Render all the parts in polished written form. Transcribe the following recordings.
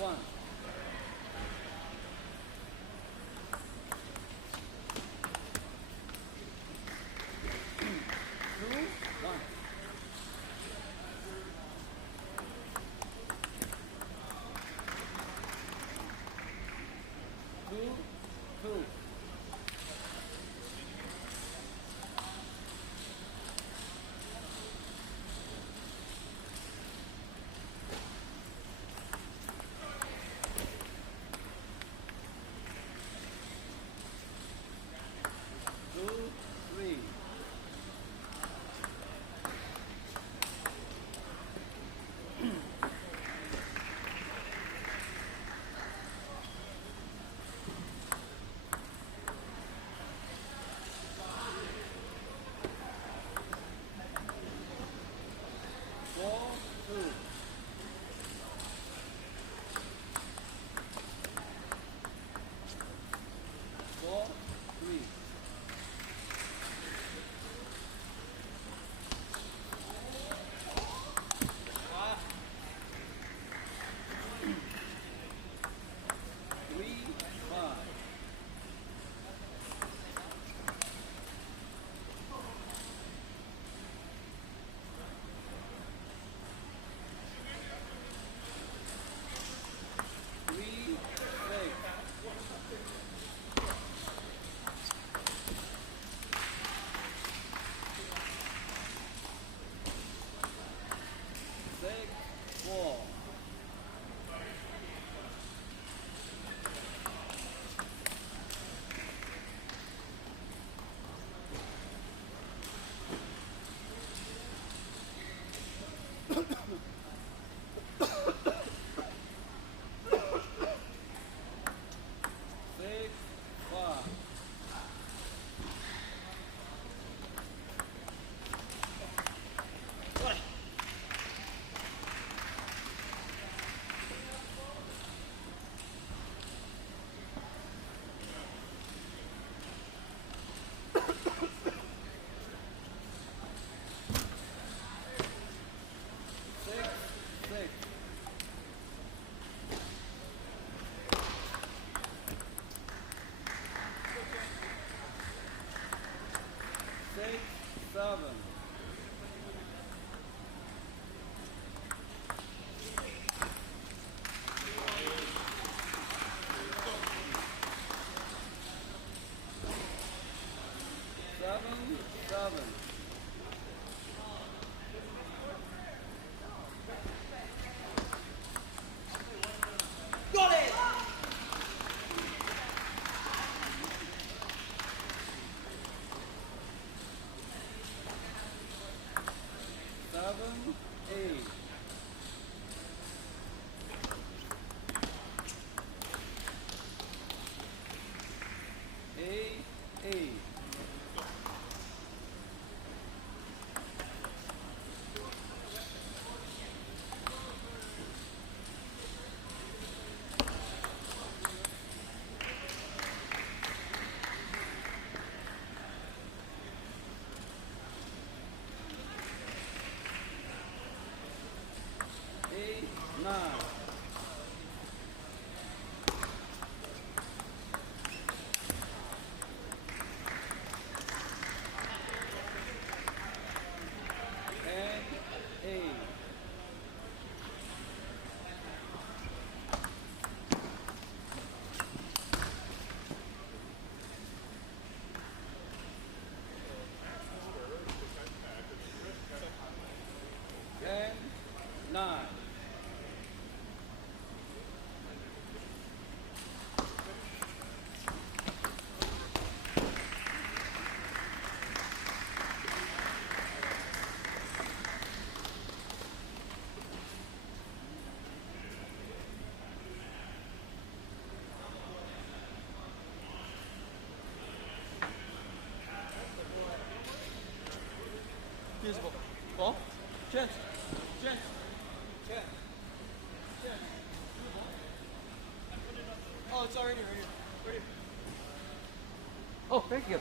1. 2, 1. 2, 2. 2, 3. 4, 2. 4, 3. 3, 5. 3, 6. 6, 4. 6, 5. 6, 6. 6, 7. 7, 7. 7, 8. 8, 8. 8, 9. 10, 8. 10, 9. Edgeball. Ball. Chance. Chance. Chance. Chance. Oh, it's already right here. Right here. Oh, thank you.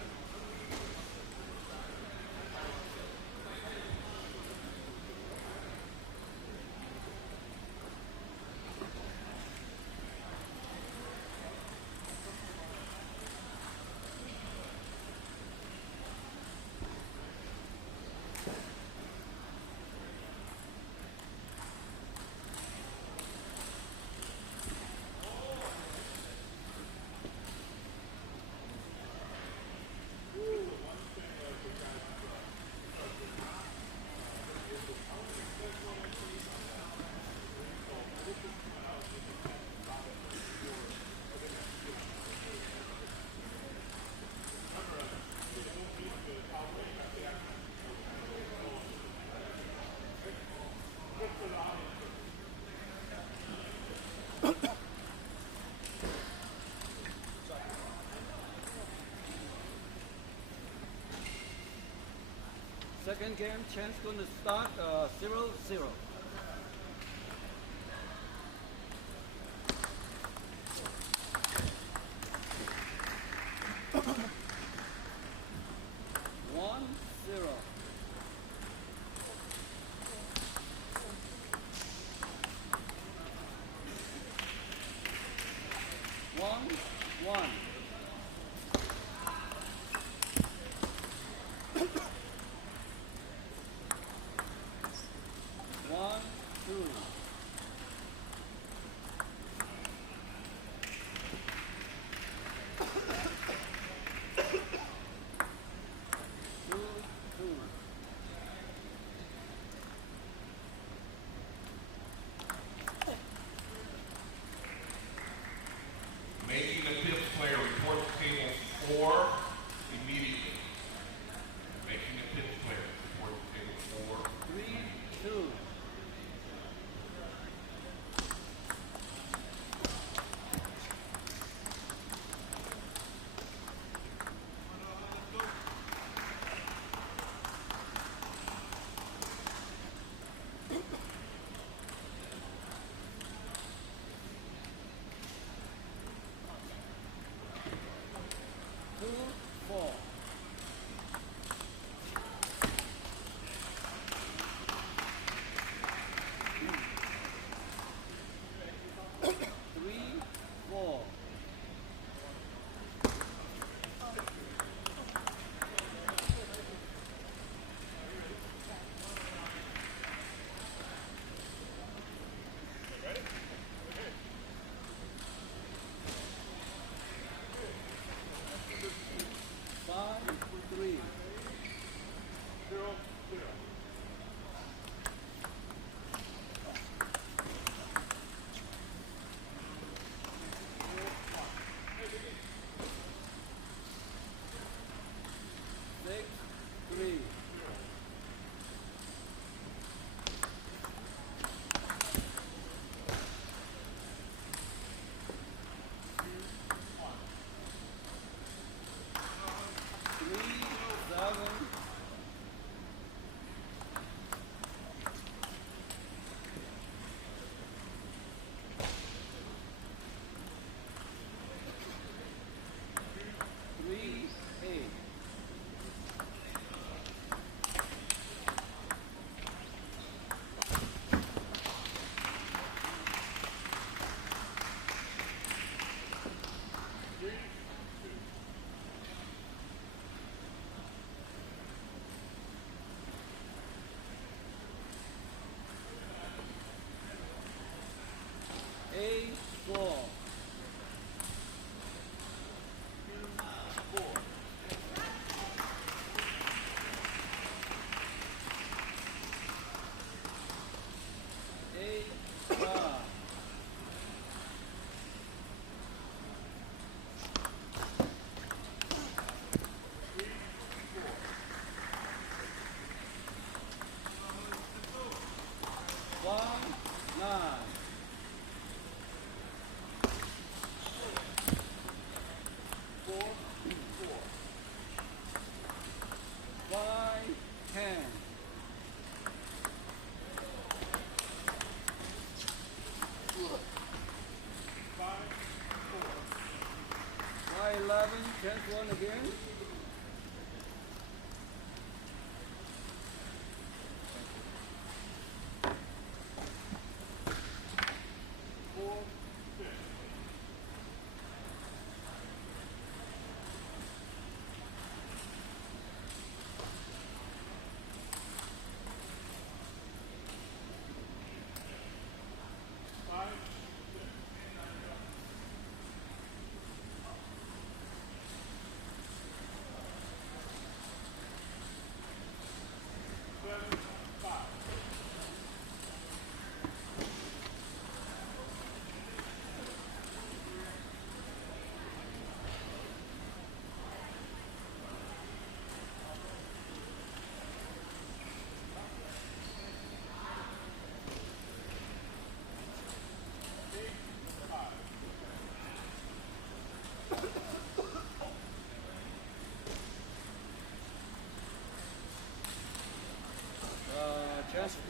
Second game, chance going to start 0-0. One, zero. One, one. One,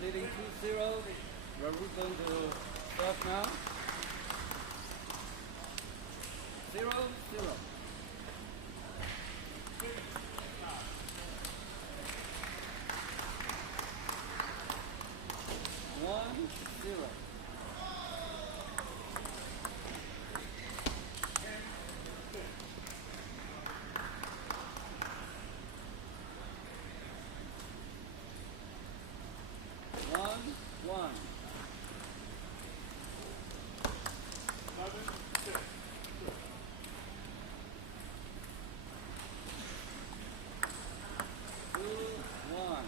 leading 2-0. We're going to start now. 0-0. 1-0. 1-1. 2-1.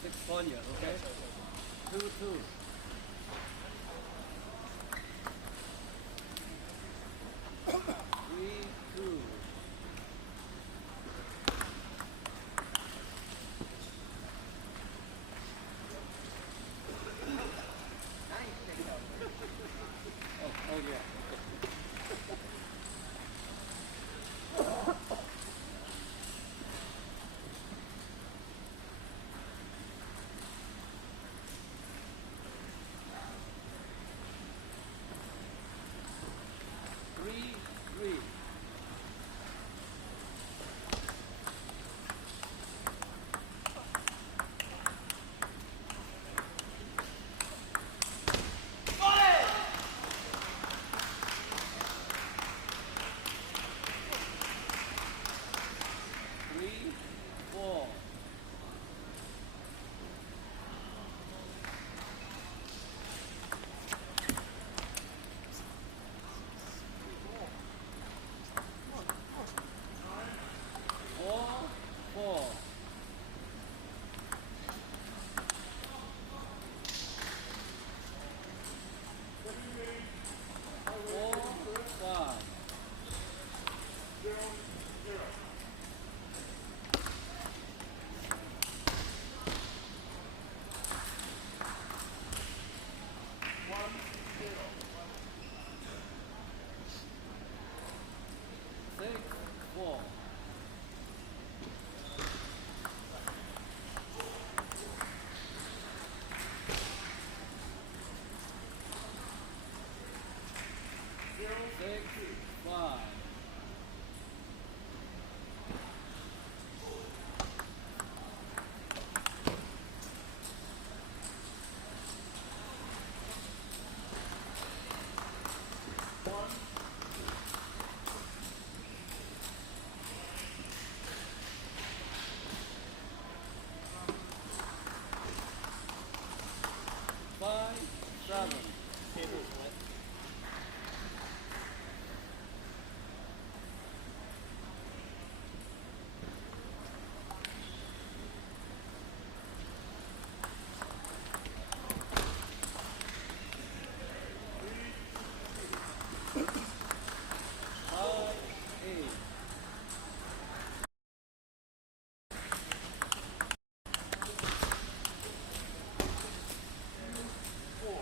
6 point yet, okay? 2-2. 3-2. 3-3. 3-4. 4-4. 4-5. 6-4. 6-5. 5-7. Table split. 5-8. 6-7.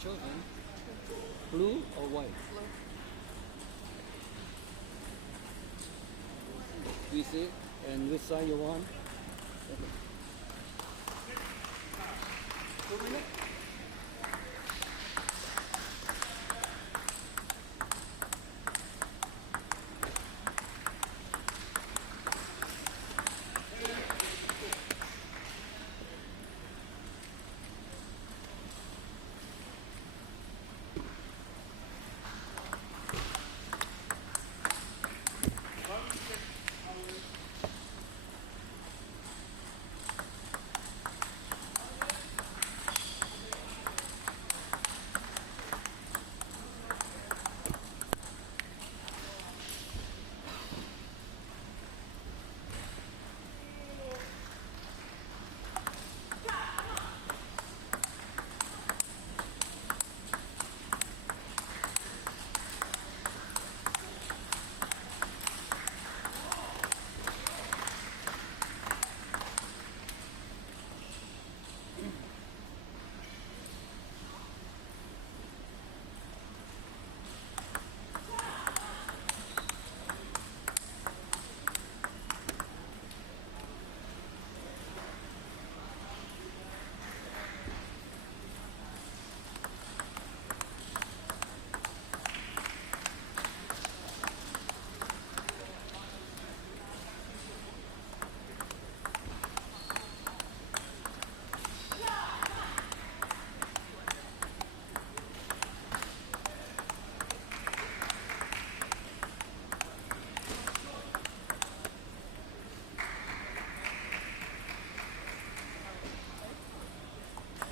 chosen? Blue or white? Blue. You see? And which side you want? 2 minutes?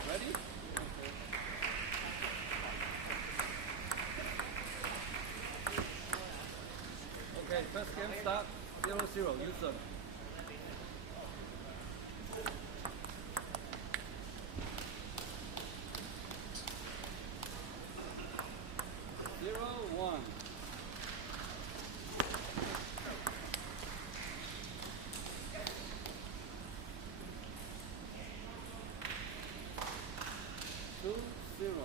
Ready? Okay, first game start 0-0, you serve. Zero, one. Two, zero.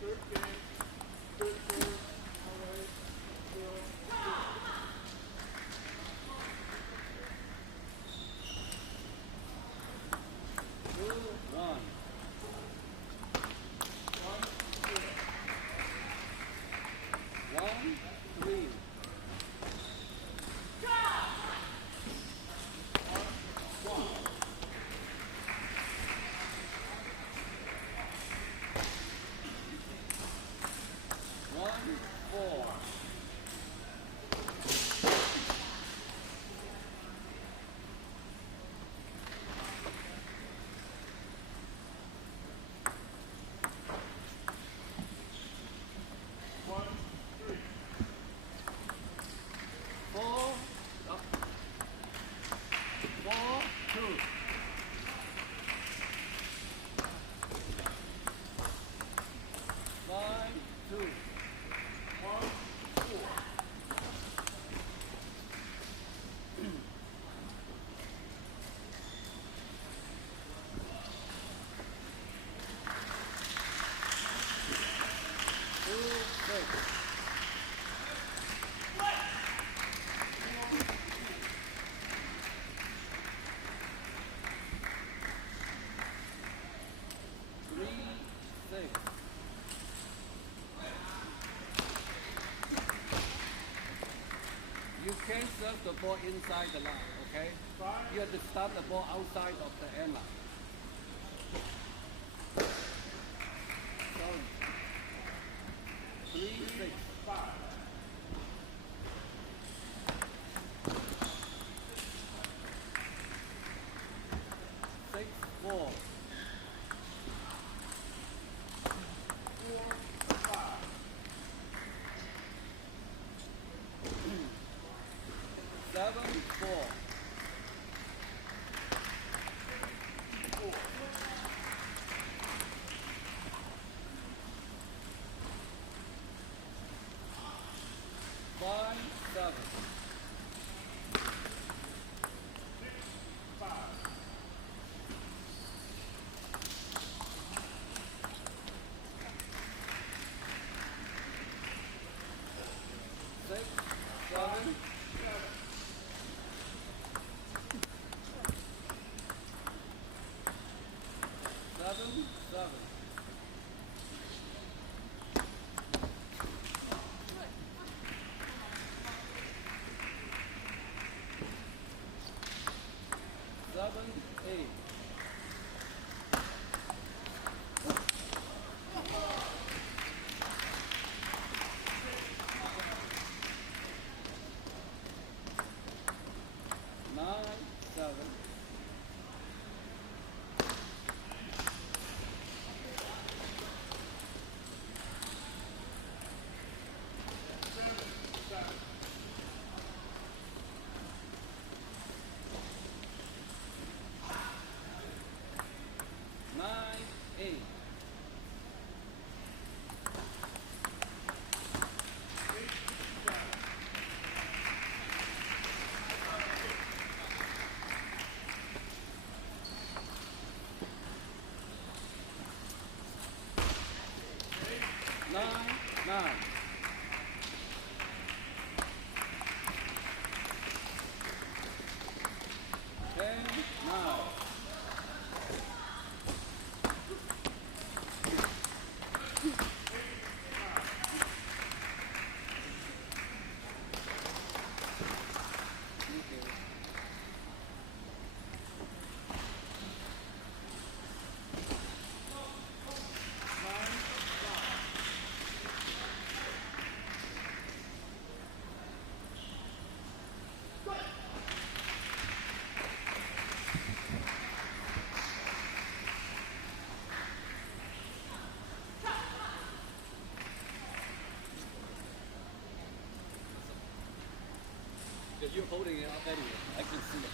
Third game. Third serve. All right. 0. Two, one. 1, 3. One, 4. 1, 3. 4, up. 4, 2. 5, 2. 1, 4. 2, 6. 3, 6. You can't serve the ball inside the line, okay? You have to start the ball outside of the end line. Sorry. 3, 6. 5. 6, 4. 7, 4. 5, 8. Nine, 7. 9, 8. 9, 9. 10, 9. 'Cause you're holding it up anyway. I can see it.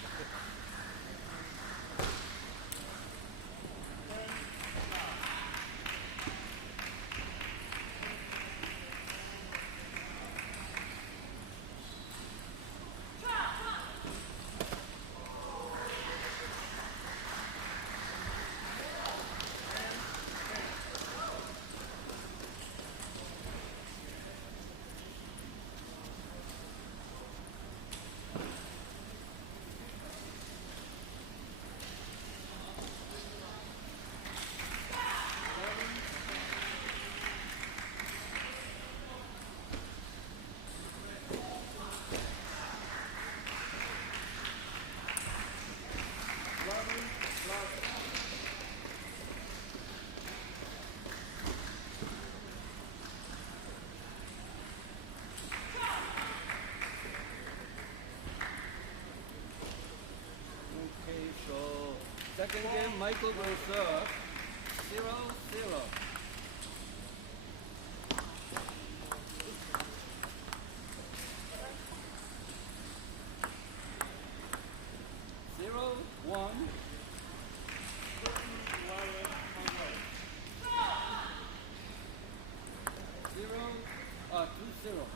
Okay, so second game, Michael will serve 0-0. 0-1. 2-0.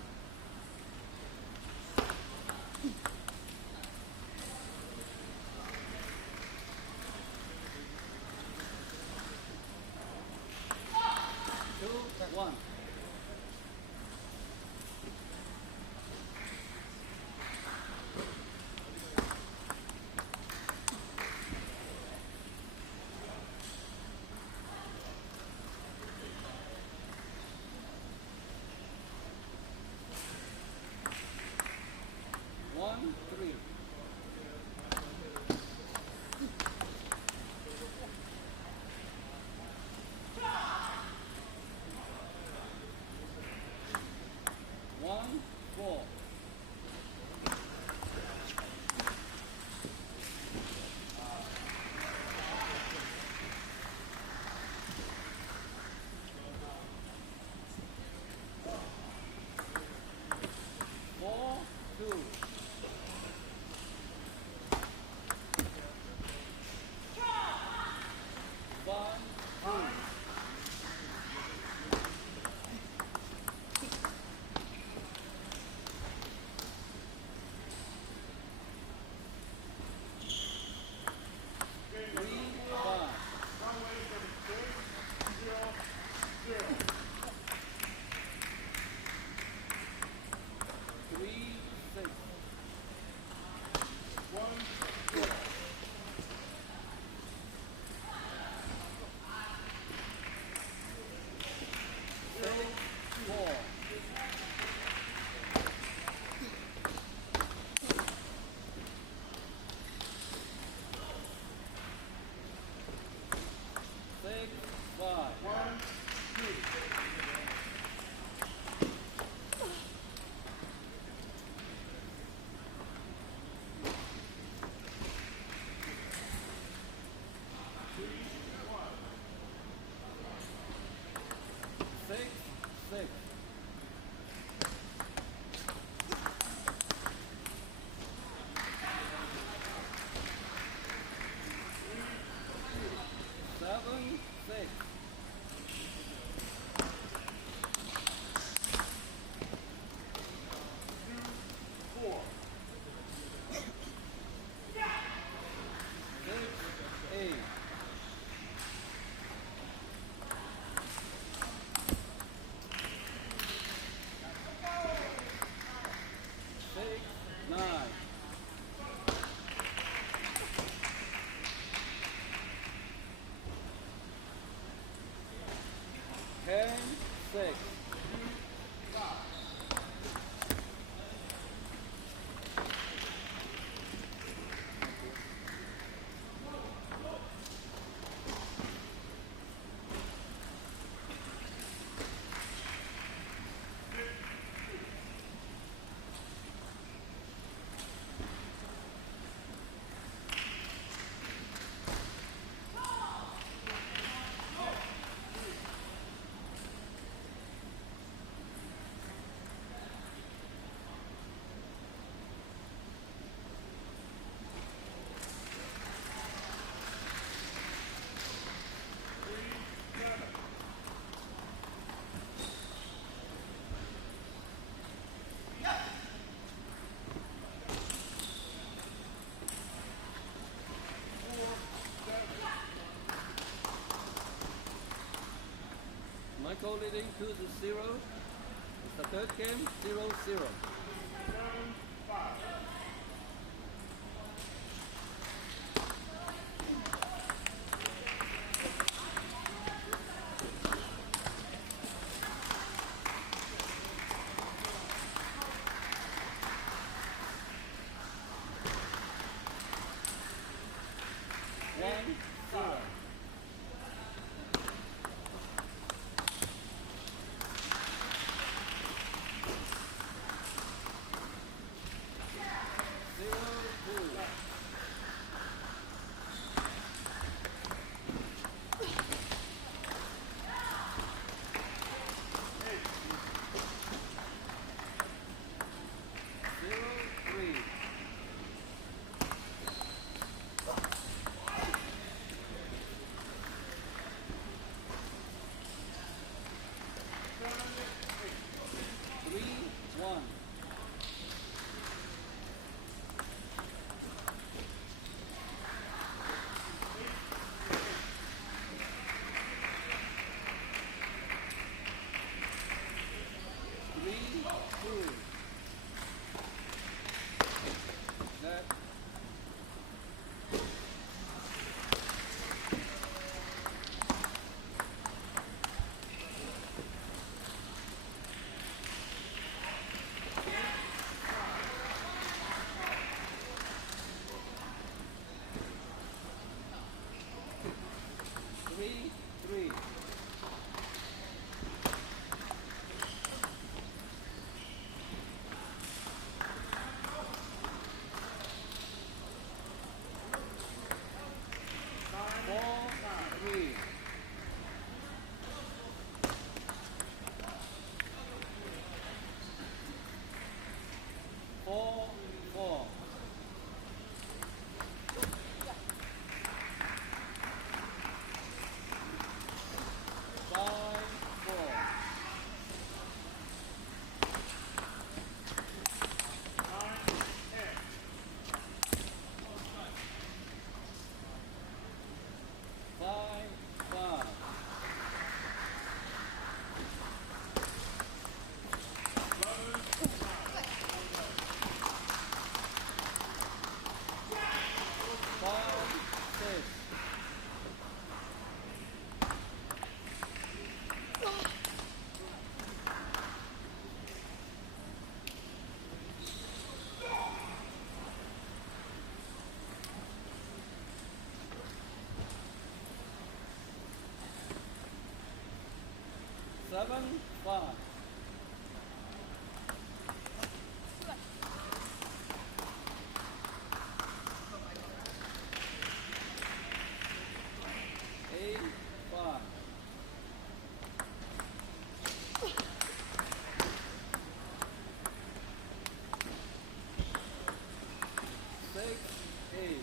2-1. 1-3. 1-3. score leading 2-0. It's the third game, 0-0. One, zero. Three. 4-3. 4-4. 5-4. 5-5. 5-6. 7-5. 8-5. 6-8. 9-8.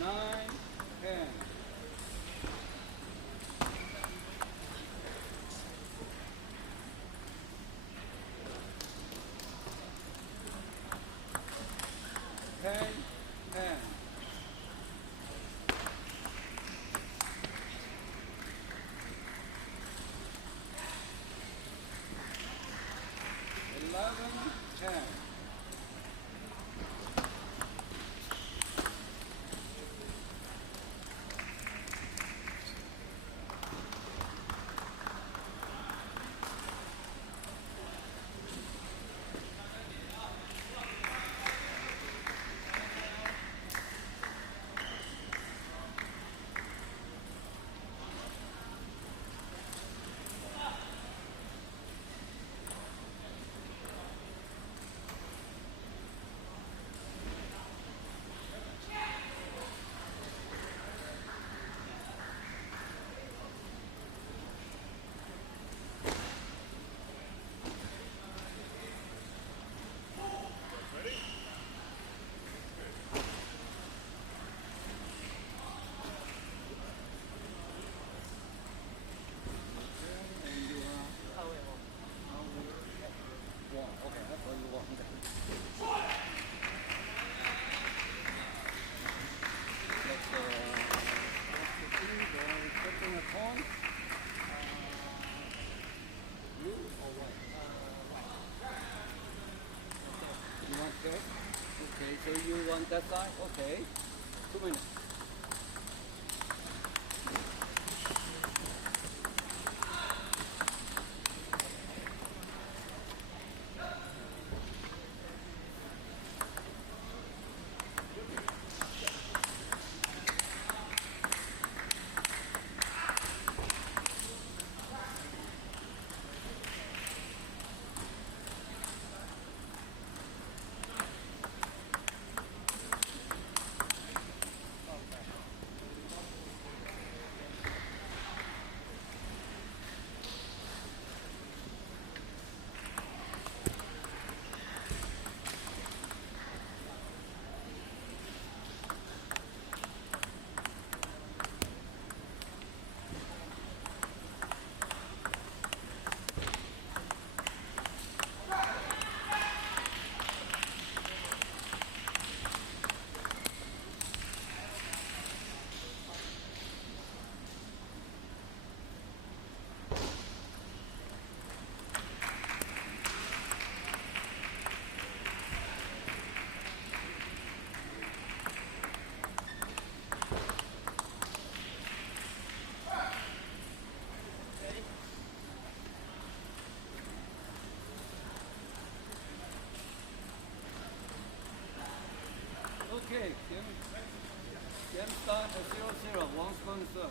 9, 10. Ten, 10. 11, 10. Okay. Okay, so you want that side? Okay. 2 minutes. Okay, game start at 0-0. One's going to serve.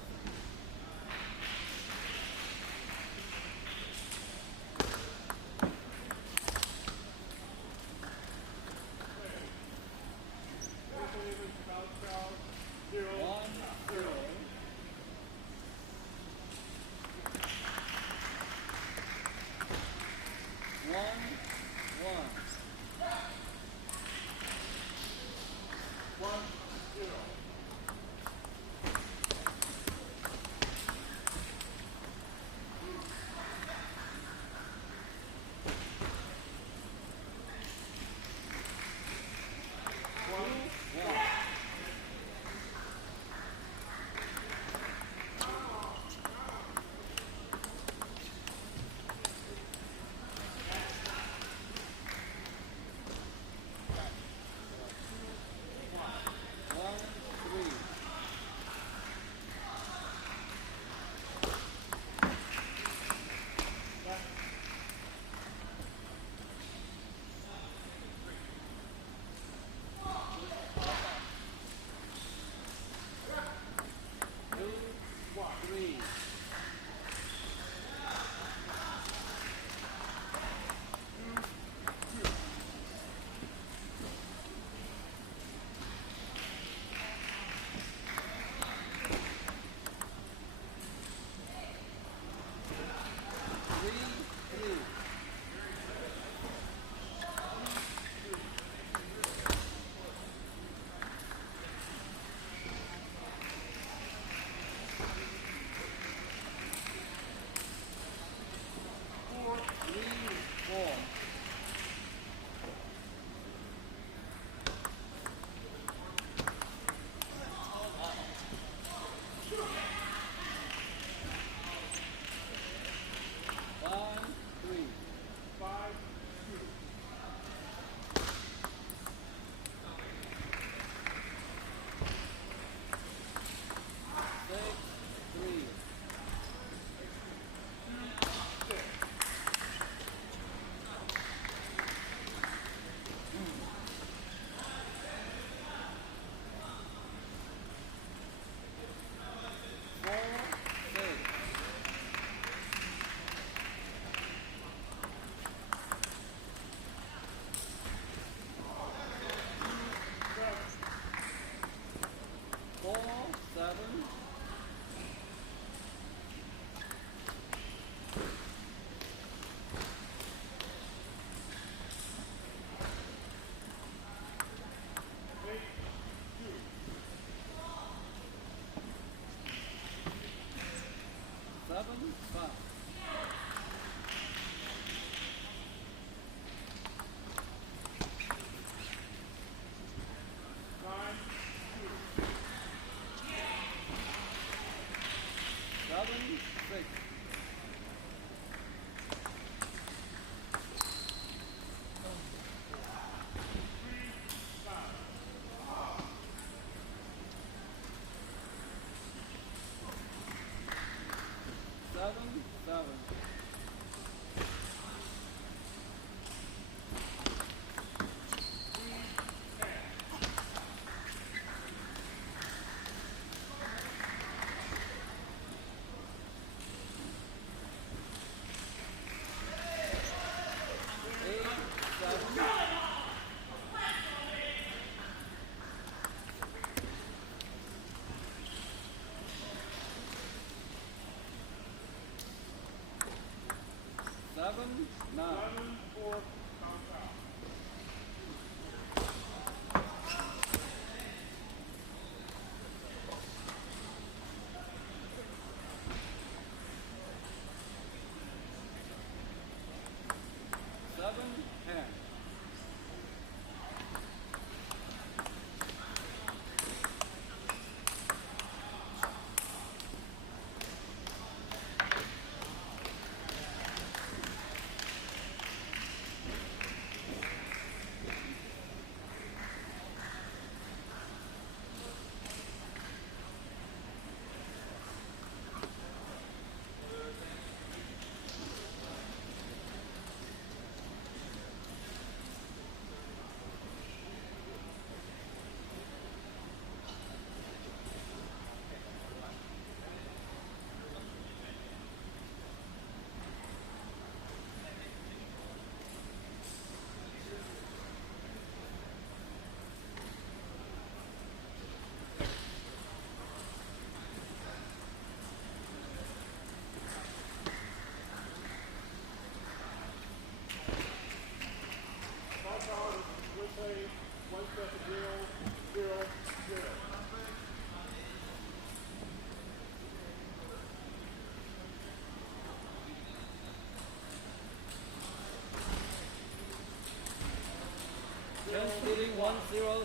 1-0.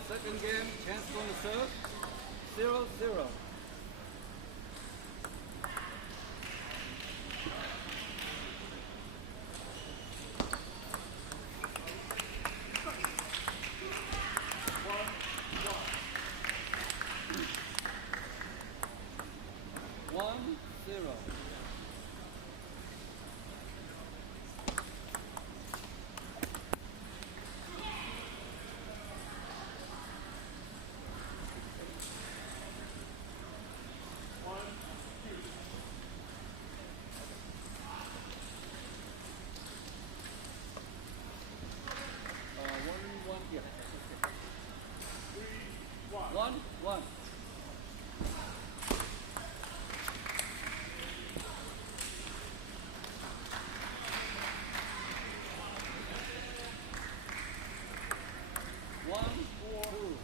Second game, chance going to serve. 0-0. One, zero. One, yeah. One. One, two.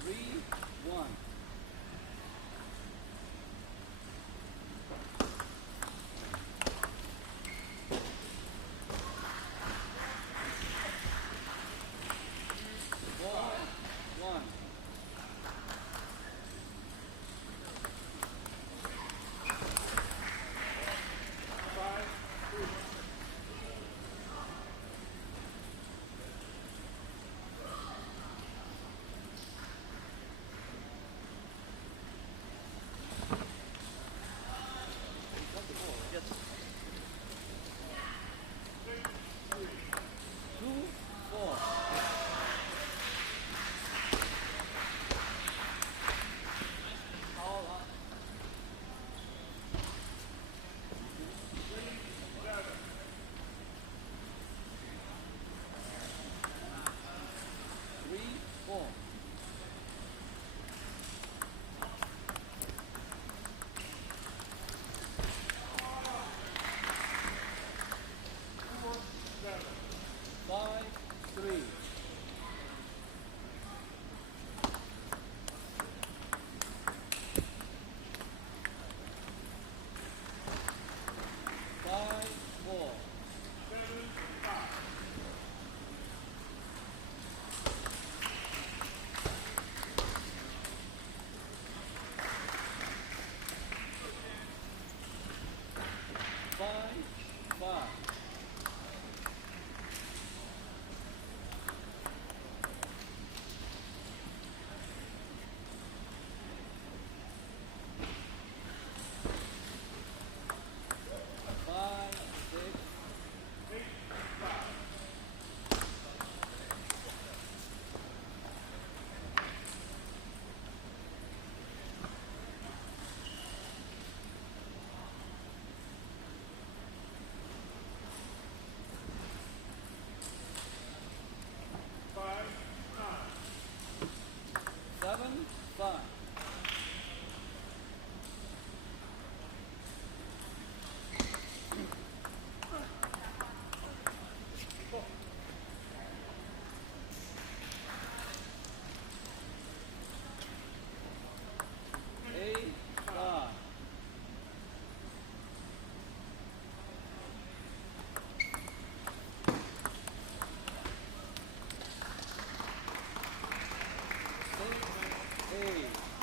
Three, one. Four, one. Two, four. All up. Three, four. Five, three. Five, four. Five, five. Five, six. Seven, five. Eight, five. Six, eight.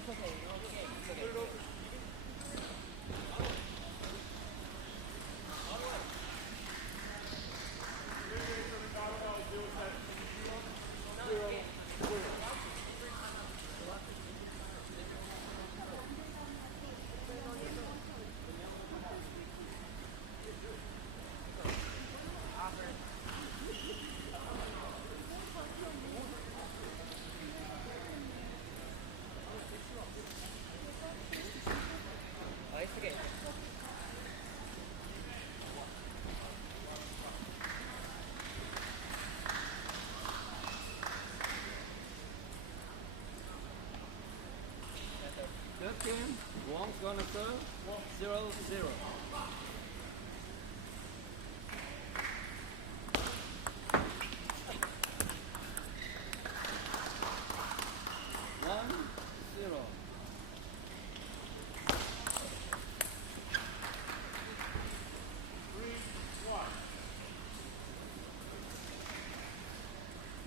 it's okay. It's okay. Oh, it's okay. Third game, Wong's gonna serve 0-0. One, zero.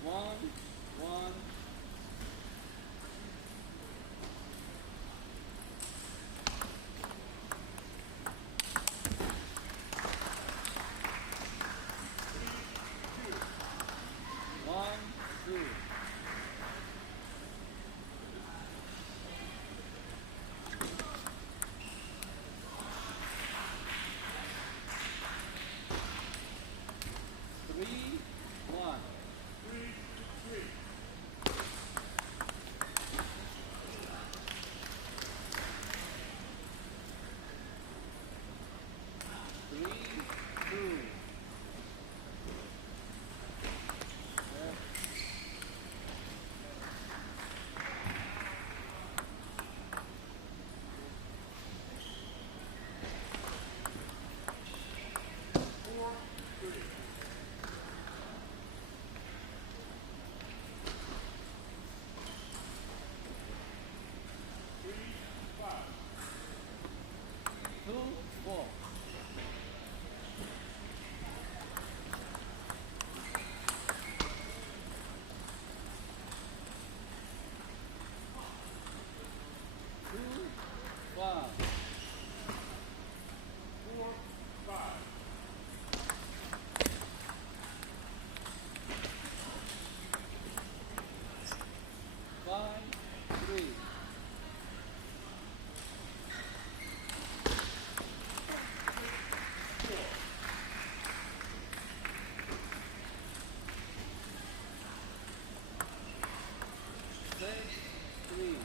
One, one. One, two. Three, one. Three, two. Yeah. Two, four. Two, five. Five, three. Six, three.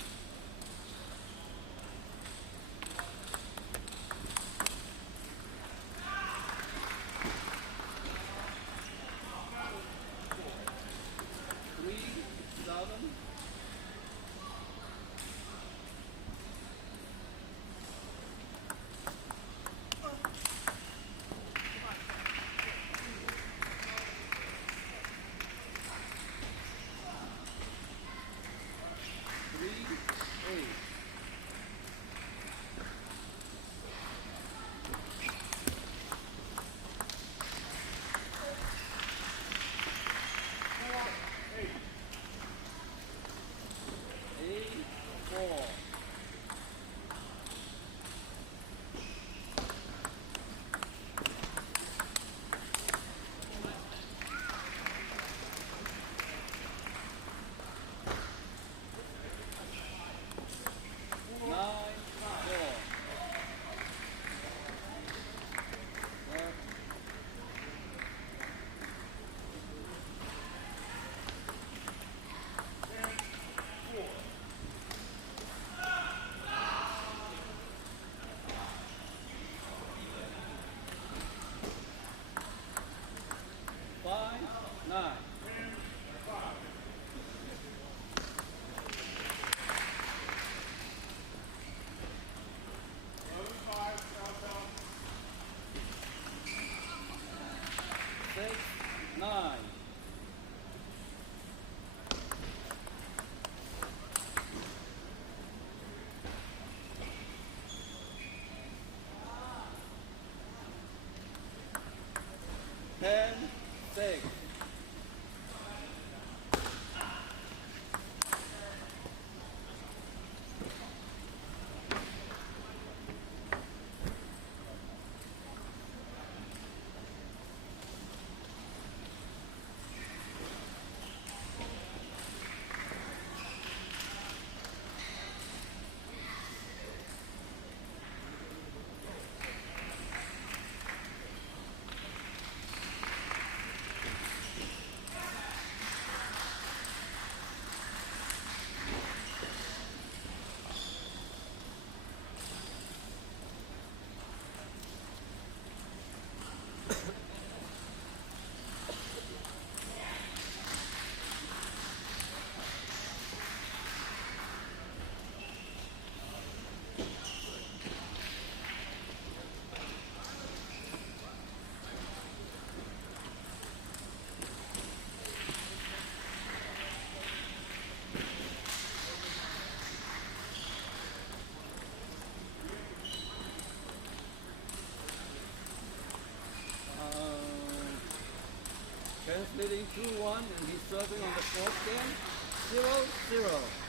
Three, seven. Three, eight. Eight, four. Nine, four. Yeah. Five, nine. Six, nine. Ten, six. 2-1, and he's serving on the fourth game. 0-0.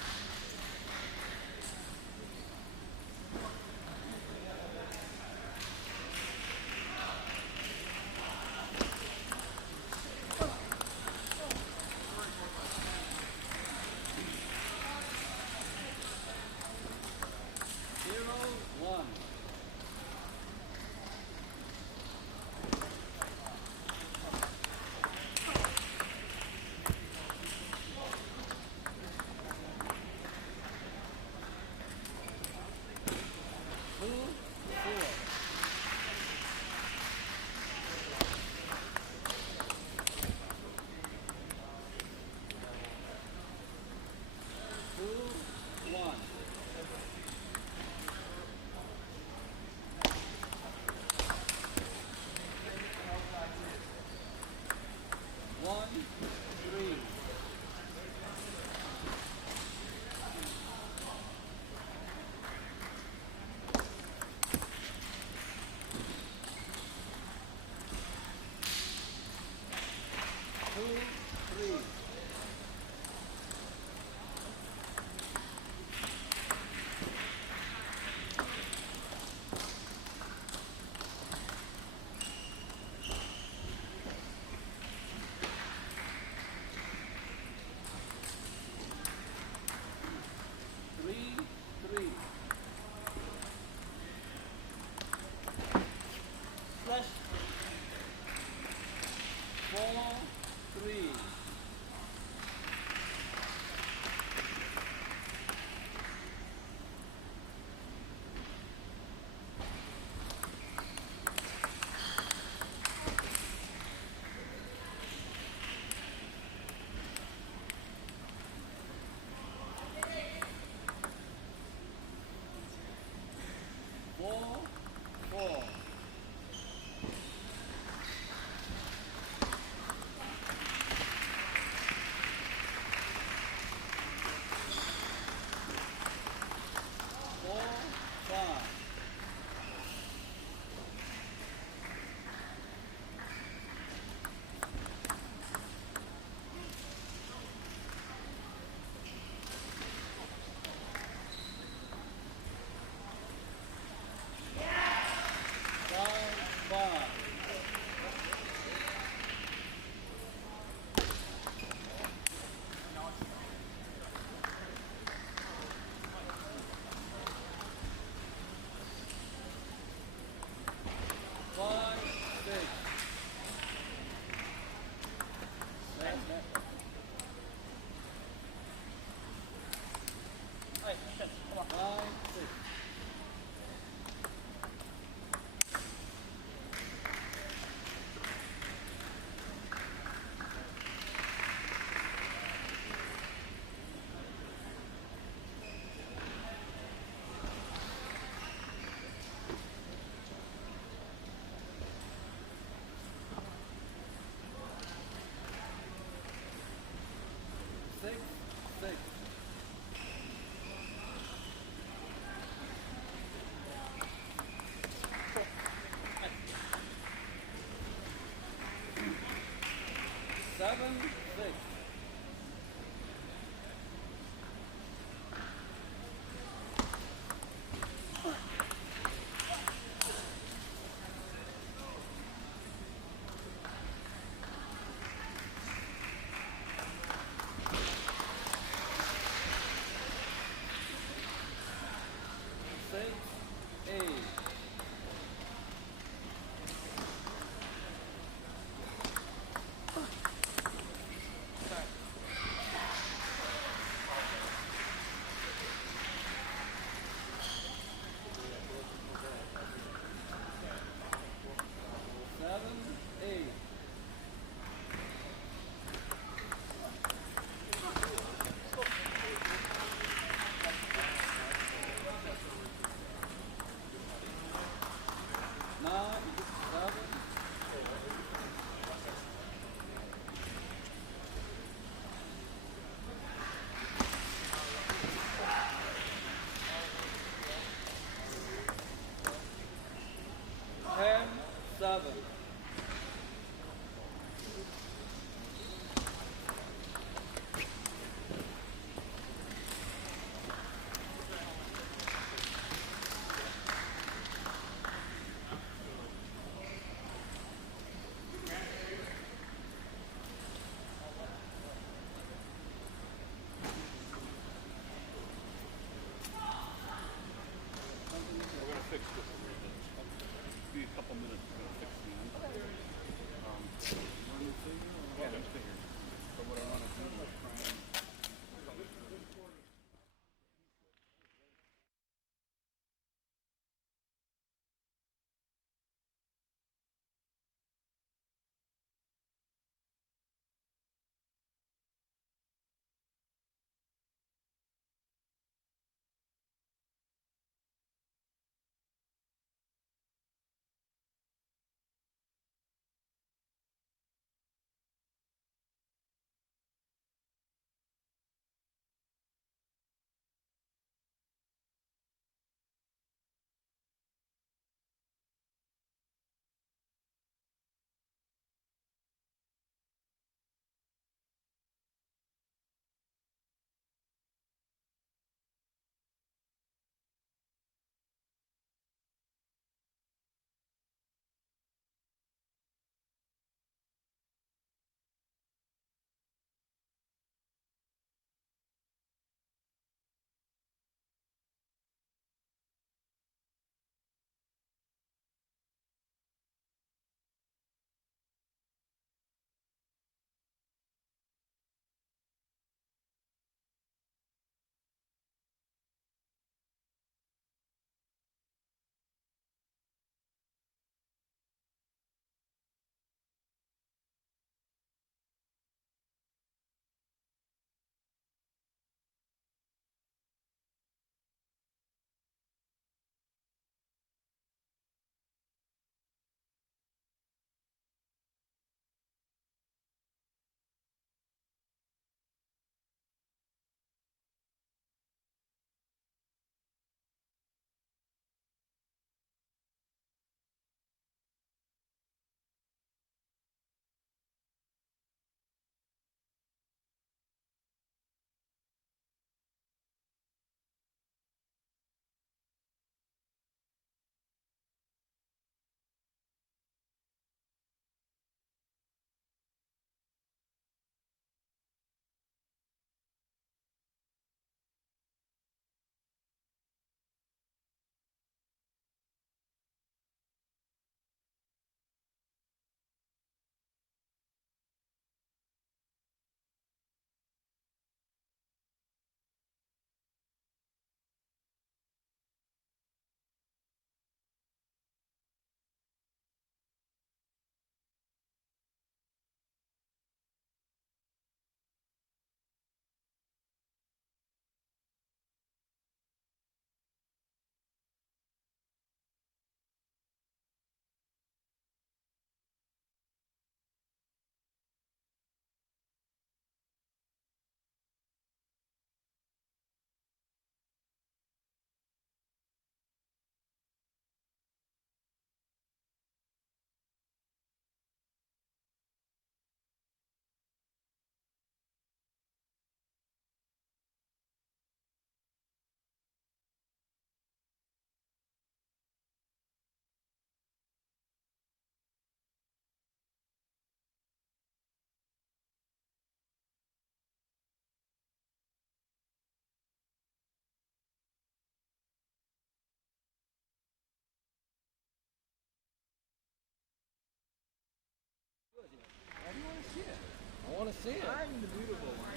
see it. I'm the beautiful one.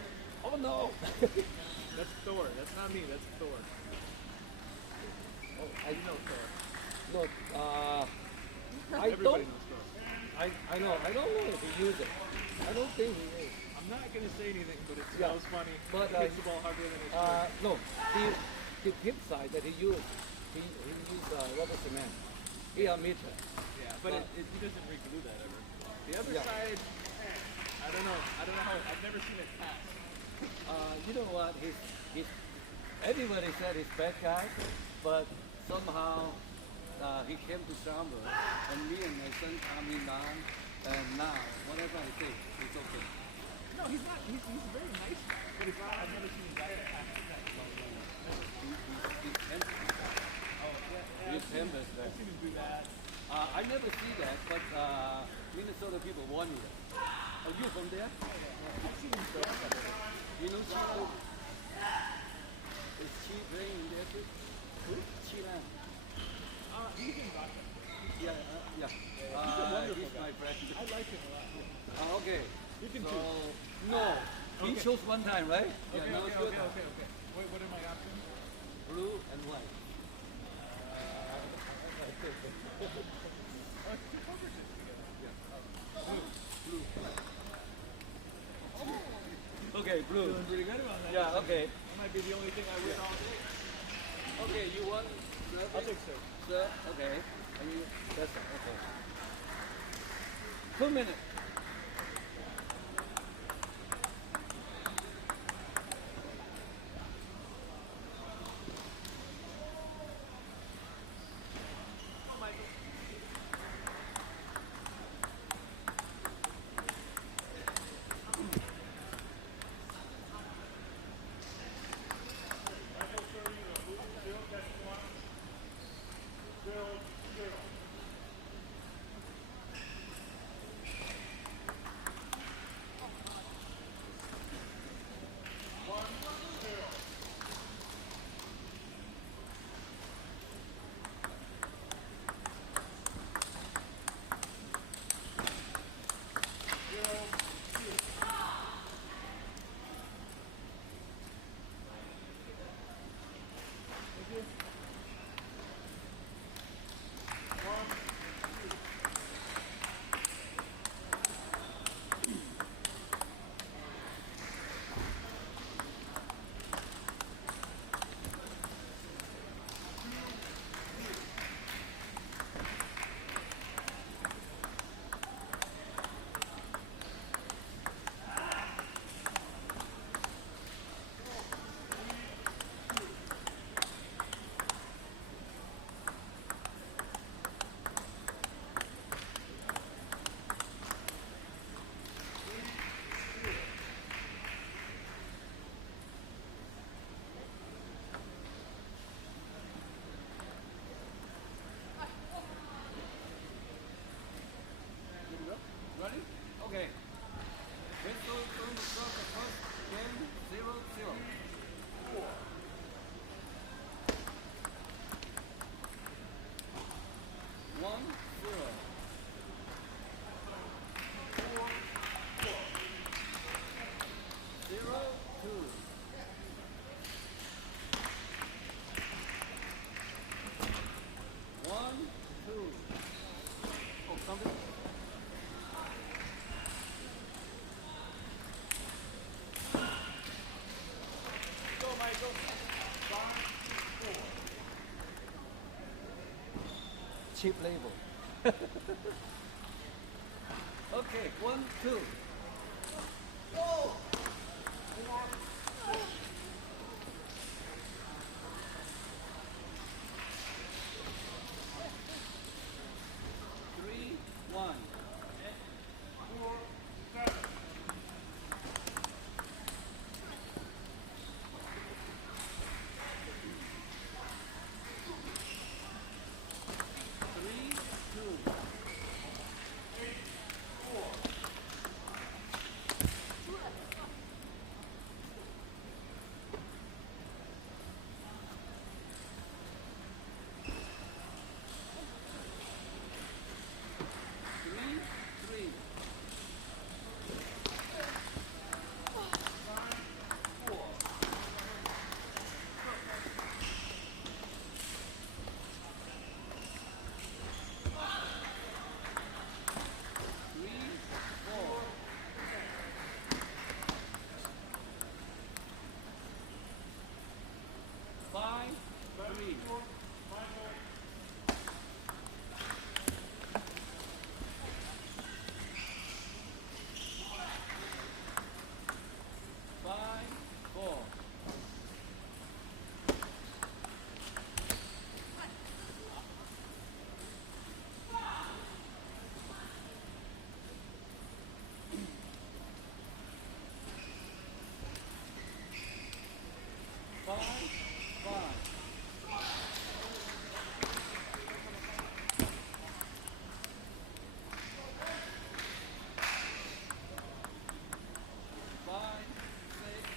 Oh no! That's Thor. That's not me. That's Thor. Oh, I know Thor. no, I Everybody don't. knows Thor. I know. I don't know if he used it. I don't think he is. I'm not gonna say anything, but it Yeah. smells funny. But, He hits the ball harder than it should. No, the hip side that he used, he used rubber cement. He admitted. Yeah, but he doesn't re-glue that ever. The other Yeah. side, I don't know. I don't know how. I've never seen it pass. You know what? Everybody said he's bad guy, but somehow he came to Shamrock, and me and my son calmed him down, and now whatever I say, it's okay. No, he's not. He's a very nice guy, but it's not. I've never seen a guy that pass that. He's tempest. Oh, yeah. He's tempest there. I've seen him do that. I never see that, but Minnesota people want it. Are you from there? I've seen him throw stuff. You know Chile? Is she playing in there too? Who? Chile. He's in Russia. Yeah, yeah. He's a wonderful he's guy. my friend. I like him a lot. Okay. You can So, choose. no. He Okay. chose one time, right? Okay, no, it's good. okay. Wait, what are my options? Blue and white. Two poker chips together. Blue. Okay, blue. Feeling pretty good about that. Yeah, okay. That might be the only thing I win all day. Okay, you want I'll take six. sir? Okay. And you, that's okay. 2 minutes. Ready? Okay. Let's go going to start the first game 0-0. 1-0. 0-2. 1-2. Oh, something. Go, Michael. 5-4. Cheap label. Okay, 1-2. Three, one. 4-7. Three, two. 8-4. 5. Five, 6.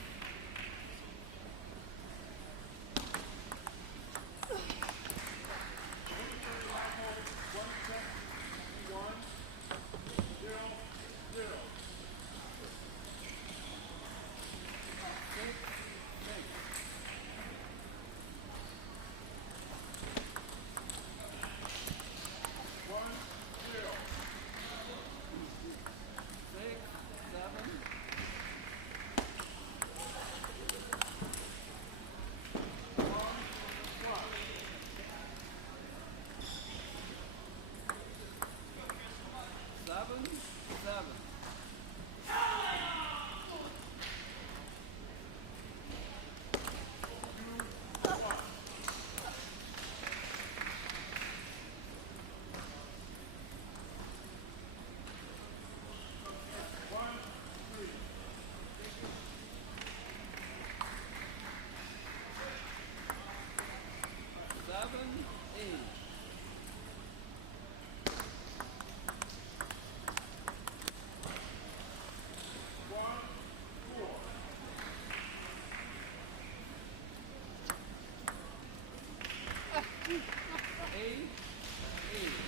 Six, 7. 7, 7. 7, 8. 8, 8.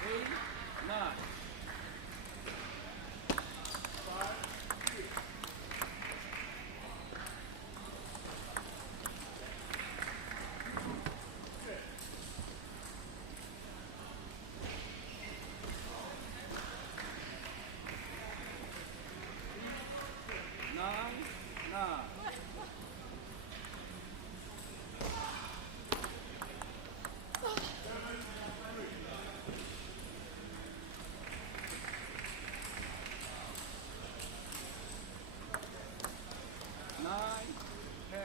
8, 9. 9, 9. 9, 10.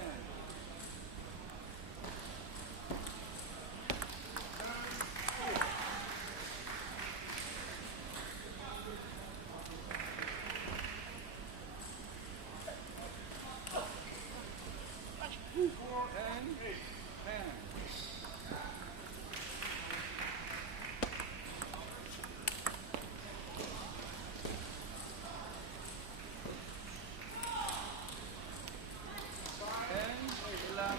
10, 10. 10, 11.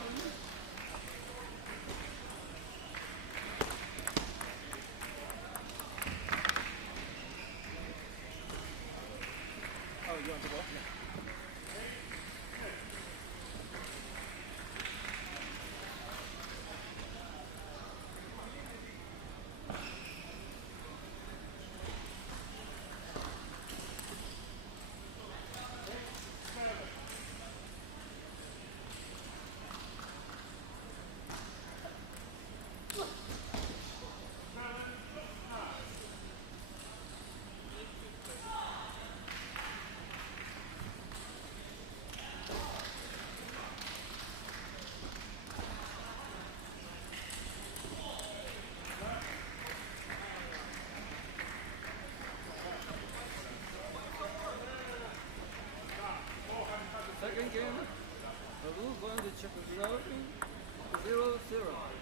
哦，有这个。Second game, Peru going to Czechoslovakia, 0-0.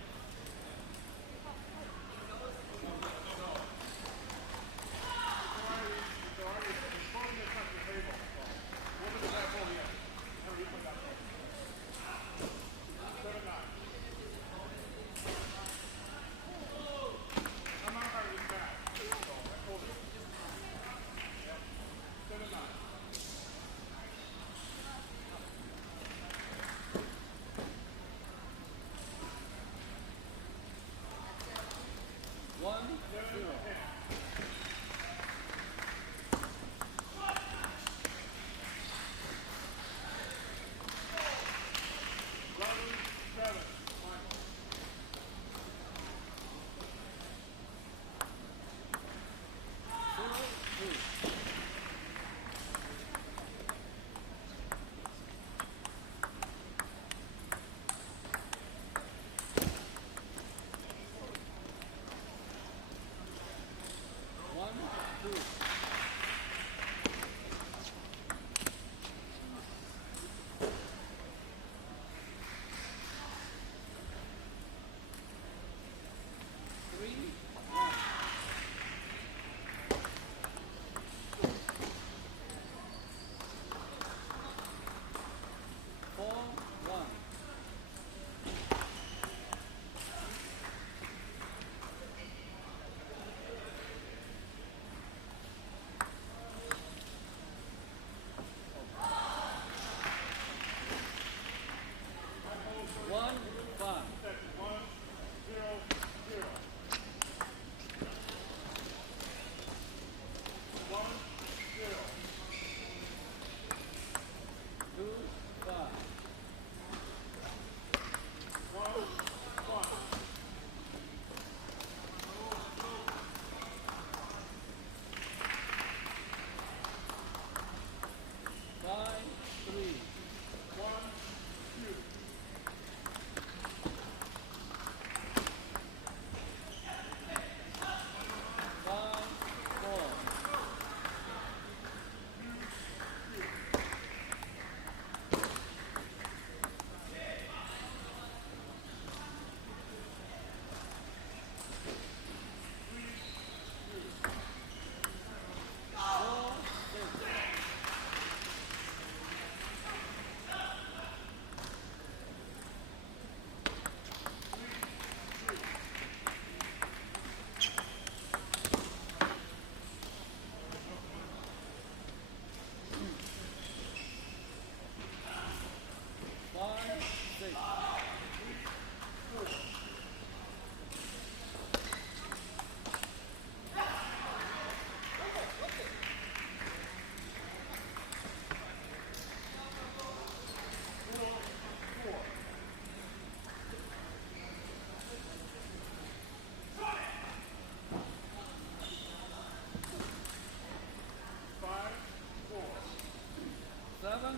7-5.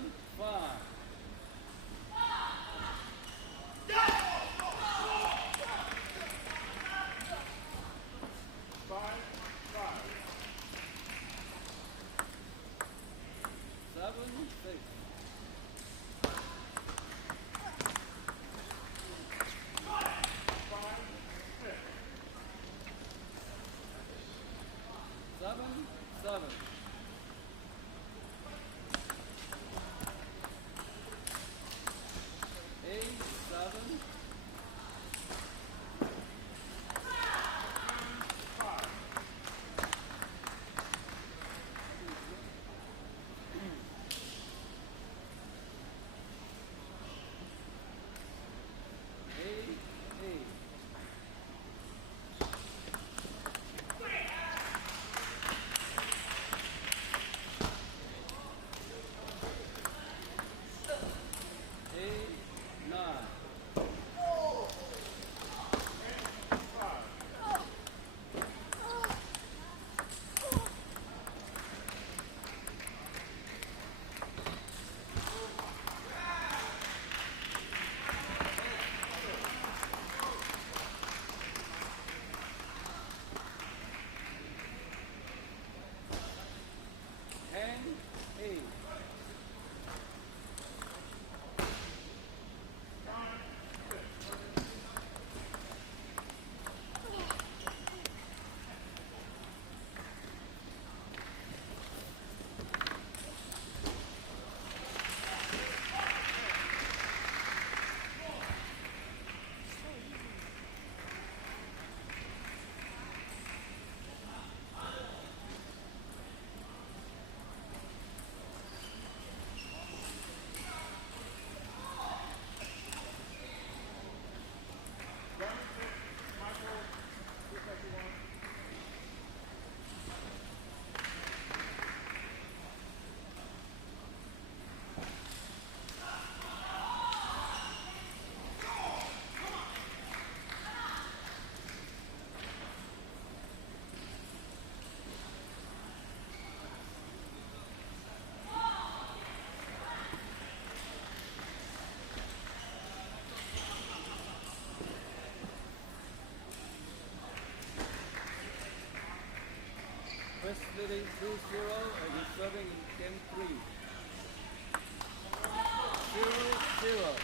Seven. 8-7. First leading 2-0 and he's serving in game 3. 0-0.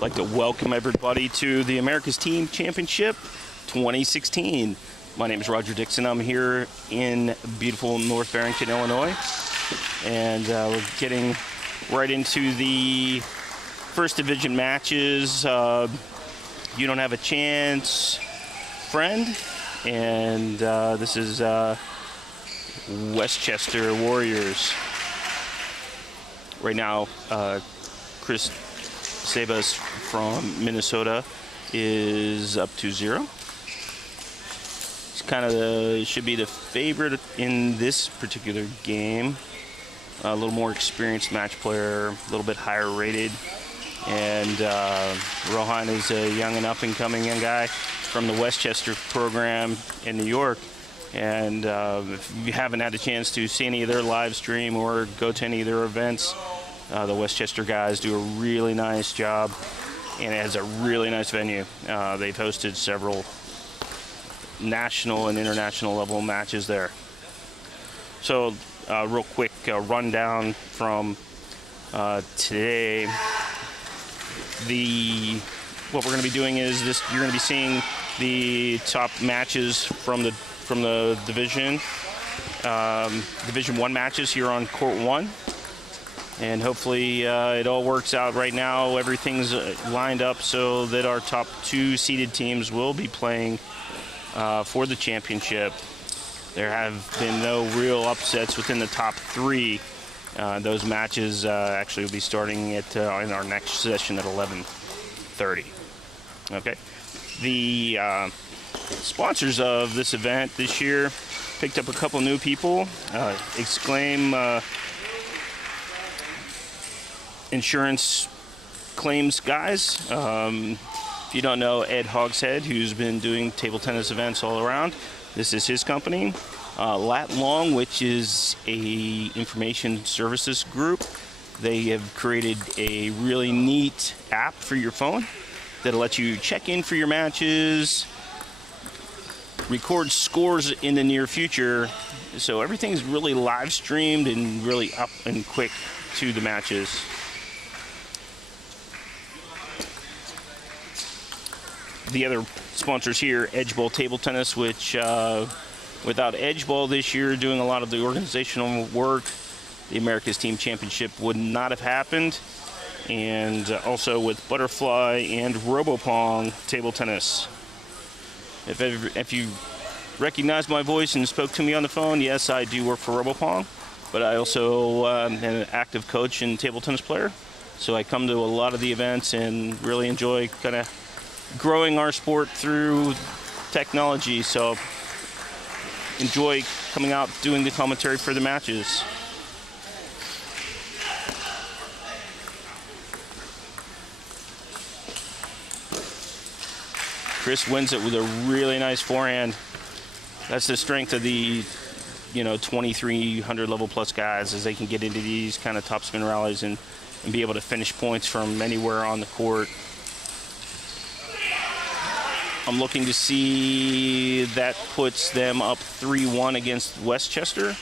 I'd like to welcome everybody to the America's Team Championship 2016. My name is Roger Dixon. I'm here in beautiful North Barrington, Illinois. And we're getting right into the first division matches. You Don't Have a Chance, Friend. And this is Westchester Warriors. Right now, Chris Sebas from Minnesota is up 2-0. kind of should be the favorite in this particular game. A little more experienced match player, a little bit higher rated. And Rohan is a young and up-and-coming young guy from the Westchester program in New York. And if you haven't had a chance to see any of their live stream or go to any of their events, the Westchester guys do a really nice job, and it has a really nice venue. They've hosted several national and international level matches there. So real quick rundown from today. What we're going to be doing is this. You're going to be seeing the top matches from the division. Division 1 matches here on Court 1. And hopefully it all works out right now. Everything's lined up so that our top 2 seeded teams will be playing for the championship. There have been no real upsets within the top 3. Those matches actually will be starting in our next session at 11:30. Okay. The sponsors of this event this year picked up a couple new people. Exclaim insurance claims guys. If you don't know Ed Hogshead, who's been doing table tennis events all around, this is his company. Lat Long, which is a information services group. They have created a really neat app for your phone that'll let you check in for your matches, record scores in the near future. So everything's really live streamed and really up and quick to the matches. The other sponsors here, Edgeball Table Tennis, which without Edgeball this year doing a lot of the organizational work, the America's Team Championship would not have happened. And also with Butterfly and Robopong Table Tennis. If you recognize my voice and spoke to me on the phone, yes, I do work for Robopong, but I also am an active coach and table tennis player. So I come to a lot of the events and really enjoy kind of growing our sport through technology. So enjoy coming out doing the commentary for the matches. Chris wins it with a really nice forehand. That's the strength of the 2300 level plus guys, is they can get into these kind of topspin rallies and be able to finish points from anywhere on the court. I'm looking to see that puts them up 3-1 against Westchester.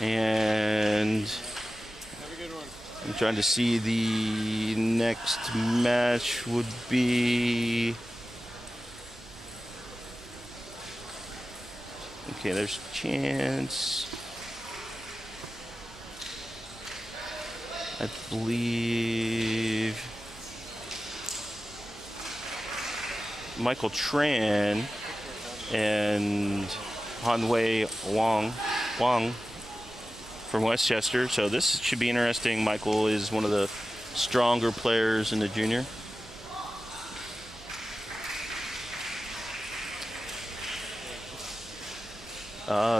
And I'm trying to see the next match would be... Okay, there's a chance. I believe Michael Tran and Hanwei Wang from Westchester. So this should be interesting. Michael is one of the stronger players in the junior.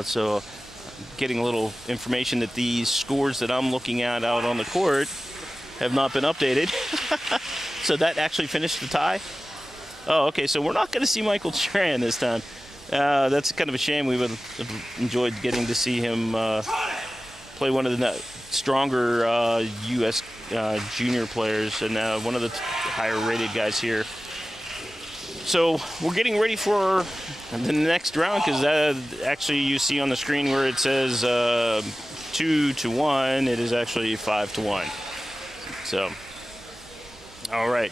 So getting a little information that these scores that I'm looking at out on the court have not been updated. So that actually finished the tie. Oh, okay, so we're not going to see Michael Tran this time. That's kind of a shame. We would have enjoyed getting to see him play one of the stronger U.S. Junior players and one of the higher rated guys here. So we're getting ready for the next round, because actually you see on the screen where it says 2-1, it is actually 5-1. So, all right.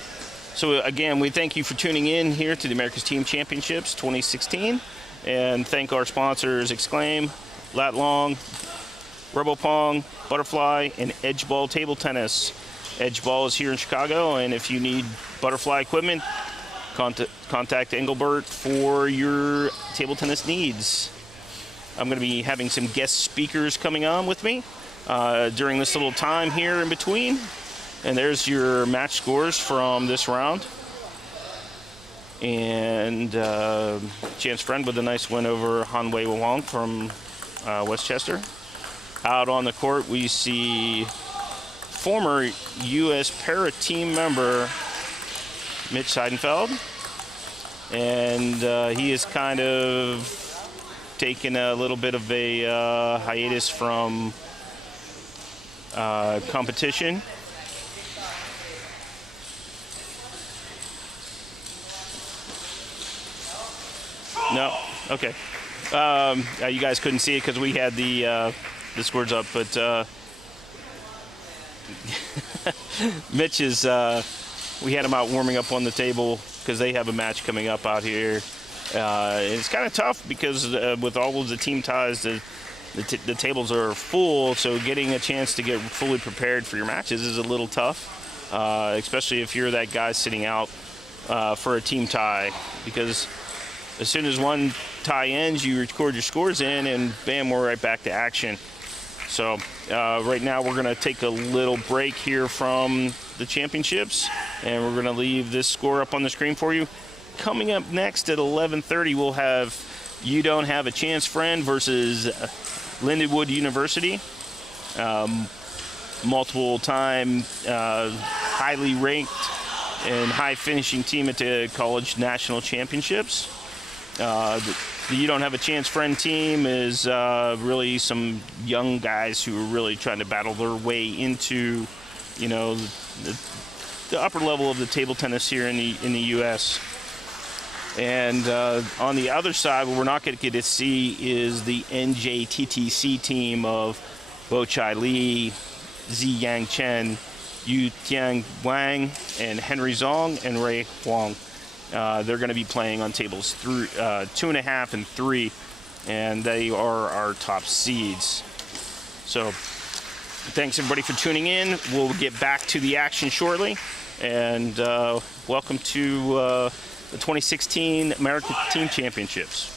So again, we thank you for tuning in here to the America's Team Championships 2016, and thank our sponsors Exclaim, Lat Long, Robopong, Butterfly, and Edgeball Table Tennis. Edgeball is here in Chicago, and if you need Butterfly equipment, contact Engelbert for your table tennis needs. I'm going to be having some guest speakers coming on with me during this little time here in between. And there's your match scores from this round. And Chance Friend with a nice win over Han Wei Wong from Westchester. Out on the court, we see former U.S. para team member Mitch Seidenfeld. And he is kind of taken a little bit of a hiatus from competition. No, okay. You guys couldn't see it because we had the scores up, but Mitch is. We had him out warming up on the table because they have a match coming up out here. It's kind of tough because with all of the team ties, the tables are full, so getting a chance to get fully prepared for your matches is a little tough, especially if you're that guy sitting out for a team tie, because as soon as one tie ends, you record your scores in, and bam, we're right back to action. So right now we're going to take a little break here from the championships, and we're going to leave this score up on the screen for you. Coming up next at 11:30, we'll have You Don't Have a Chance Friend versus Lindenwood University. Multiple-time, highly ranked and high-finishing team at the college national championships. The You Don't Have a Chance Friend team is really some young guys who are really trying to battle their way into, you know, the upper level of the table tennis here in the U.S. And on the other side, what we're not going to get to see is the NJTTC team of Bo Chai Lee, Zi Yang Chen, Yu Tiang Wang, and Henry Zong and Ray Huang. They're going to be playing on tables 2.5 and 3, and they are our top seeds. So thanks everybody for tuning in. We'll get back to the action shortly, and welcome to the 2016 American Team Championships.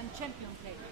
European champion player.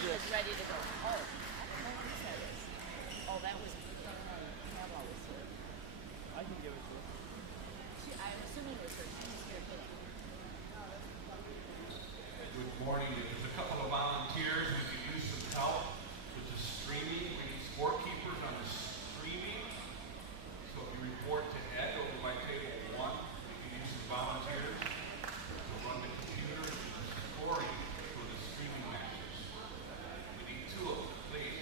was ready to go. Oh, I don't know what that is. Oh, that was Edgeball was here. I can give it to her. I'm assuming it was her. She was here too. Good morning. There's a couple of volunteers who could use some help with the streaming. We need scorekeepers on the streaming. So if you report to Ed over by table 1, we can use some volunteers to run the computer and the scoring for the streaming matches. We need 2 of them, please.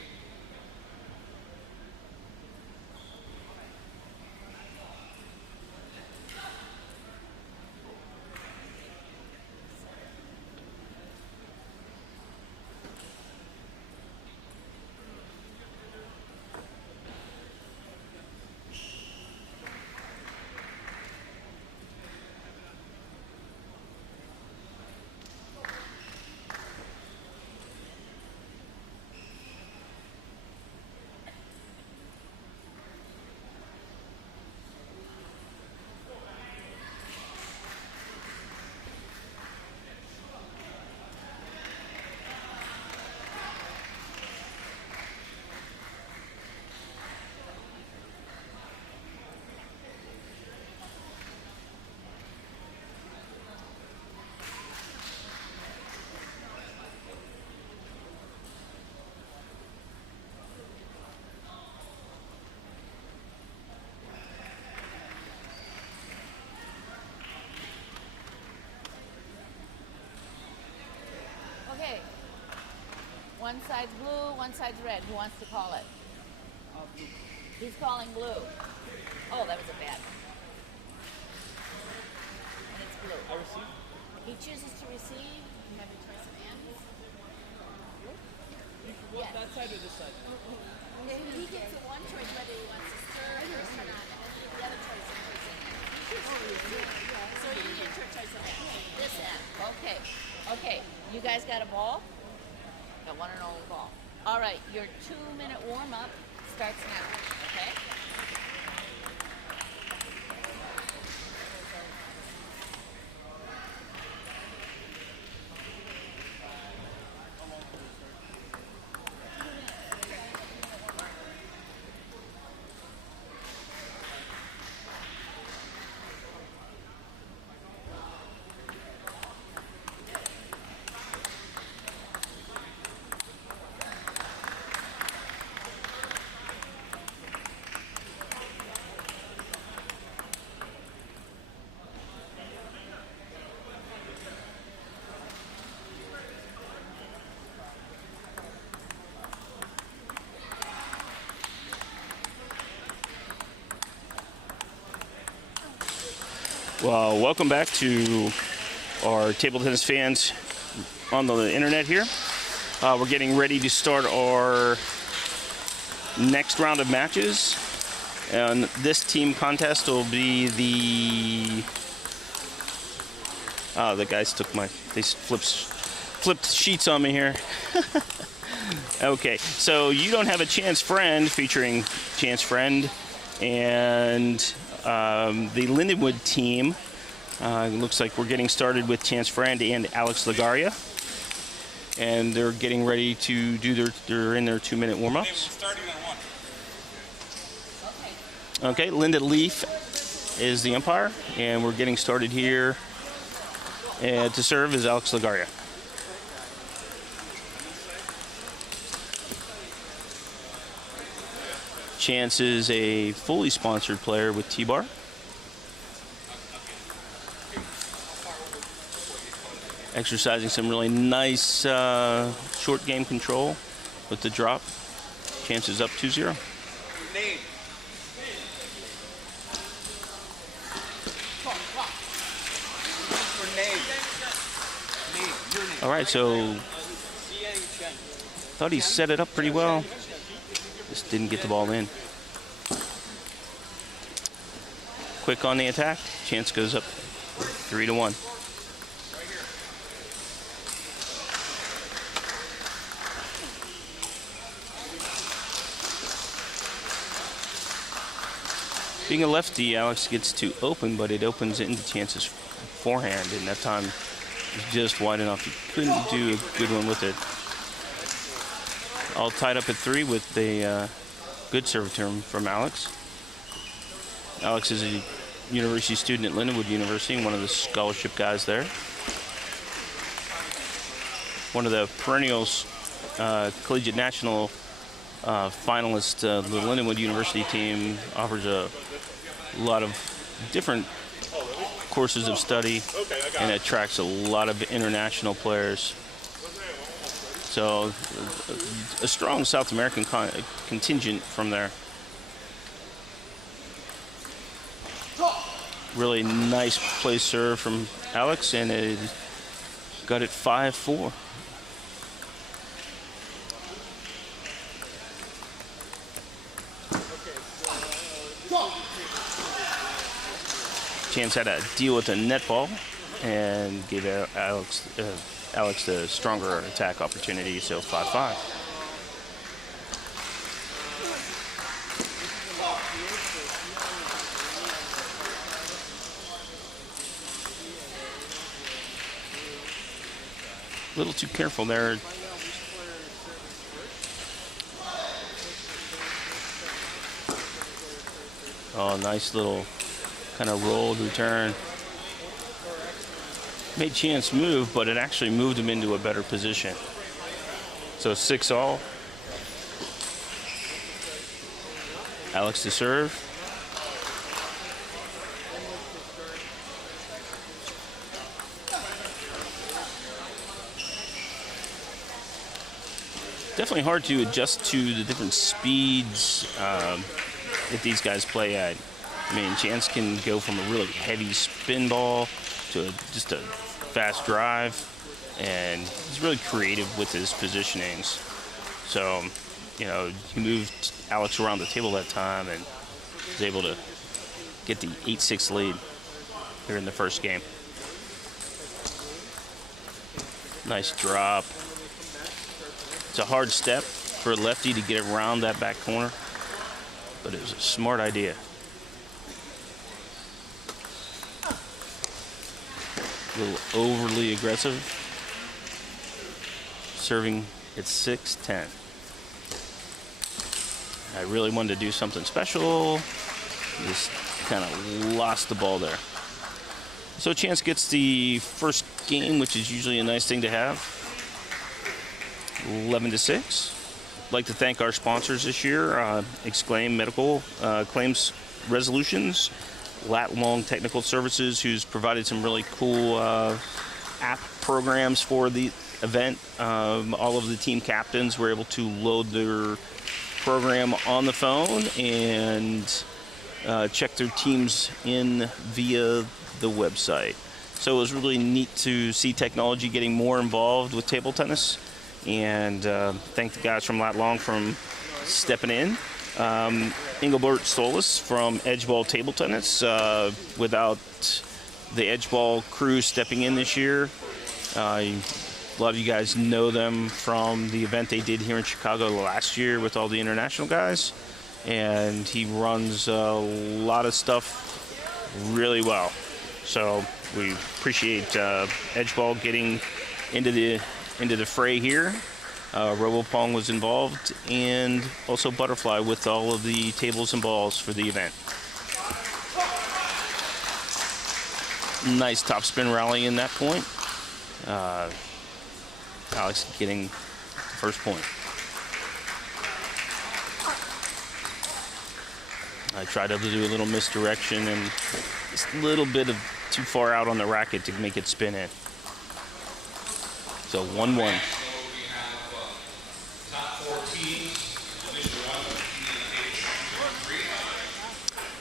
Okay. One side's blue, one side's red. Who wants to call it? He's calling blue. Oh, that was a bad one. And it's blue. I received. He chooses to receive. You have your choice of ends. What, Yes. that side or this side? He gets one choice whether he wants to serve first or not, and then the other choice is first and So you get your choice of end. This end. Okay. Okay. You guys got a ball? Got one and only ball. All right. Your 2-minute warm-up starts now. Okay? Well, welcome back to our table tennis fans on the internet here. We're getting ready to start our next round of matches. And this team contest will be the guys took they flipped sheets on me here. Okay, so You Don't Have a Chance Friend featuring Chance Friend and the Lindenwood team. Looks like we're getting started with Chance Friend and Alex Lagaria. And they're getting ready to do they're in their 2-minute warm-ups. Starting on 1. Okay, Linda Leaf is the umpire, and we're getting started here. And to serve is Alex Lagaria. Chance is a fully sponsored player with T-Bar. Exercising some really nice short game control with the drop. Chance is up 2-0. Name. All right, so thought he set it up pretty well. Just didn't get the ball in. Quick on the attack. Chance goes up 3-1. Being a lefty, Alex gets to open, but it opens into Chance's forehand, and that time was just wide enough. He couldn't do a good one with it. all tied up at 3 with a good serve return from Alex. Alex is a university student at Lindenwood University and one of the scholarship guys there. One of the perennials collegiate national finalists. The Lindenwood University team offers a lot of different courses of study and attracts a lot of international players. So a strong South American contingent from there. Really nice play serve from Alex, and it got it 5-4. Chance had to deal with a net ball and gave Alex the stronger attack opportunity, so 5-5. A little too careful there. Oh, nice little kind of rolled return. Made Chance move, but it actually moved him into a better position. So 6-all. Alex to serve. Definitely hard to adjust to the different speeds that these guys play at. I mean, Chance can go from a really heavy spin ball to just a fast drive, and he's really creative with his positionings. So, you know, he moved Alex around the table that time and was able to get the 8-6 lead here in the first game. Nice drop. It's a hard step for a lefty to get around that back corner, but it was a smart idea. A little overly aggressive. Serving at 6-10. I really wanted to do something special. Just kind of lost the ball there. So Chance gets the first game, which is usually a nice thing to have. 11-6. I'd like to thank our sponsors this year, Exclaim Medical Claims Resolutions, Lat Long Technical Services, who's provided some really cool app programs for the event. All of the team captains were able to load their program on the phone and check their teams in via the website. So it was really neat to see technology getting more involved with table tennis. And thank the guys from Lat Long for stepping in. Engelbert Solis from Edgeball Table Tennis. Without the Edgeball crew stepping in this year, a lot of you guys know them from the event they did here in Chicago last year with all the international guys. And he runs a lot of stuff really well. So we appreciate Edgeball getting into the fray here. Robopong was involved, and also Butterfly with all of the tables and balls for the event. Nice topspin rally in that point. Alex getting the first point. I tried to do a little misdirection and just a little bit of too far out on the racket to make it spin in. So 1-1.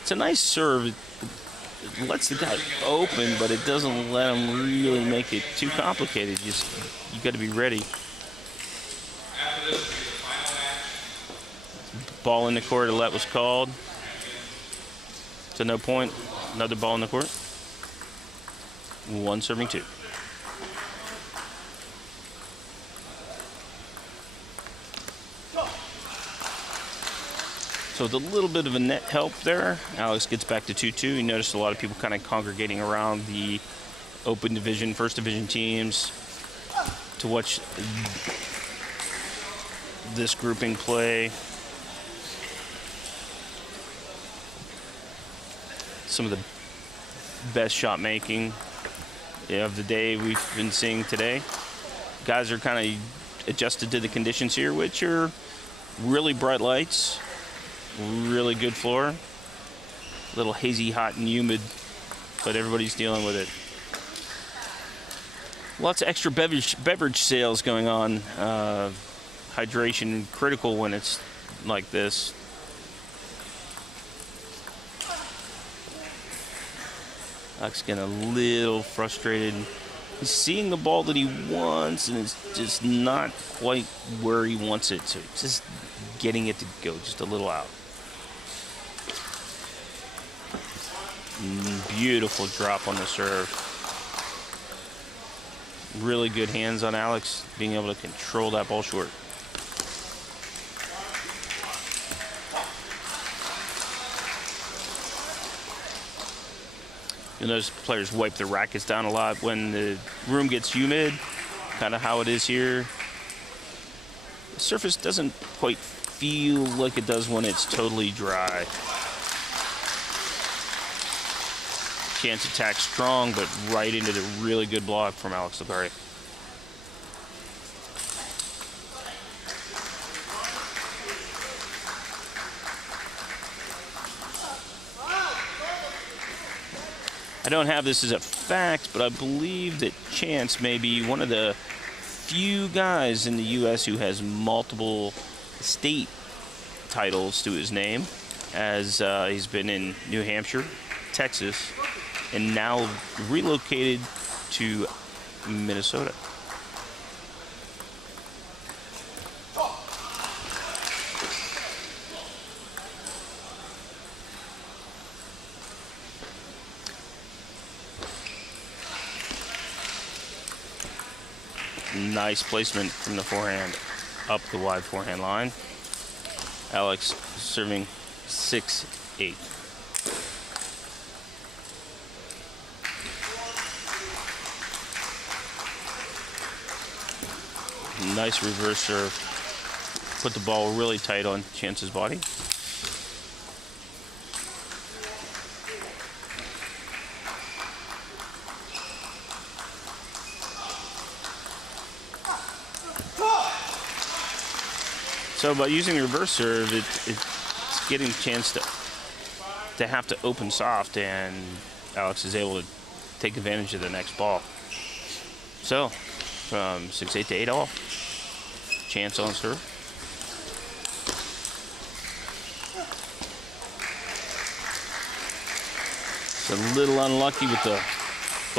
It's a nice serve. It lets the guy open, but it doesn't let him really make it too complicated. You got to be ready. Ball in the court, a let was called. So no point. Another ball in the court. 1-2. So with a little bit of a net help there, Alex gets back to 2-2. You noticed a lot of people kind of congregating around the open division, first division teams to watch this grouping play. Some of the best shot making of the day we've been seeing today. Guys are kind of adjusted to the conditions here, which are really bright lights, really good floor, a little hazy, hot, and humid, but everybody's dealing with it. Lots of extra beverage sales going on. Hydration critical when it's like this. Alex getting a little frustrated. He's seeing the ball that he wants, and it's just not quite where he wants it. So just getting it to go just a little out. Beautiful drop on the serve. Really good hands on Alex, being able to control that ball short. You'll notice players wipe their rackets down a lot when the room gets humid, kind of how it is here. The surface doesn't quite feel like it does when it's totally dry. Chance attack strong, but right into the really good block from Alex Lagari. I don't have this as a fact, but I believe that Chance may be one of the few guys in the U.S. who has multiple state titles to his name, as he's been in New Hampshire, Texas, and now relocated to Minnesota. Nice placement from the forehand up the wide forehand line. Alex serving 6-8. Nice reverse serve. Put the ball really tight on Chance's body. So by using reverse serve, it's getting a chance to have to open soft, and Alex is able to take advantage of the next ball. So from 6-8 to 8-all, Chance on serve. It's a little unlucky with the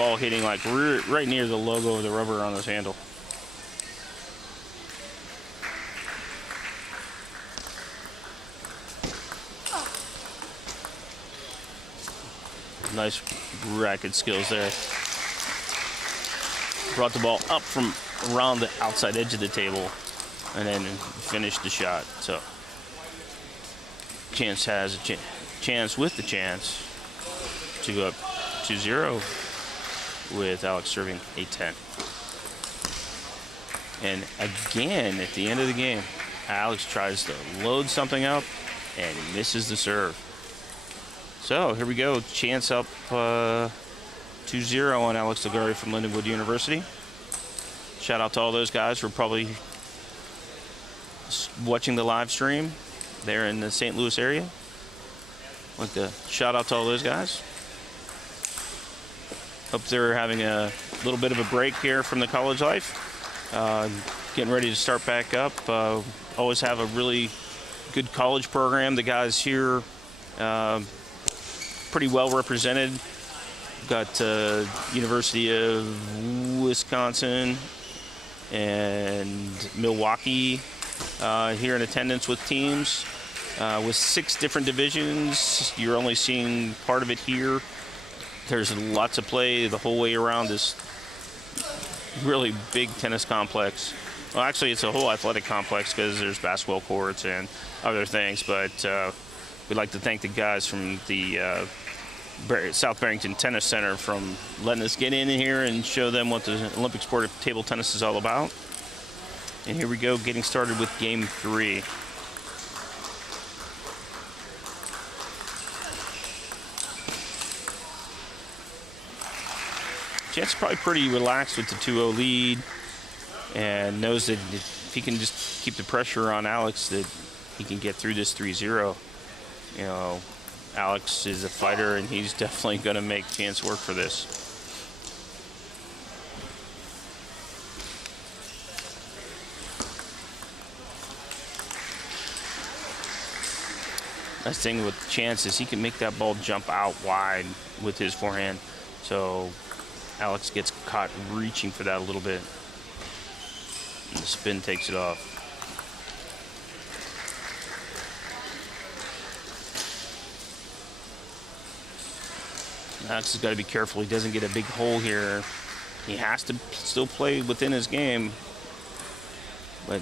ball hitting like right near the logo of the rubber on his handle. Nice racket skills there. Brought the ball up from around the outside edge of the table and then finished the shot. So Chance has a chance with the chance to go up 2-0 with Alex serving 8-10. And again, at the end of the game, Alex tries to load something up and he misses the serve. So here we go, Chance up 2-0 on Alex Lagari from Lindenwood University. Shout out to all those guys who are probably watching the live stream there in the St. Louis area. I'd like to shout out to all those guys. Hope they're having a little bit of a break here from the college life. Getting ready to start back up. Always have a really good college program. The guys here pretty well represented. Got University of Wisconsin and Milwaukee here in attendance with teams. With 6 different divisions, you're only seeing part of it here. There's lots of play the whole way around this really big tennis complex. Well, actually, it's a whole athletic complex because there's basketball courts and other things, but we'd like to thank the guys from the South Barrington Tennis Center from letting us get in here and show them what the Olympic sport of table tennis is all about. And here we go, getting started with game 3. Chance is probably pretty relaxed with the 2-0 lead and knows that if he can just keep the pressure on Alex, that he can get through this 3-0. You know, Alex is a fighter, and he's definitely going to make Chance work for this. Nice thing with Chance is he can make that ball jump out wide with his forehand. So Alex gets caught reaching for that a little bit. And the spin takes it off. Alex has got to be careful he doesn't get a big hole here. He has to still play within his game, but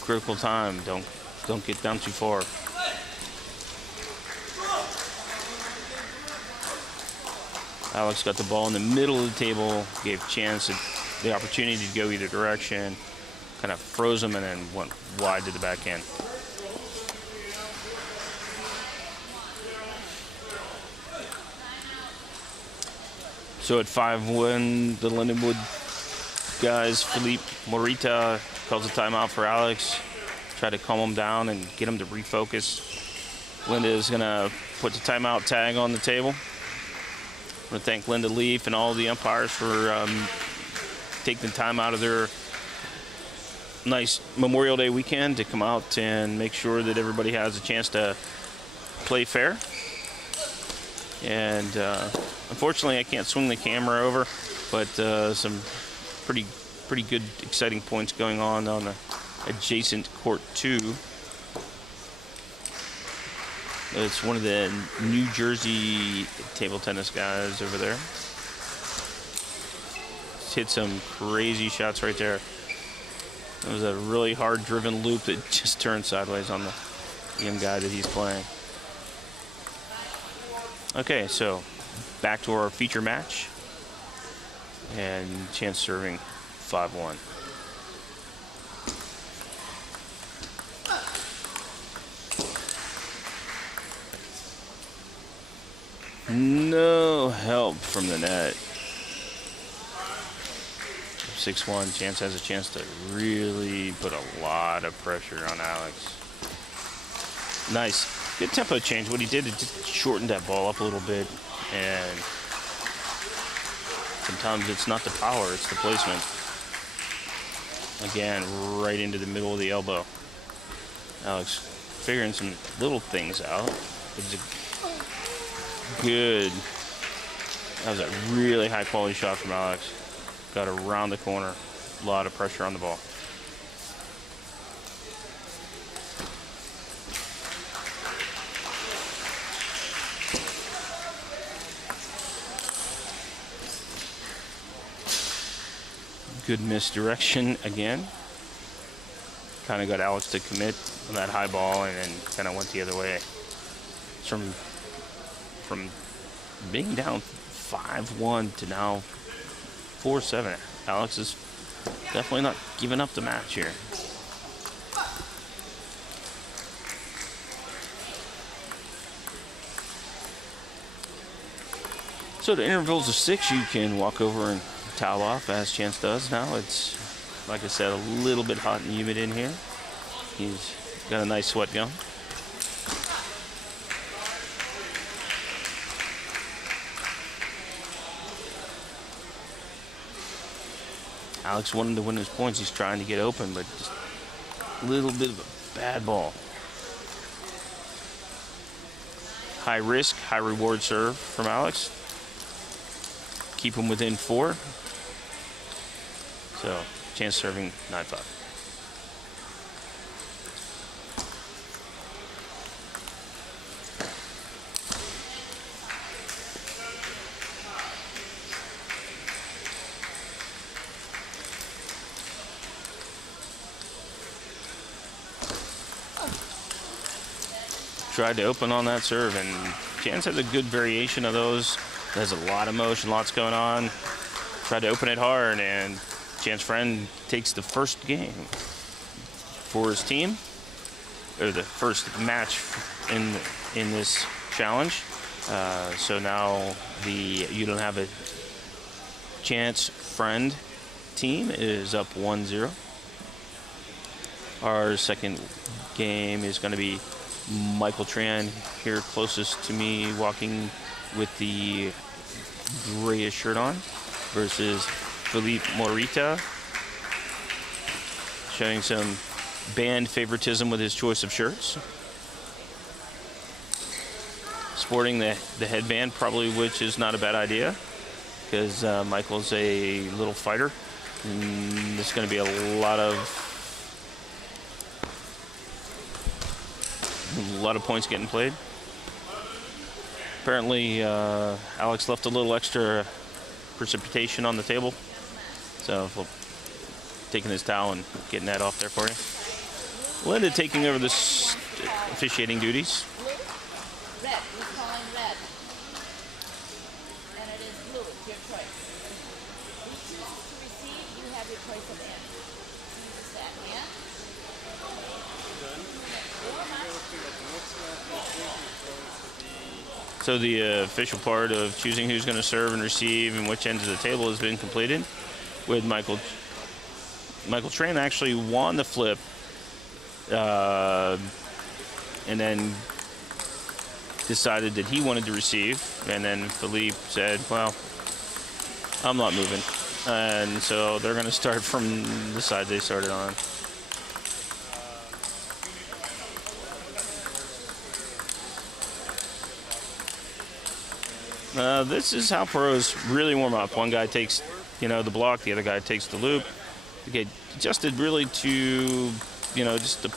critical time, don't get down too far. Alex got the ball in the middle of the table, gave Chance the opportunity to go either direction, kind of froze him, and then went wide to the backhand. So at 5-1, the Lindenwood guys, Philippe Morita calls a timeout for Alex. Try to calm him down and get him to refocus. Linda is going to put the timeout tag on the table. I want to thank Linda Leaf and all the umpires for taking the time out of their nice Memorial Day weekend to come out and make sure that everybody has a chance to play fair. And unfortunately, I can't swing the camera over, but some pretty good, exciting points going on the adjacent court 2. It's one of the New Jersey table tennis guys over there. He's hit some crazy shots right there. It was a really hard driven loop that just turned sideways on the young guy that he's playing. Okay, so back to our feature match. And Chance serving 5-1. No help from the net. 6-1, Chance has a chance to really put a lot of pressure on Alex. Nice. Good tempo change. What he did is just shortened that ball up a little bit, and sometimes it's not the power, it's the placement. Again, right into the middle of the elbow. Alex figuring some little things out. It's a good, that was a really high quality shot from Alex. Got around the corner, a lot of pressure on the ball. Good misdirection again. Kind of got Alex to commit on that high ball and then kind of went the other way. It's from being down 5-1 to now 4-7. Alex is definitely not giving up the match here. So the intervals of 6, you can walk over and towel off as Chance does now. It's, like I said, a little bit hot and humid in here. He's got a nice sweat going. Alex wanted to win his points. He's trying to get open, but just a little bit of a bad ball. High risk, high reward serve from Alex. Keep him within 4. So, Chance serving 9-5. Tried to open on that serve, and Chance has a good variation of those. There's a lot of motion, lots going on. Tried to open it hard, and Chance Friend takes the first game for his team, or the first match in this challenge. So now the You Don't Have a Chance Friend team is up 1-0. Our second game is going to be Michael Tran here closest to me, walking with the grayish shirt on, versus Philippe Morita, showing some band favoritism with his choice of shirts. Sporting the headband, probably, which is not a bad idea, because Michael's a little fighter, and there's going to be a lot of points getting played. Apparently, Alex left a little extra precipitation on the table, so we'll taking his towel and getting that off there for you. Linda taking over this officiating duties. Red, we're calling red. And it is blue, it's your choice. Who chooses to receive, you have your choice of end. Chooses that end. So the official part of choosing who's going to serve and receive and which ends of the table has been completed, with Michael Tran actually won the flip, and then decided that he wanted to receive, and then Philippe said, well, I'm not moving. And so they're going to start from the side they started on. This is how pros really warm up. One guy takes, the block, the other guy takes the loop. You get adjusted really to, just the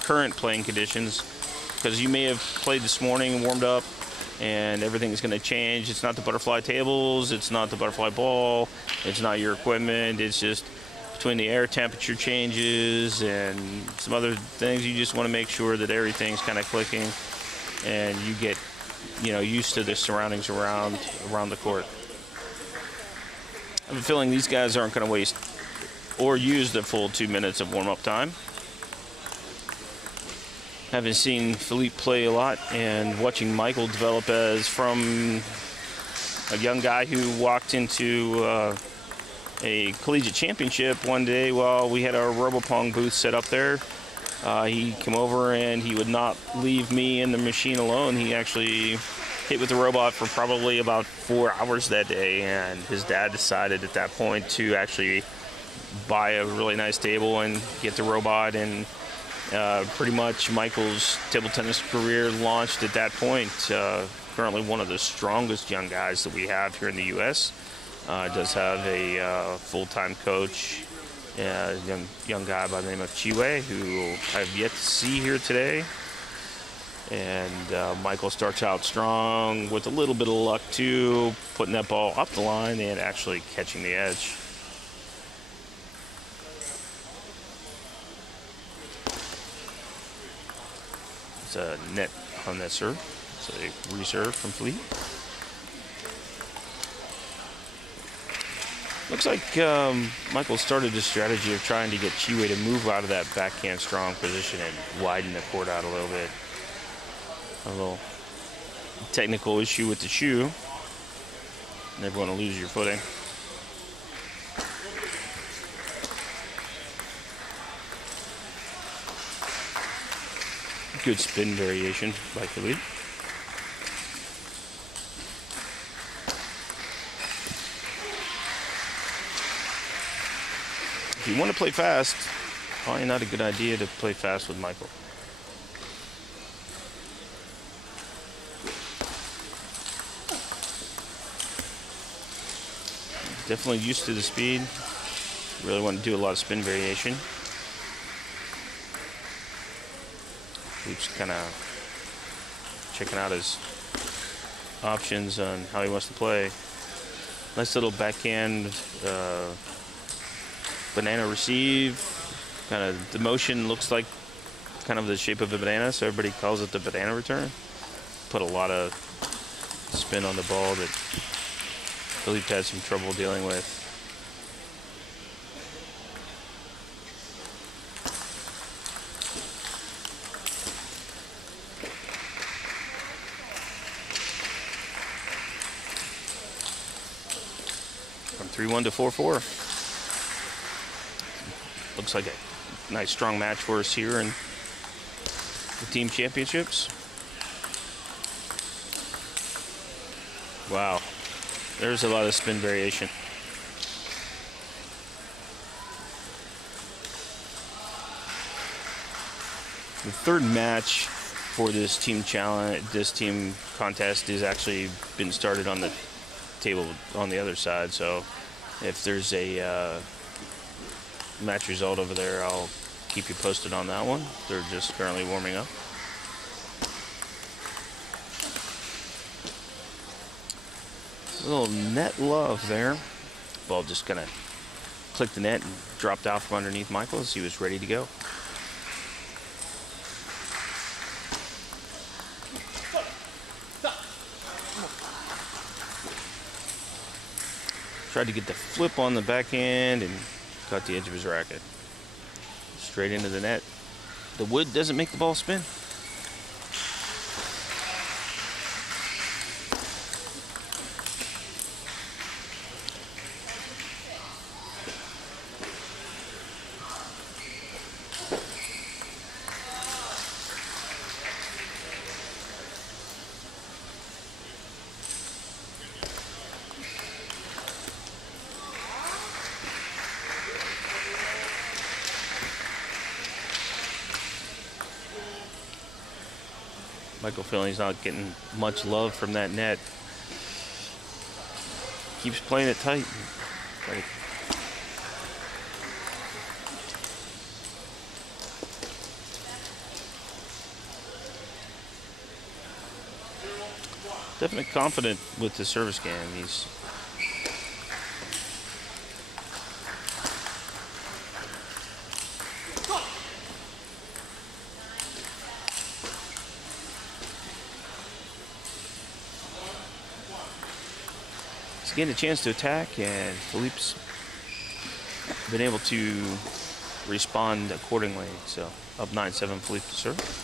current playing conditions, because you may have played this morning and warmed up, and everything is going to change. It's not the butterfly tables, it's not the butterfly ball, it's not your equipment. It's just between the air temperature changes and some other things. You just want to make sure that everything's kind of clicking, and you get used to the surroundings around the court. I have a feeling these guys aren't going to waste or use the full 2 minutes of warm-up time. Having seen Philippe play a lot and watching Michael develop as from a young guy who walked into a collegiate championship one day while we had our RoboPong booth set up there. He came over and he would not leave me and the machine alone. He actually hit with the robot for probably about 4 hours that day, and his dad decided at that point to actually buy a really nice table and get the robot, and pretty much Michael's table tennis career launched at that point. Currently one of the strongest young guys that we have here in the U.S. Does have a full-time coach, young guy by the name of Chiwe, who I have yet to see here today. And Michael starts out strong with a little bit of luck too, putting that ball up the line and actually catching the edge. It's a net on that serve. So a reserve from Philippe. Looks like Michael started a strategy of trying to get Chiwe to move out of that backhand strong position and widen the court out a little bit. A little technical issue with the shoe. Never want to lose your footing. Good spin variation by Philippe. If you want to play fast, probably not a good idea to play fast with Michael. Definitely used to the speed. Really want to do a lot of spin variation. He's kind of checking out his options on how he wants to play. Nice little backhand banana receive. Kind of the motion looks like kind of the shape of a banana, so everybody calls it the banana return. Put a lot of spin on the ball that Philippe had some trouble dealing with. 3-1 to 4-4. Looks like a nice strong match for us here in the team championships. Wow, there's a lot of spin variation. The third match for this team challenge, this team contest, has actually been started on the table on the other side. So if there's a match result over there, I'll keep you posted on that one. They're just currently warming up. A little net love there. Ball just gonna click the net and dropped out from underneath Michael as he was ready to go. Tried to get the flip on the backhand and caught the edge of his racket. Straight into the net. The wood doesn't make the ball spin. Michael feeling he's not getting much love from that net. Keeps playing it tight. Right. Definitely confident with the service game. He's getting a chance to attack, and Philippe's been able to respond accordingly. So up 9-7, Philippe to serve.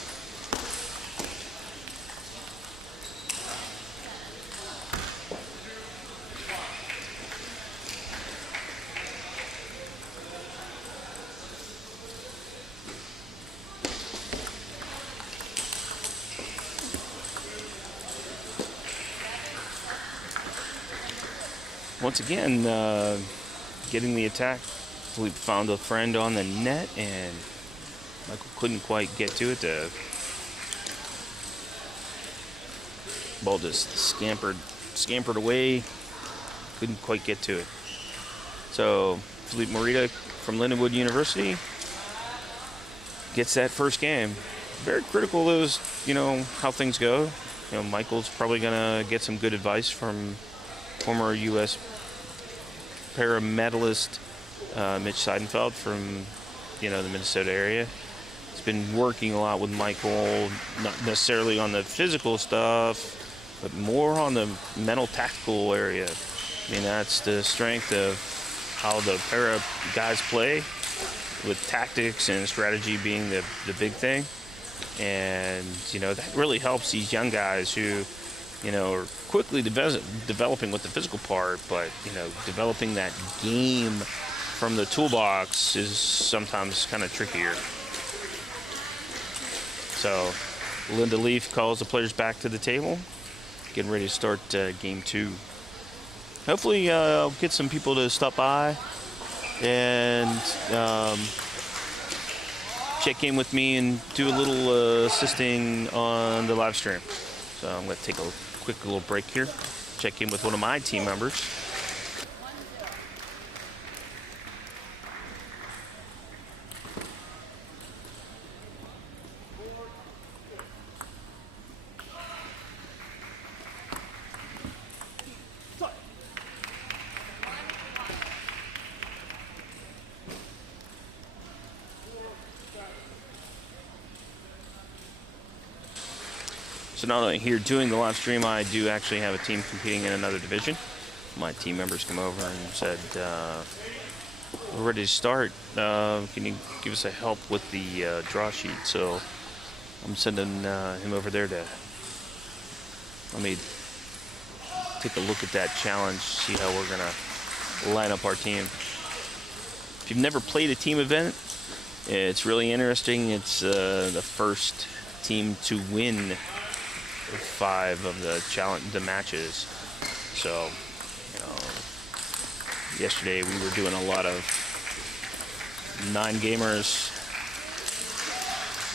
Once again, getting the attack. Philippe found a friend on the net, and Michael couldn't quite get to it. The ball just scampered away. Couldn't quite get to it. So Philippe Morita from Lindenwood University gets that first game. Very critical of those, how things go. Michael's probably gonna get some good advice from former U.S. para-medalist Mitch Seidenfeld from, the Minnesota area. He's been working a lot with Michael, not necessarily on the physical stuff, but more on the mental tactical area. That's the strength of how the para guys play, with tactics and strategy being the big thing. And, that really helps these young guys who, are quickly developing with the physical part, but, developing that game from the toolbox is sometimes kind of trickier. So Linda Leaf calls the players back to the table, getting ready to start game 2. Hopefully I'll get some people to stop by and check in with me and do a little assisting on the live stream. So I'm going to take a quick little break here, check in with one of my team members. So not only here doing the live stream, I do actually have a team competing in another division. My team members come over and said, we're ready to start. Can you give us a help with the draw sheet? So I'm sending him over there to let me take a look at that challenge, see how we're gonna line up our team. If you've never played a team event, it's really interesting. It's the first team to win 5 of the matches. So, you know, yesterday we were doing a lot of 9-gamers.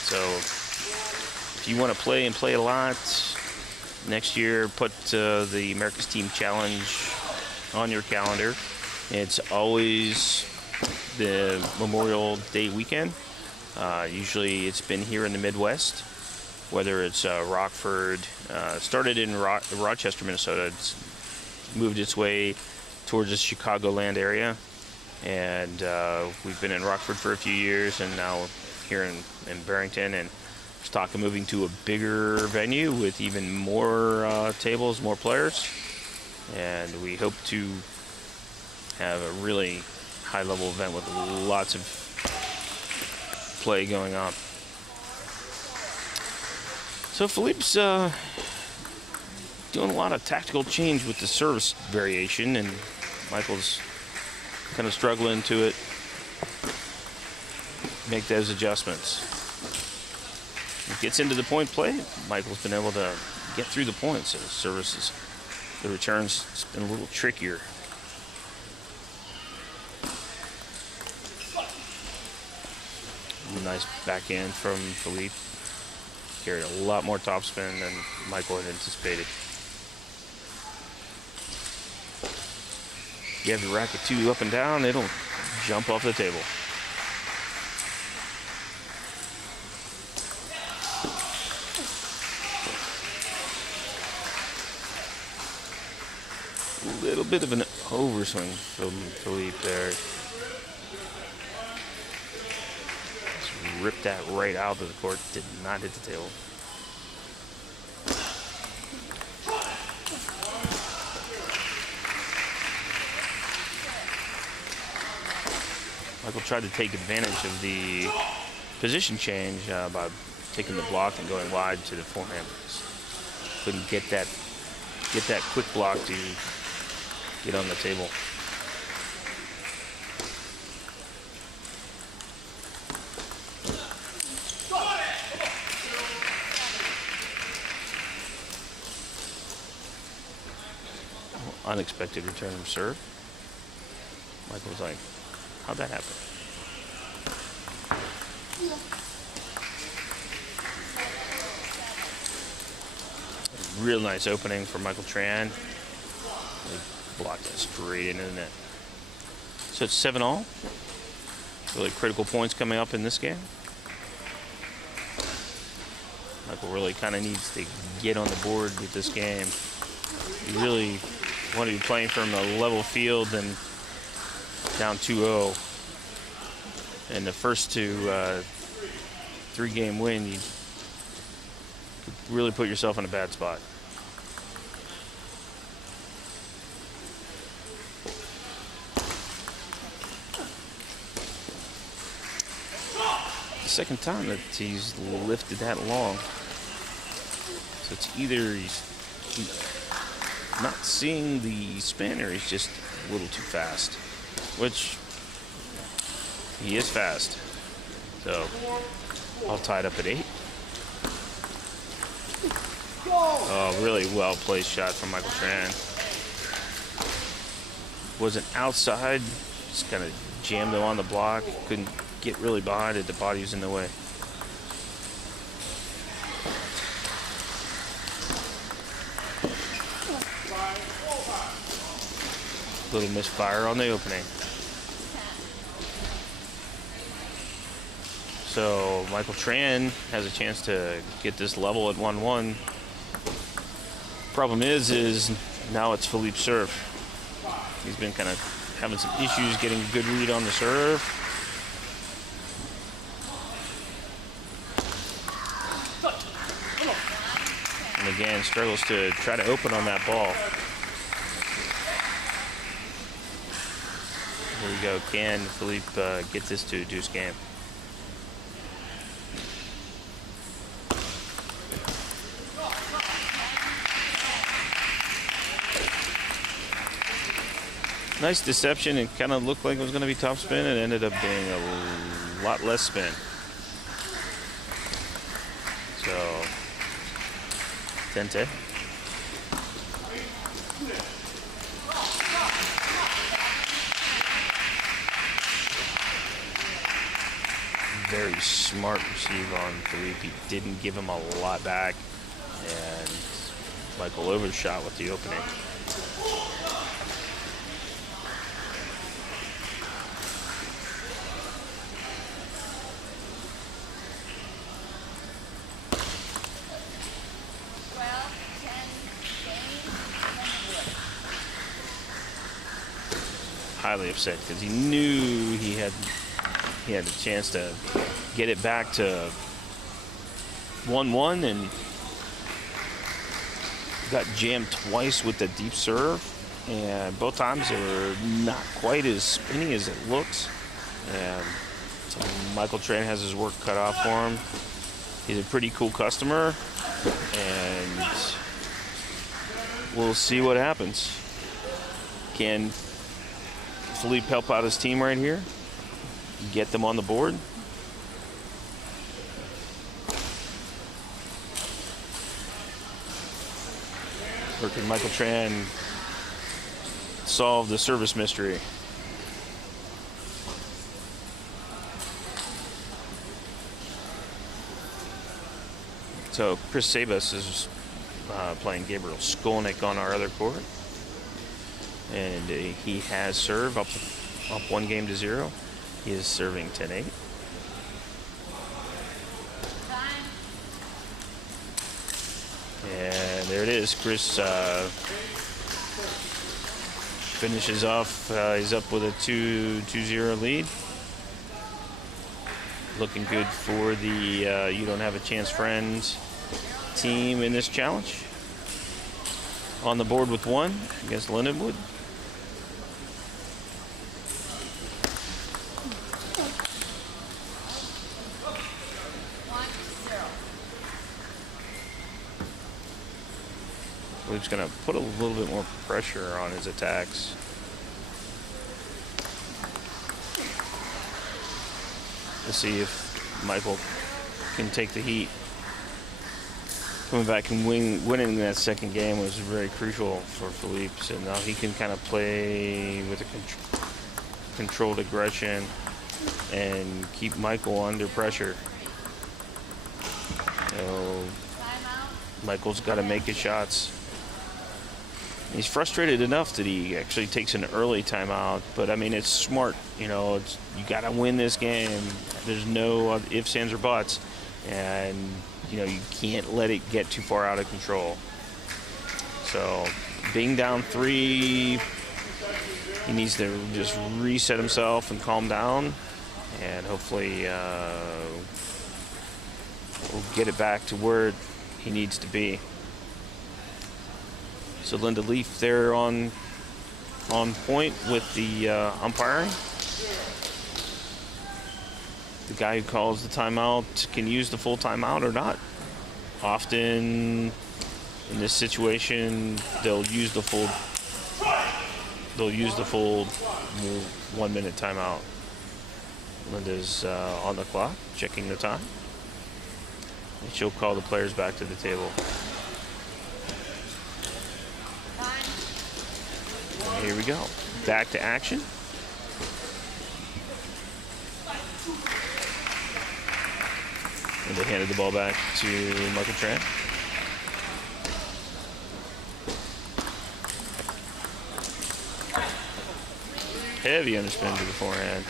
So if you want to play and play a lot, next year put the America's Team Challenge on your calendar. It's always the Memorial Day weekend. Usually it's been here in the Midwest, whether it's Rockford, started in Rochester, Minnesota. It's moved its way towards the Chicagoland area. And we've been in Rockford for a few years, and now here in Barrington. And there's talk of moving to a bigger venue with even more tables, more players. And we hope to have a really high-level event with lots of play going on. So Philippe's doing a lot of tactical change with the service variation, and Michael's kind of struggling to make those adjustments. When it gets into the point play, Michael's been able to get through the points. So the services, the returns, it's been a little trickier. Nice backhand from Philippe. Carried a lot more topspin than Michael had anticipated. You have your racket 2 up and down, it'll jump off the table. A little bit of an overswing from Philippe there. Just ripped that right out of the court, did not hit the table. Michael tried to take advantage of the position change by taking the block and going wide to the forehand. Couldn't get that quick block to get on the table. Unexpected return from serve. Michael was like, how'd that happen? Real nice opening for Michael Tran. He blocked that straight into the net. So it's 7-all. Really critical points coming up in this game. Michael really kind of needs to get on the board with this game. You really want to be playing from a level field and down 2-0. And the first 3-game win, you could really put yourself in a bad spot. The second time that he's lifted that long. So it's either he's not seeing the spin or he's just a little too fast, which he is fast. So all tied up at 8. Oh, really well placed shot from Michael Tran. Wasn't outside, just kind of jammed him on the block. Couldn't get really behind it. The body was in the way. Little misfire on the opening. So Michael Tran has a chance to get this level at 1-1. Problem is now it's Philippe's serve. He's been kind of having some issues getting a good read on the serve. And again, struggles to try to open on that ball. Here we go. Can Philippe get this to a deuce game? Nice deception. It kind of looked like it was going to be top spin. It ended up being a lot less spin. So, Tente. Very smart receive on Philippe. He didn't give him a lot back, and Michael overshot with the opening. Highly upset because he knew he had a chance to get it back to 1-1 and got jammed twice with the deep serve, and both times they were not quite as spinny as it looks. And so Michael Tran has his work cut off for him. He's a pretty cool customer, and we'll see what happens. Can Philippe help out his team right here? Get them on the board? Or can Michael Tran solve the service mystery? So Chris Sabas is playing Gabriel Skolnick on our other court. And he has served up 1-0. He is serving 10-8. And there it is. Chris finishes off. He's up with a 2-0 lead. Looking good for the You Don't Have a Chance Friends team in this challenge. On the board with 1 against Lindenwood. Philippe's going to put a little bit more pressure on his attacks. Let's see if Michael can take the heat. Coming back and winning that second game was very crucial for Philippe. So now he can kind of play with a controlled aggression and keep Michael under pressure. So Michael's got to make his shots. He's frustrated enough that he actually takes an early timeout, but I mean, it's smart. You know, you got to win this game. There's no ifs, ands, or buts, and you know you can't let it get too far out of control. So, being down 3, he needs to just reset himself and calm down, and hopefully we'll get it back to where he needs to be. So Linda Leaf there on point with the umpiring. The guy who calls the timeout can use the full timeout or not. Often in this situation, they'll use the full 1-minute timeout. Linda's on the clock, checking the time. And she'll call the players back to the table. And here we go. Back to action. And they handed the ball back to Michael Tran. Heavy underspin to the forehand.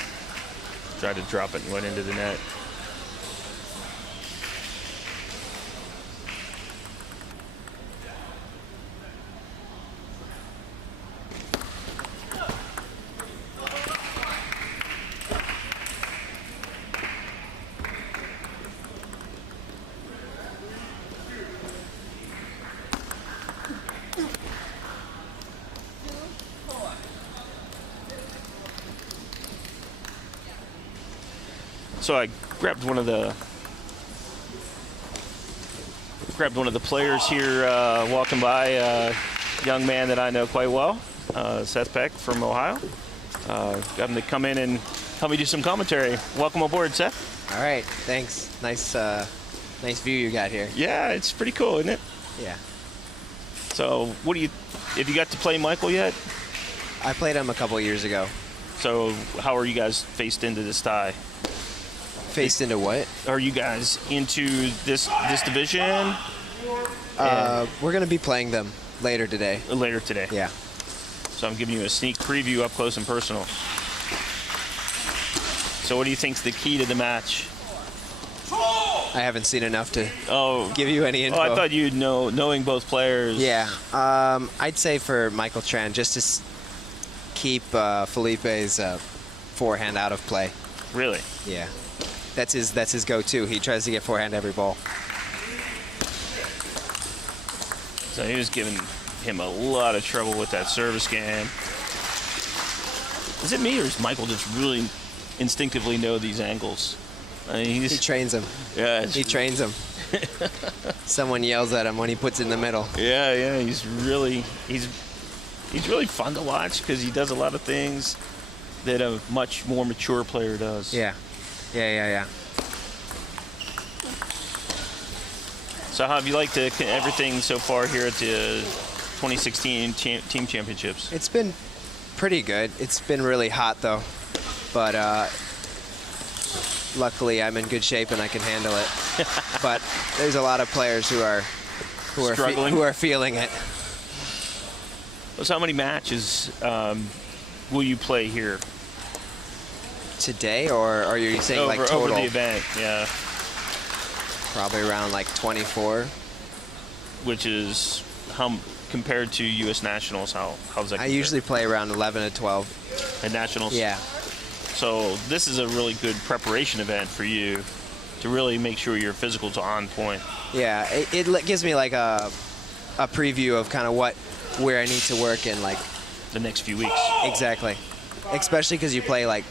Tried to drop it and went into the net. So I grabbed one of the players here walking by. young man that I know quite well, Seth Peck from Ohio. Got him to come in and help me do some commentary. Welcome aboard, Seth. All right, thanks. Nice view you got here. Yeah, it's pretty cool, isn't it? Yeah. So, have you got to play Michael yet? I played him a couple years ago. So, how are you guys faced into this tie? Faced into what? Are you guys into this division? We're gonna be playing them later today. Later today. Yeah. So I'm giving you a sneak preview up close and personal. So what do you think's the key to the match? I haven't seen enough to Oh, give you any info. Oh, I thought you'd know, knowing both players. Yeah. I'd say for Michael Tran, just to keep Felipe's forehand out of play. Really? Yeah. That's his go-to. He tries to get forehand every ball. So he was giving him a lot of trouble with that service game. Is it me or does Michael just really instinctively know these angles? I mean, He trains him. Yeah, He trains him. Someone yells at him when he puts it in the middle. yeah. He's really fun to watch because he does a lot of things that a much more mature player does. Yeah. So how have you liked everything so far here at the 2016 Team Championships? It's been pretty good. It's been really hot though, but luckily I'm in good shape and I can handle it. But there's a lot of players who are Struggling? who are feeling it. So how many matches will you play here? Today, or are you saying like total? Over the event, yeah. Probably around like 24. Which is how compared to U.S. Nationals? How's that? I compare? usually play around 11 to 12. At Nationals. Yeah. So this is a really good preparation event for you to really make sure your physical's on point. Yeah, it gives me like a preview of kind of where I need to work in like The next few weeks. exactly, especially because you play like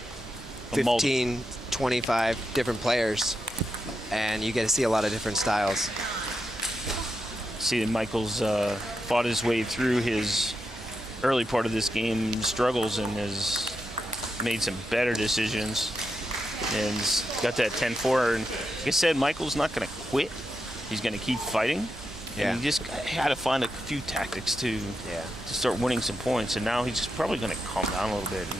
15, 25 different players, and you get to see a lot of different styles. See that Michael's fought his way through his early part of this game struggles and has made some better decisions and got that 10-4. And like I said, Michael's not going to quit. He's going to keep fighting. Yeah. And he just had to find a few tactics to start winning some points. And now he's probably going to calm down a little bit and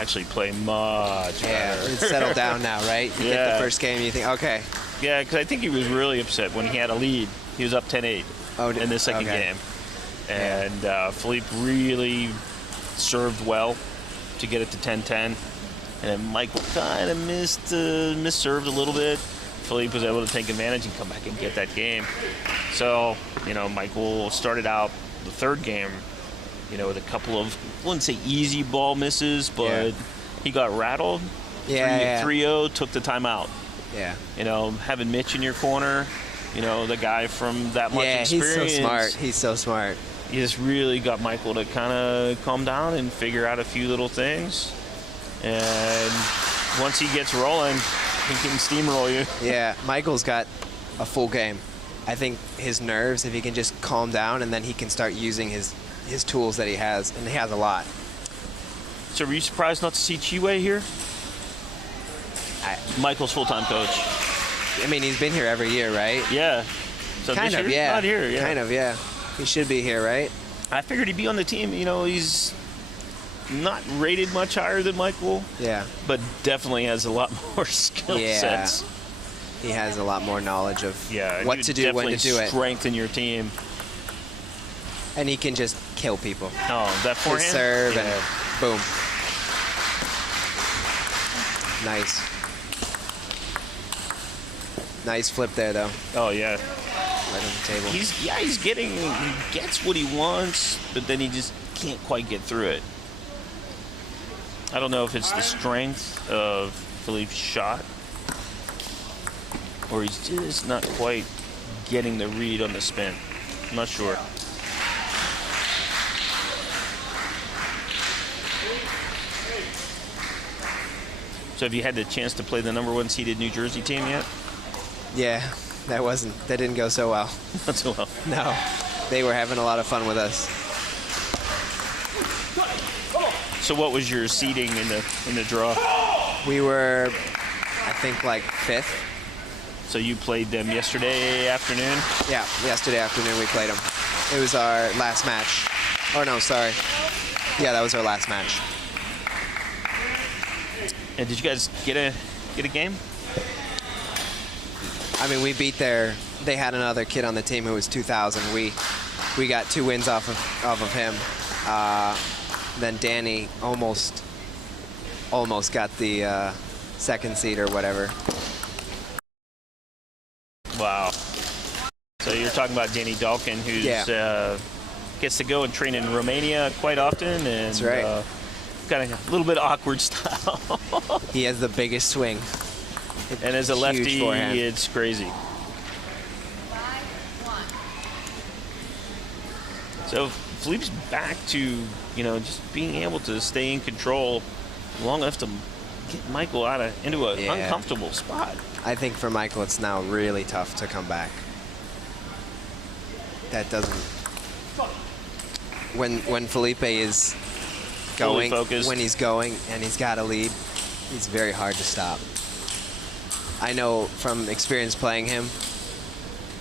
actually play much Yeah, better. it's settled down now, right? You get the first game, you think, okay. Yeah, because I think he was really upset when he had a lead. He was up 10-8 in the second game. And Philippe really served well to get it to 10-10. And then Michael kind of misserved a little bit. Philippe was able to take advantage and come back and get that game. So, Michael started out the third game, with a couple of, I wouldn't say easy ball misses, but he got rattled. 3-0, took the timeout. Yeah. Having Mitch in your corner, the guy from that much experience. He's so smart. He's so smart. He just really got Michael to kind of calm down and figure out a few little things. And once he gets rolling, he can steamroll you. Yeah, Michael's got a full game. I think his nerves, if he can just calm down, and then he can start using his tools that he has, and he has a lot. So were you surprised not to see Chiwei here? Michael's full-time coach. I mean, he's been here every year, right? Yeah. So Kind this of, year, yeah. Not here, yeah. Kind of, yeah. He should be here, right? I figured he'd be on the team. He's not rated much higher than Michael. Yeah. But definitely has a lot more skill sets. He has a lot more knowledge of what to do, when to do it. Strengthen your team. And he can just kill people. Oh, that forehand? His serve and boom. Nice. Nice flip there, though. Oh, yeah. Right on the table. He gets what he wants, but then he just can't quite get through it. I don't know if it's the strength of Philippe's shot, or he's just not quite getting the read on the spin. I'm not sure. So have you had the chance to play the #1 seeded New Jersey team yet? Yeah, that didn't go so well. Not so well. No, they were having a lot of fun with us. So what was your seeding in the draw? We were, I think, like 5th. So you played them yesterday afternoon? Yeah, yesterday afternoon we played them. It was our last match. Oh no, sorry. Yeah, that was our last match. And did you guys get a game? I mean, we beat they had another kid on the team who was 2000. We got 2 wins off of him. Then Danny almost got the second seed or whatever. Wow. So you're talking about Danny Dalkin, who gets to go and train in Romania quite often, and That's right. Got a little bit awkward style. He has the biggest swing. And as a Huge lefty, forehand. it's crazy. 5-1. So Philippe's back to, just being able to stay in control long enough to get Michael into an uncomfortable spot. I think for Michael, it's now really tough to come back. That doesn't. When Felipe is Fully going, focused. when he's going and he's got a lead, he's very hard to stop. I know from experience playing him,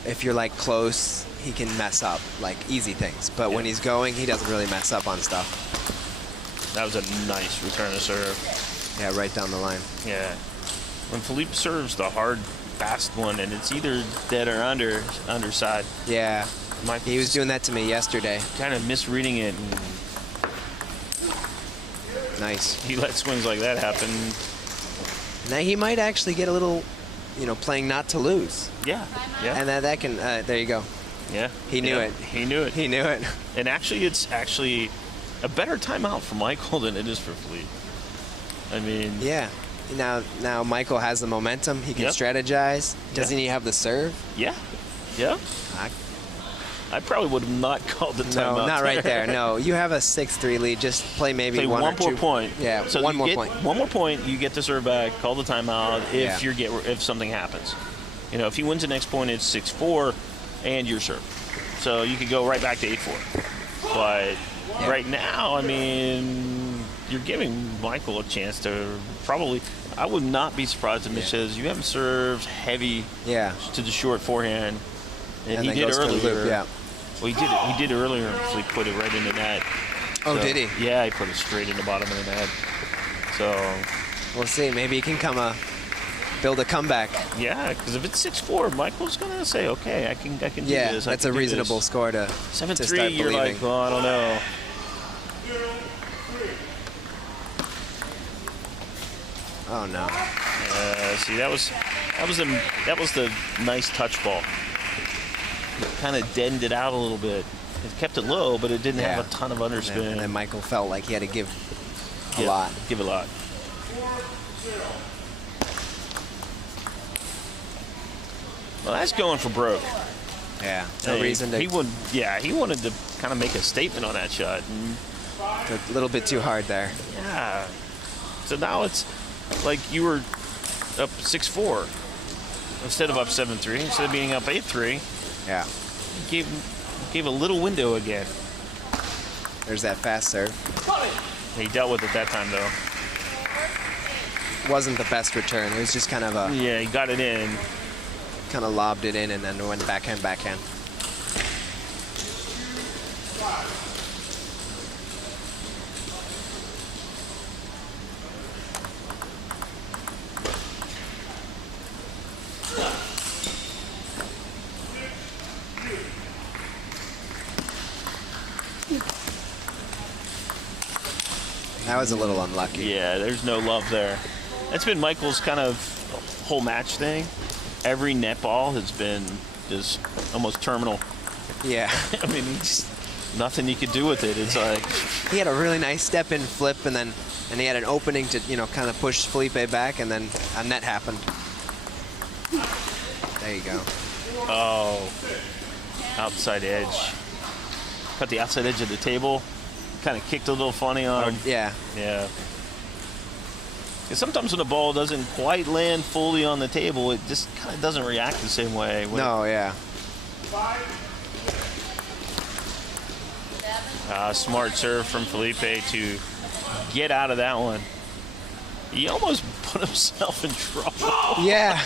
if you're like close, he can mess up like easy things. But when he's going, he doesn't really mess up on stuff. That was a nice return to serve. Yeah, right down the line. Yeah. When Philippe serves the hard, fast one, and it's either dead or underside. Yeah. He was doing that to me yesterday. Kind of misreading it. And nice. he let swings like that happen. Now he might actually get a little, playing not to lose. Yeah. Yeah. And that can, there you go. Yeah. He knew it. He knew it. He knew it. And actually, it's actually a better timeout for Michael than it is for Philippe. I mean. Yeah. Now Michael has the momentum. He can strategize. Doesn't he have the serve? Yeah. Yeah. I probably would have not called the timeout. No, not right there. No, you have a 6-3 lead. Just play maybe one or two. One more point. Yeah, so one more get point. One more point. You get the serve back. Call the timeout if something happens. If he wins the next point, it's 6-4, and your serve. So you could go right back to 8-4. But right now, I mean, you're giving Michael a chance to probably. I would not be surprised if he says you haven't served heavy to the short forehand, and he did earlier. Loop, yeah. Well, he did earlier, and he put it right into net. Oh, So, did he? Yeah, he put it straight in the bottom of the net. So we'll see. Maybe he can build a comeback. yeah, because if it's 6-4, Michael's gonna say, okay, I can do this. That's a reasonable score to 7-3. start You're believing. like, well, I don't know. Oh no. See, that was the nice touch ball. It kind of deadened it out a little bit. It kept it low, but it didn't have a ton of underspin. And then Michael felt like he had to give a Yeah, lot. Give a lot. Well, that's going for broke. Yeah. No reason to. He wanted to kind of make a statement on that shot. And A little bit too hard there. yeah. So now it's like you were up 6-4 instead of up 7-3. Instead of being up 8-3, Yeah. you gave a little window again. There's that fast serve. He dealt with it that time, though. Wasn't the best return. It was just kind of Yeah, he got it in. kind of lobbed it in and then went backhand. That was a little unlucky. Yeah, there's no love there. That's been Michael's kind of whole match thing. Every net ball has been just almost terminal. Yeah. I mean, nothing you could do with it. It's like He had a really nice step in flip and he had an opening to, kind of push Felipe back and then a net happened. There you go. outside edge. Cut the outside edge of the table. Kind of kicked a little funny on him. Yeah. Yeah. Because sometimes when the ball doesn't quite land fully on the table, it just kind of doesn't react the same way. No, yeah. Smart serve from Felipe to get out of that one. He almost put himself in trouble. Yeah.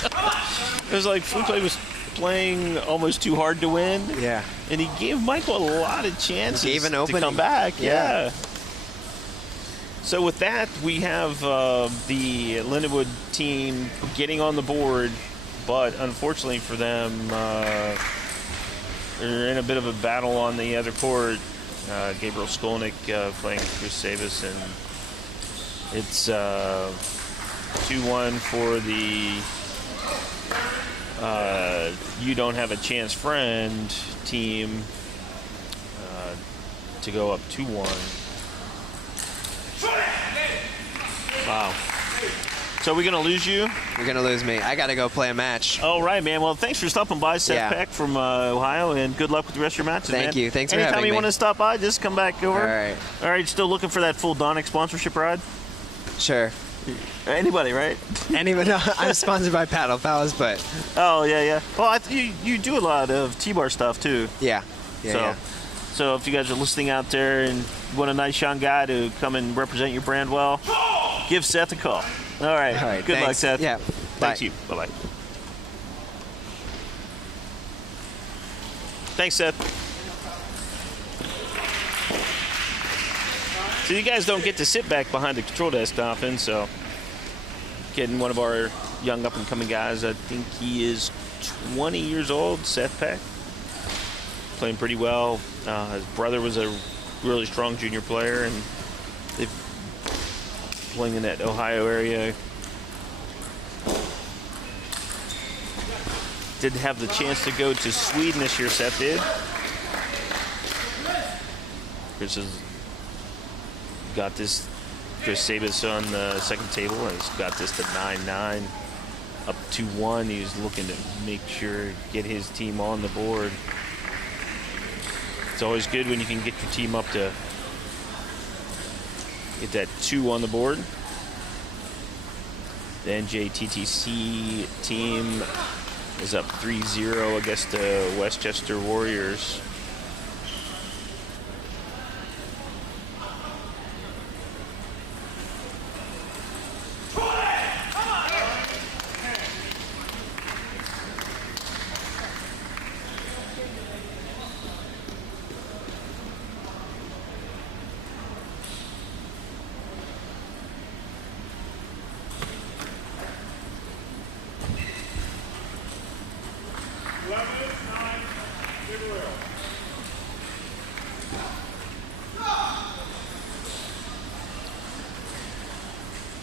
It was like Felipe was playing almost too hard to win. Yeah. And he gave Michael a lot of chances Gave an to opening. come back. Yeah. So with that, we have the Lindenwood team getting on the board, but unfortunately for them, they're in a bit of a battle on the other court. Gabriel Skolnick playing Chris Savis, and it's 2-1 for the You Don't Have a Chance Friend team to go up 2-1. Wow. So we're going to lose you? You're going to lose me. I got to go play a match. All right, man. Well, thanks for stopping by, Seth Yeah. Peck from Ohio, and good luck with the rest of your matches, man. Thank you. Thanks for Anytime having you me. want to stop by, just come back over. All right. All right, still looking for that full Donic sponsorship ride? Sure. Anybody, right? Anyone? I'm sponsored by Paddle Palace, but Oh, yeah. Well, you do a lot of T-bar stuff, too. yeah. So if you guys are listening out there and you want a nice young guy to come and represent your brand well, give Seth a call. All right. All right. Good luck, Thanks. Seth. Yeah. Thank Bye. you. Bye-bye. Thanks, Seth. So you guys don't get to sit back behind the control desk often, so getting one of our young up-and-coming guys, I think he is 20 years old, Seth Peck. Playing pretty well. His brother was a really strong junior player, and they've playing in that Ohio area. Didn't have the chance to go to Sweden this year, Seth did. Chris has got this, Chris Sabis on the second table, and has got this to 9-9, up 2-1. He's looking to make sure, get his team on the board. It's always good when you can get your team up to get that 2 on the board. The NJTTC team is up 3-0 against the Westchester Warriors.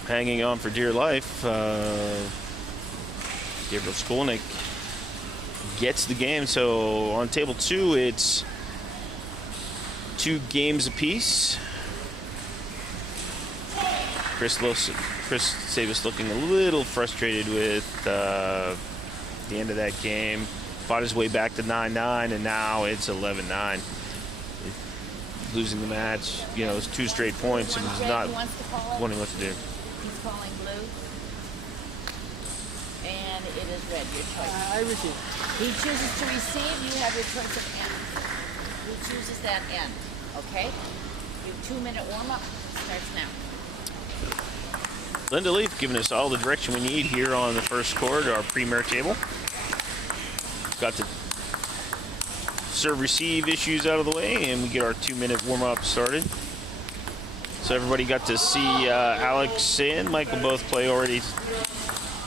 Hanging on for dear life, Gabriel Skolnick gets the game. So on table 2, it's 2 games apiece. Chris Savis looking a little frustrated with the end of that game. Fought his way back to 9-9, and now it's 11-9. Losing the match, you know, it's 2 straight points, and he's not wanting what to do. He's calling blue. And it is red, your choice. I receive. He chooses to receive, you have your choice of end. Who chooses that end? Okay? Your 2-minute warm-up starts now. Linda Leaf giving us all the direction we need here on the first court, our premier table. Got the serve-receive issues out of the way, and we get our 2-minute warm-up started. So everybody got to see Alex and Michael both play already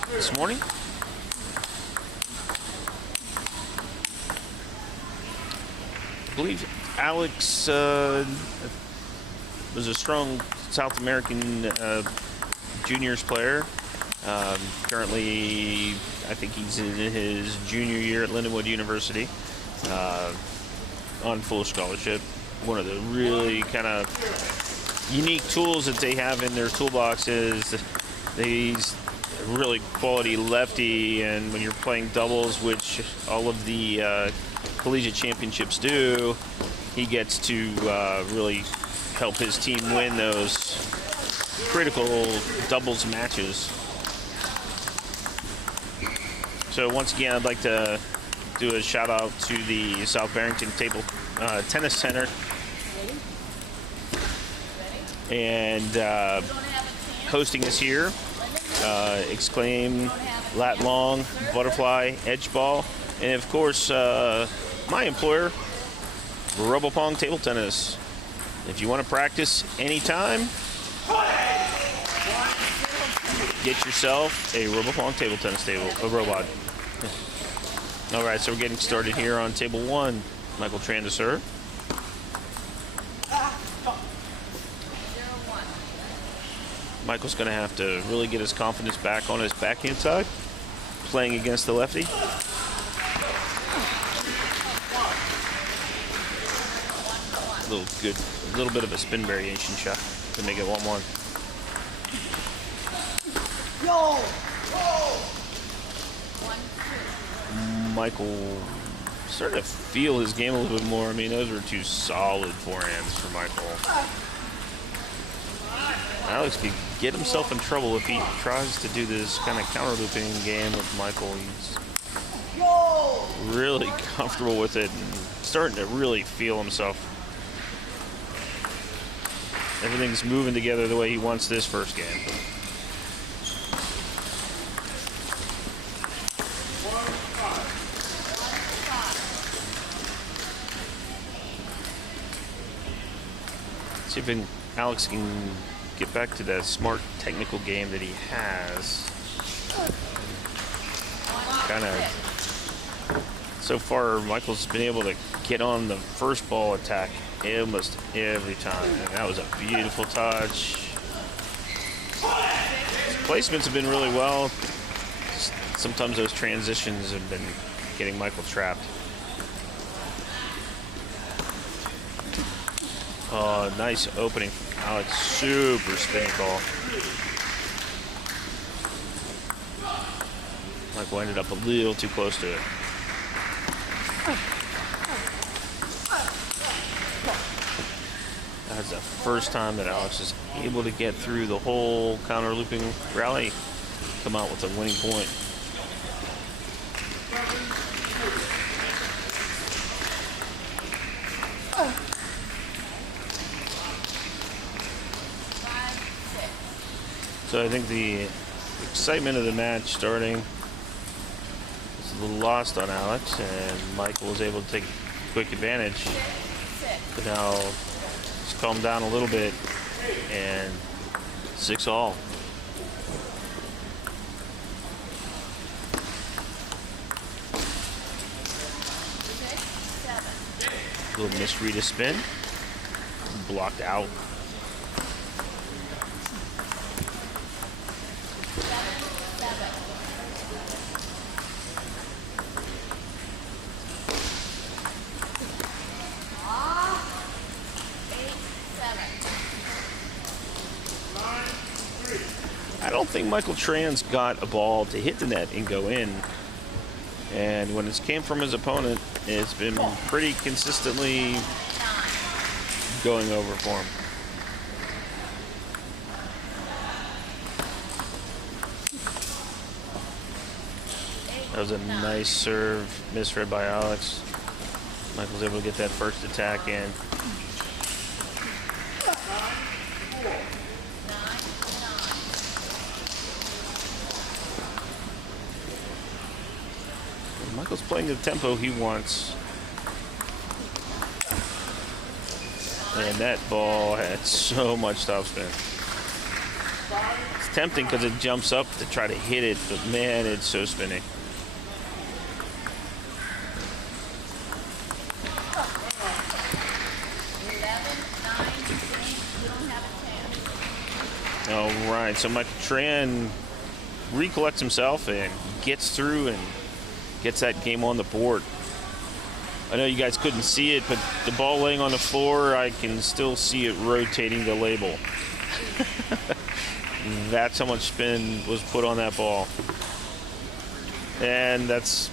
this morning. I believe Alex was a strong South American juniors player. Currently, I think he's in his junior year at Lindenwood University on full scholarship. One of the really kind of unique tools that they have in their toolbox is he's a really quality lefty, and when you're playing doubles, which all of the collegiate championships do, he gets to really help his team win those critical doubles matches. So once again, I'd like to do a shout out to the South Barrington Table Tennis Center. And hosting us here, Exclaim, Lat Long, Butterfly, Edgeball, and of course, my employer, Robopong Table Tennis. If you want to practice anytime, get yourself a Robopong Table Tennis table, a robot. All right, so we're getting started here on table 1. Michael Tran to serve. Michael's going to have to really get his confidence back on his backhand side, playing against the lefty. A little bit of a spin variation shot to make it 1-1. Michael starting to feel his game a little bit more. I mean, those were 2 solid forehands for Michael. Alex could get himself in trouble if he tries to do this kind of counter-looping game with Michael. He's really comfortable with it and starting to really feel himself. Everything's moving together the way he wants this first game. See if Alex can get back to that smart technical game that he has. Kind of, so far, Michael's been able to get on the first ball attack almost every time. And that was a beautiful touch. His placements have been really well. Sometimes those transitions have been getting Michael trapped. Oh, nice opening. Alex, super spinning ball. Michael ended up a little too close to it. That's the first time that Alex is able to get through the whole counter looping rally, come out with a winning point. So I think the excitement of the match starting is a little lost on Alex, and Michael was able to take quick advantage. But now he's calmed down a little bit, and 6-all. A little misread of spin, blocked out. I don't think Michael Tran's got a ball to hit the net and go in. And when it came from his opponent, it's been pretty consistently going over for him. That was a nice serve, misread by Alex. Michael's able to get that first attack in. Michael's playing the tempo he wants. And that ball had so much topspin. It's tempting because it jumps up to try to hit it, but man, it's so spinny. All right, so Michael Tran recollects himself and gets through and gets that game on the board. I know you guys couldn't see it, but the ball laying on the floor, I can still see it rotating the label. That's how much spin was put on that ball. And that's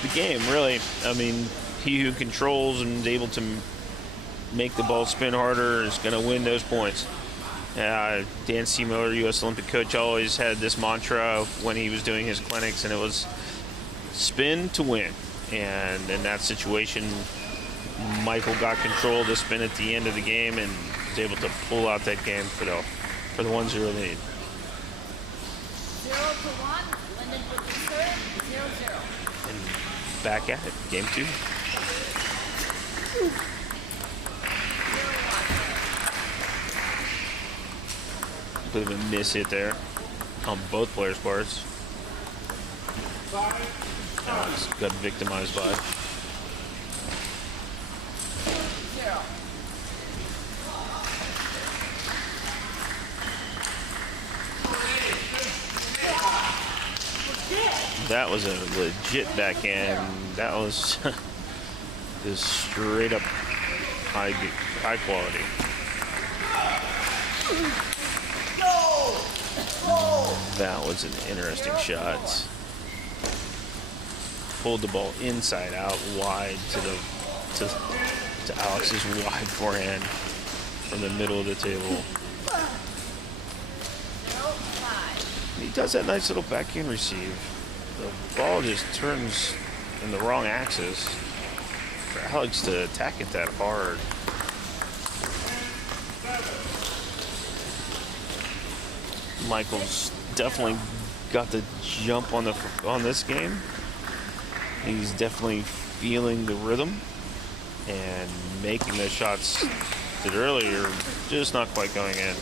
the game, really. I mean, he who controls and is able to make the ball spin harder is going to win those points. Dan C. Miller, U.S. Olympic coach, always had this mantra when he was doing his clinics, and it was spin to win. And in that situation, Michael got control of the spin at the end of the game and was able to pull out that game for the 1-0 lead. 0-1. Linden with the serve. 0-0. And back at it, game 2. 0-1. Bit of a miss hit there on both players' parts. Alex got victimized by. 0. That was a legit backhand. That was just straight up high quality. That was an interesting shot. Pulled the ball inside out wide to Alex's wide forehand from the middle of the table. 0-5. He does that nice little backhand receive. The ball just turns in the wrong axis for Alex to attack it that hard. Michael's definitely got the jump on this game. He's definitely feeling the rhythm and making the shots that earlier just not quite going in.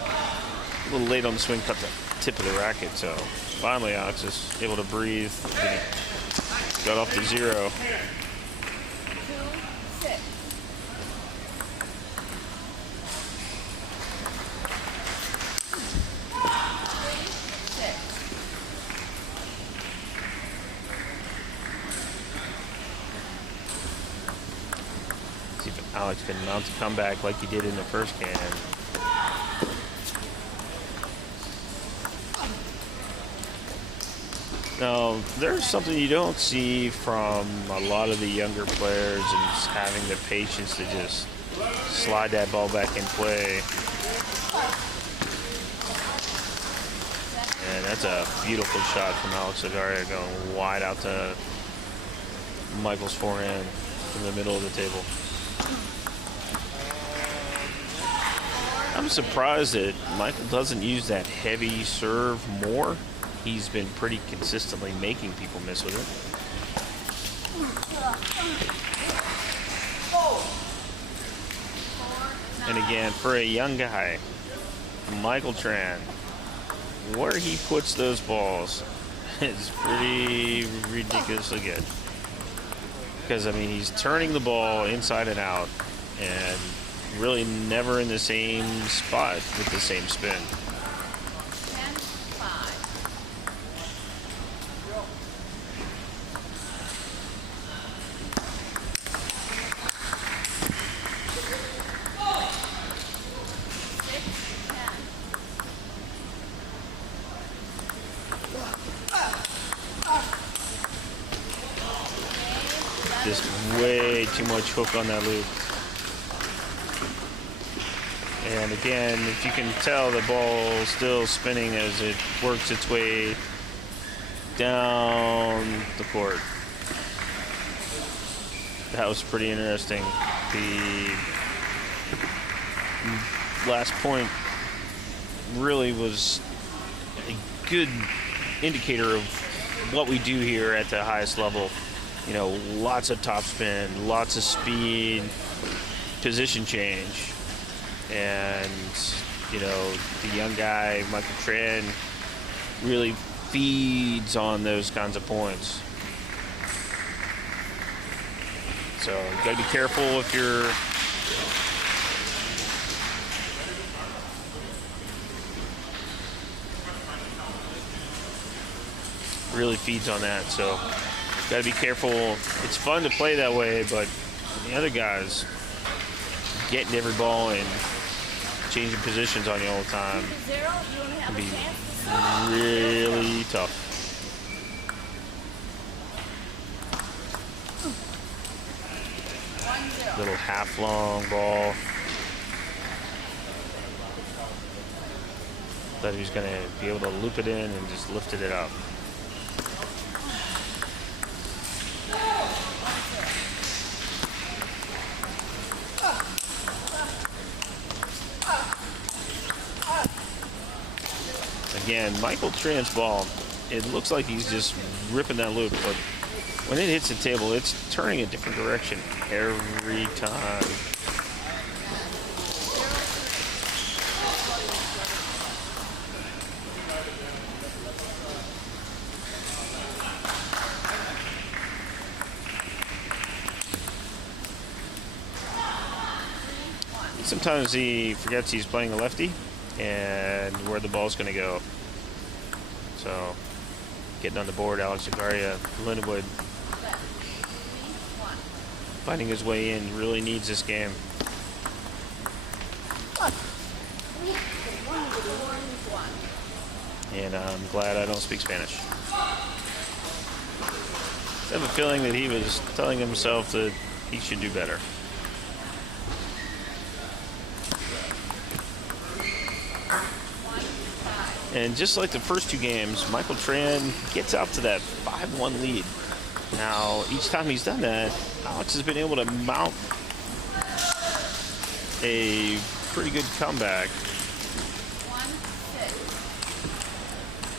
A little late on the swing, cut the tip of the racket, so finally Alex is able to breathe. Got off to 0. 2-6. See if Alex can mount a comeback like he did in the first game. Now, there's something you don't see from a lot of the younger players, and just having the patience to just slide that ball back in play. And that's a beautiful shot from Alex Agaria, going wide out to Michael's forehand from the middle of the table. I'm surprised that Michael doesn't use that heavy serve more. He's been pretty consistently making people miss with it. And again, for a young guy, Michael Tran, where he puts those balls is pretty ridiculously good. Because, I mean, he's turning the ball inside and out and really never in the same spot with the same spin. 10-5. Just way too much hook on that loop. And again, if you can tell, the ball still spinning as it works its way down the court. That was pretty interesting. The last point really was a good indicator of what we do here at the highest level. You know, lots of topspin, lots of speed, position change. And, you know, the young guy, Michael Tran, really feeds on those kinds of points. So you gotta be careful if you're really feeds on that. So gotta be careful. It's fun to play that way, but the other guys getting every ball and changing positions on you all the time 0, you only have can a be chance to serve. really tough. Little half long ball. Thought he was going to be able to loop it in and just lifted it up. again, Michael Tran's ball, it looks like he's just ripping that loop, but when it hits the table, it's turning a different direction every time. Sometimes he forgets he's playing a lefty and where the ball's going to go. So, getting on the board, Alex Zagaria, Linwood, finding his way in, really needs this game. And I'm glad I don't speak Spanish. I have a feeling that he was telling himself that he should do better. And just like the first two games, Michael Tran gets out to that 5-1 lead. Now, each time he's done that, Alex has been able to mount a pretty good comeback.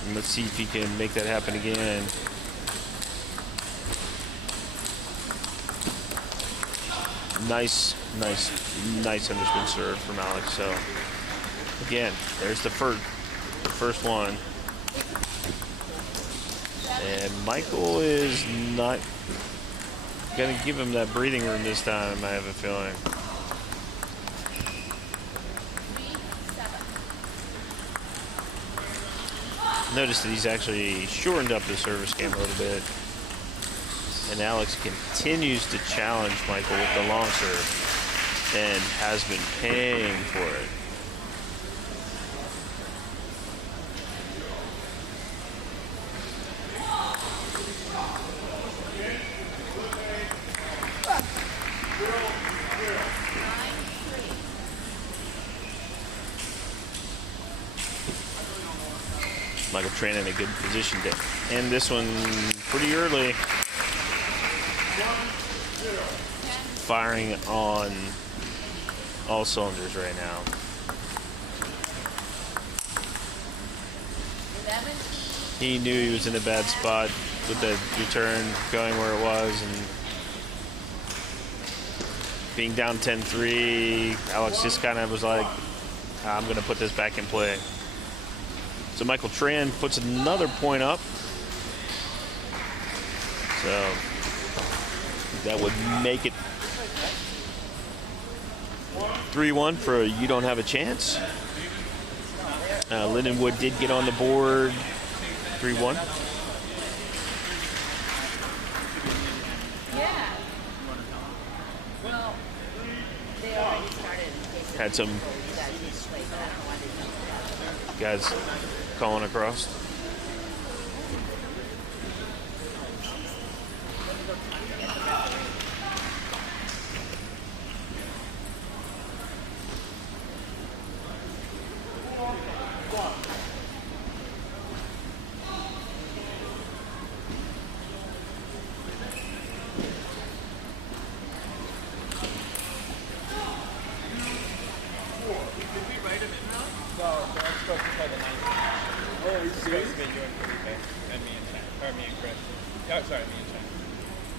And let's see if he can make that happen again. Nice underspin serve from Alex. So, again, there's the first one. And Michael is not going to give him that breathing room this time, I have a feeling. Notice that he's actually shortened up the service game a little bit. And Alex continues to challenge Michael with the long serve and has been paying for it. Michael Tran in a good position to end this one pretty early. Firing on all cylinders right now. He knew he was in a bad spot with the return going where it was, and being down 10-3, Alex just kind of was like, I'm going to put this back in play. So Michael Tran puts another point up. So that would make it 3-1 for You Don't Have a Chance. Lindenwood did get on the board 3-1. Yeah. Well, they already started. Had some guys calling across.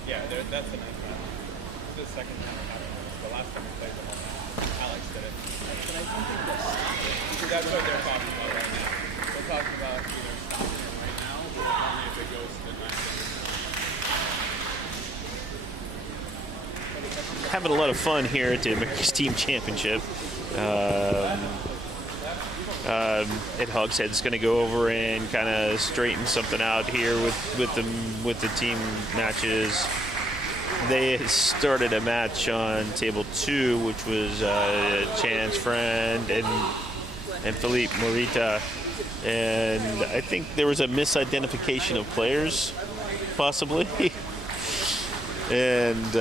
Yeah, that's the ninth round. This is the second time it happened. The last time we played the whole match, Alex did it. But I don't think that's what they're talking about right now. They're talking about either stopping it right now or only if it goes to the ninth. Having a lot of fun here at the America's Team Championship. Ed Hogshead's going to go over and kind of straighten something out here with the team matches. They started a match on table 2, which was Chan's friend and Philippe Morita, and I think there was a misidentification of players, possibly. And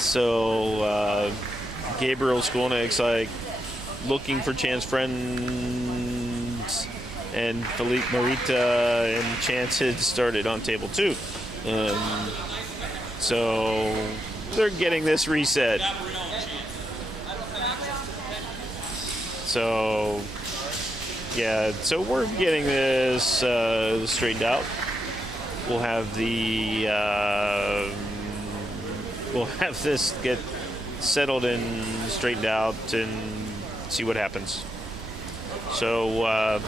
so Gabriel Skolnick's like looking for Chan's friends, and Philippe Morita and Chance had started on table 2. So they're getting this reset. So Yeah, so we're getting this straightened out. We'll have this get settled and straightened out and see what happens. So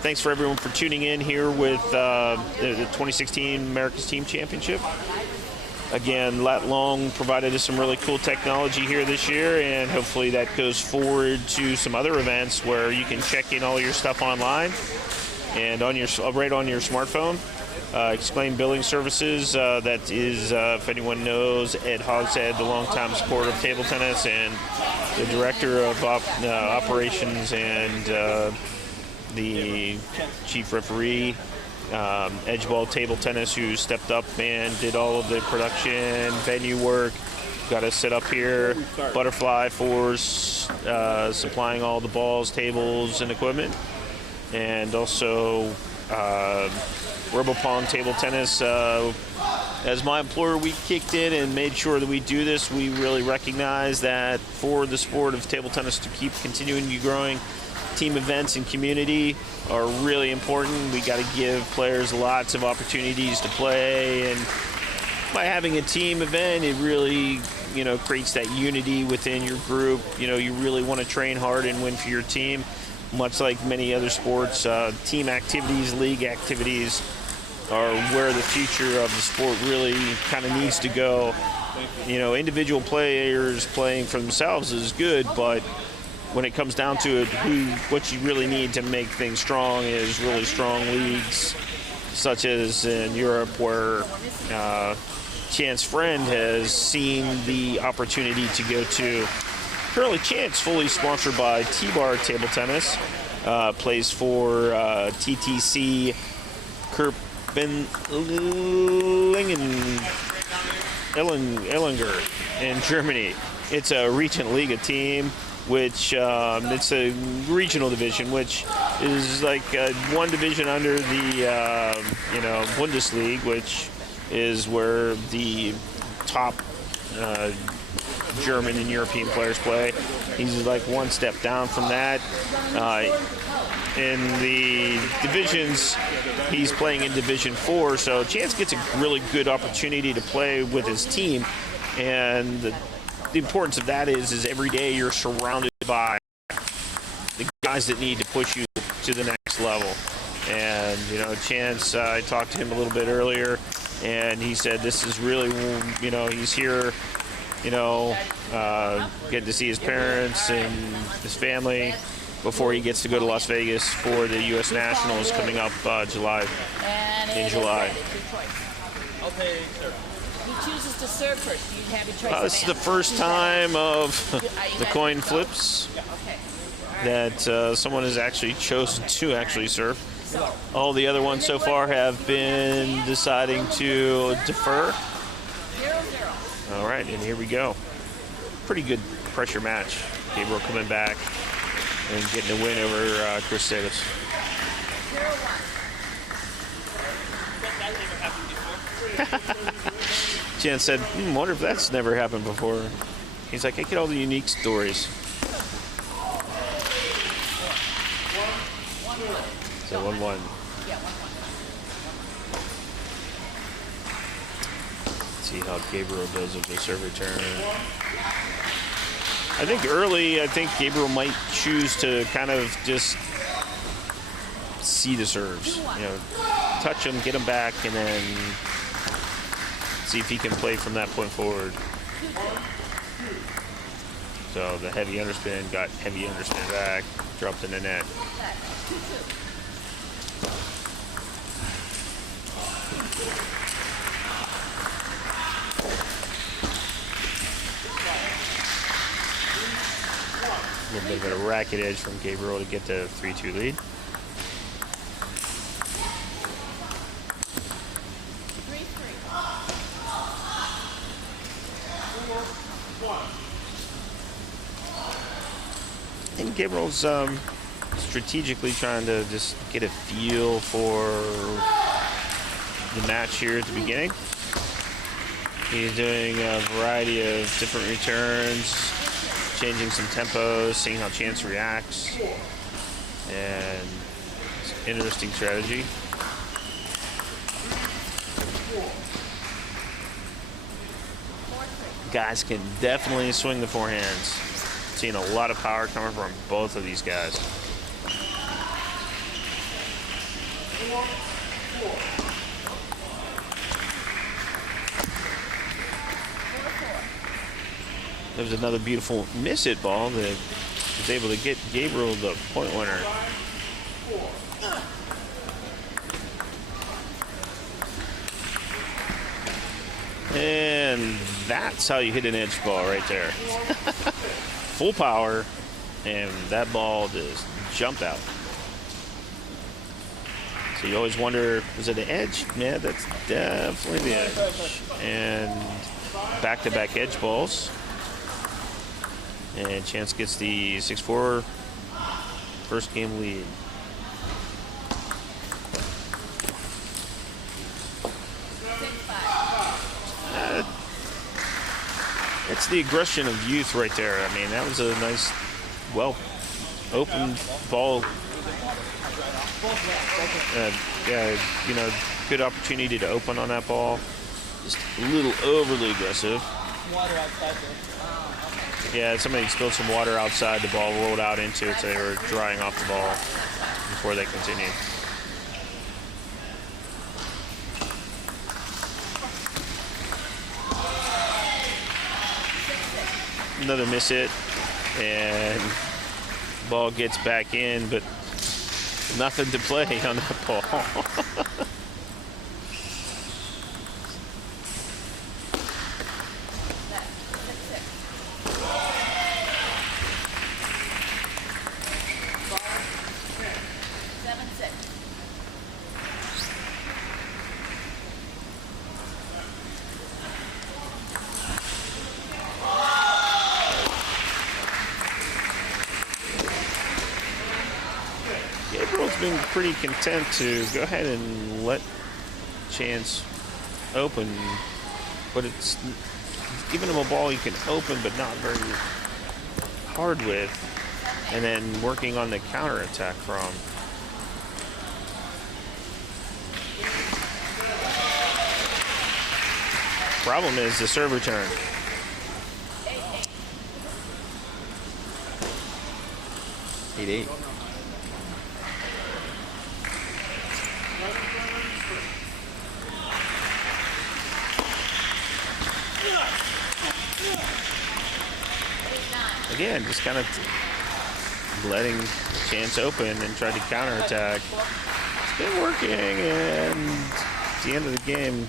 thanks for everyone for tuning in here with the 2016 America's Team Championship. Again, Lat Long provided us some really cool technology here this year, and hopefully that goes forward to some other events where you can check in all your stuff online and on your right on your smartphone. Exclaim Billing Services, that is, if anyone knows, Ed Hogshead, the longtime supporter of table tennis and the director of operations and the chief referee. Edgeball Table Tennis, who stepped up and did all of the production, venue work, got us set up here. Butterfly Force, supplying all the balls, tables, and equipment. And also RoboPong Table Tennis. As my employer, we kicked in and made sure that we do this. We really recognize that for the sport of table tennis to keep continuing to growing, team events and community are really important. We got to give players lots of opportunities to play, and by having a team event, it really, creates that unity within your group. You really want to train hard and win for your team. Much like many other sports, team activities, league activities are where the future of the sport really kind of needs to go. Individual players playing for themselves is good, but when it comes down to it, what you really need to make things strong is really strong leagues, such as in Europe, where Chance Friend has seen the opportunity to go to. Currently, Chance, fully sponsored by T-Bar Table Tennis, plays for TTC Ellinger in Germany. It's a Region Liga team, which it's a regional division, which is like one division under the Bundesliga, which is where the top German and European players play. He's like one step down from that. In the divisions, he's playing in Division 4, so Chance gets a really good opportunity to play with his team. And the importance of that is every day you're surrounded by the guys that need to push you to the next level. And, Chance, I talked to him a little bit earlier, and he said this is really, he's here, getting to see his parents and his family before he gets to go to Las Vegas for the U.S. Nationals coming up in July. I'll pay serve. He chooses to serve first. You have a choice. This is the first time of the coin flips that someone has actually chosen to actually serve. All the other ones so far have been deciding to defer. 0-0. All right, and here we go. Pretty good pressure match. Gabriel coming back and getting a win over Chris Davis. 0-1. Jan said, wonder if that's never happened before. He's like, I get all the unique stories. So 1-1. Yeah, 1-1. See how Gabriel does with the serve return. I think Gabriel might choose to kind of just see the serves. Touch them, them back, and then see if he can play from that point forward. So the heavy underspin, got heavy underspin back, dropped in the net. A little bit of a racket edge from Gabriel to get the 3-2 lead. 4-1. And Gabriel's strategically trying to just get a feel for the match here at the beginning. He's doing a variety of different returns, changing some tempos, seeing how Chance reacts. And it's an interesting strategy. Guys can definitely swing the forehands. Seeing a lot of power coming from both of these guys. There was another beautiful miss hit ball that was able to get Gabriel the point winner. And that's how you hit an edge ball right there. Full power, and that ball just jumped out. So you always wonder, was it an edge? Yeah, that's definitely the edge. And back-to-back edge balls. And Chance gets the 6-4 first game lead. It's the aggression of youth right there. I mean, that was a nice, well opened ball. Yeah, you know, good opportunity to open on that ball. Just a little overly aggressive. Water outside there. Yeah, somebody spilled some water outside. The ball rolled out into it, so they were drying off the ball before they continued. Another miss hit, and ball gets back in, but nothing to play on that ball. 7-6. Gabriel's been pretty content to go ahead and let Chance open, but it's giving him a ball he can open but not very hard with, and then working on the counterattack from. Problem is the serve return. Eight. Again, just kind of letting Chance open and try to counterattack. It's been working, and at the end of the game,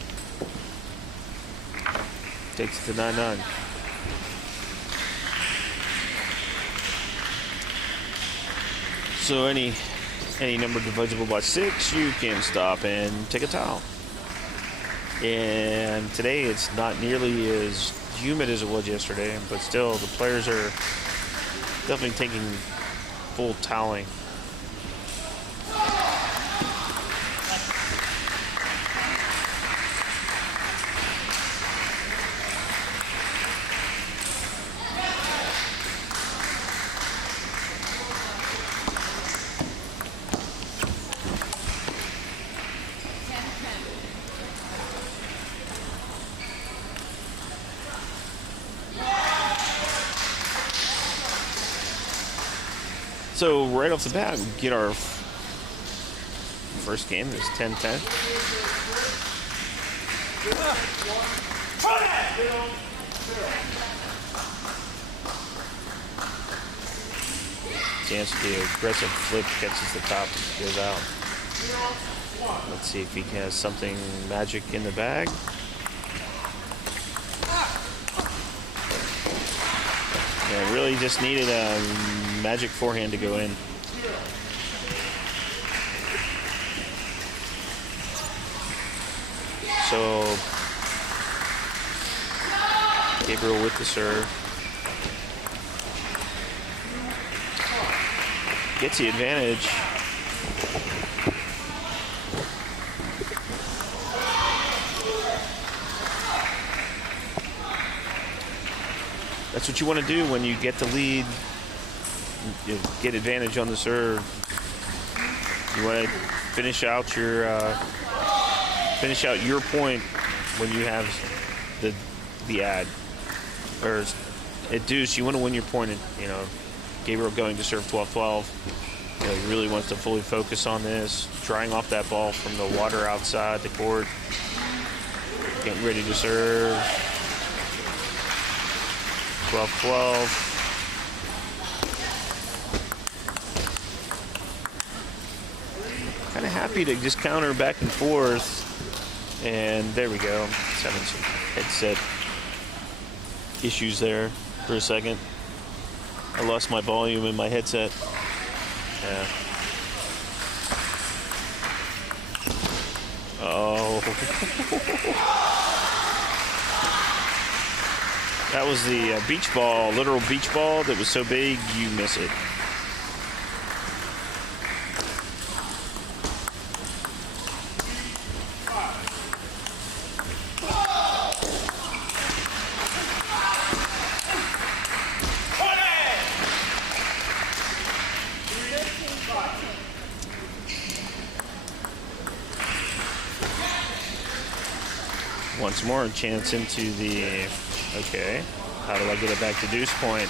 takes it to 9-9. So any number divisible by 6, you can stop and take a towel. And today it's not nearly as humid as it was yesterday, but still the players are definitely taking full toweling. So right off the bat, we get our first game is 10-10. Chance to the aggressive flip, catches the top, goes out. Let's see if he has something magic in the bag. Yeah, really just needed a magic forehand to go in. So Gabriel with the serve. Gets the advantage. That's what you want to do when you get the lead. You get advantage on the serve. You want to finish out your point when you have the ad. Or at deuce, you want to win your point. Gabriel going to serve 12-12. He really wants to fully focus on this. Drying off that ball from the water outside the court. Getting ready to serve. 12-12. Kind of happy to just counter back and forth. And there we go. Having some headset issues there for a second. I lost my volume in my headset. Yeah. Oh. That was the beach ball, literal beach ball that was so big you miss it. Once more, chance into the, okay, how do I get it back to deuce point?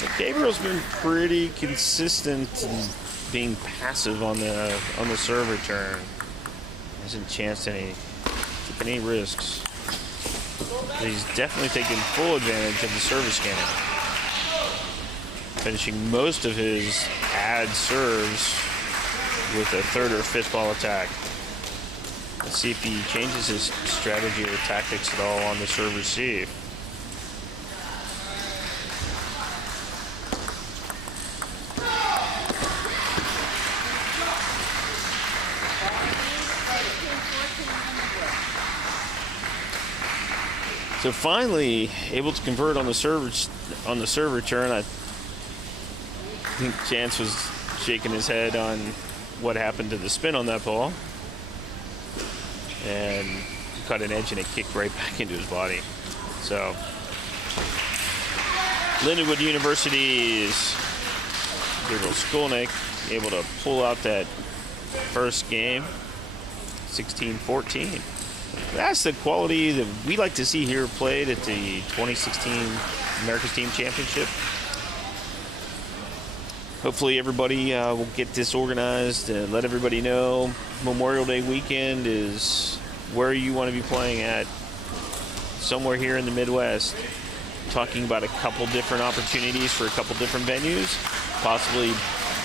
So Gabriel's been pretty consistent in being passive on the serve return. Hasn't chanced took any risks. But he's definitely taken full advantage of the service game. Finishing most of his ad serves with a third or fifth ball attack. Let's see if he changes his strategy or tactics at all on the serve receive. So finally able to convert on the serve return. I think Chance was shaking his head on what happened to the spin on that ball. And cut an edge and it kicked right back into his body. So, Lindenwood University's Gabriel Skolnick able to pull out that first game, 16-14. That's the quality that we like to see here played at the 2016 America's Team Championship. Hopefully everybody will get this organized and let everybody know Memorial Day weekend is where you want to be playing at, somewhere here in the Midwest. Talking about a couple different opportunities for a couple different venues, possibly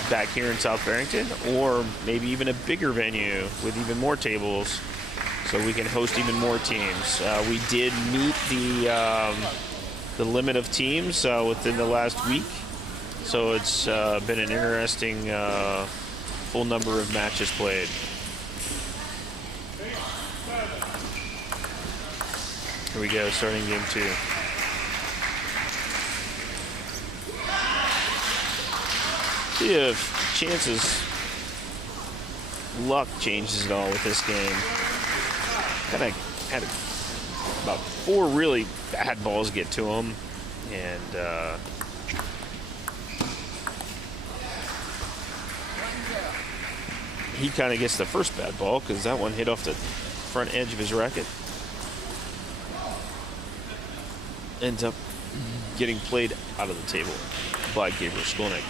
back here in South Barrington, or maybe even a bigger venue with even more tables so we can host even more teams. We did meet the limit of teams within the last week. So it's been an interesting full number of matches played. Here we go, starting game 2. See if Chance's luck changes at all with this game. Kind of had about 4 really bad balls get to him, and he kind of gets the first bad ball because that one hit off the front edge of his racket. Ends up getting played out of the table by Gabriel Skolnick.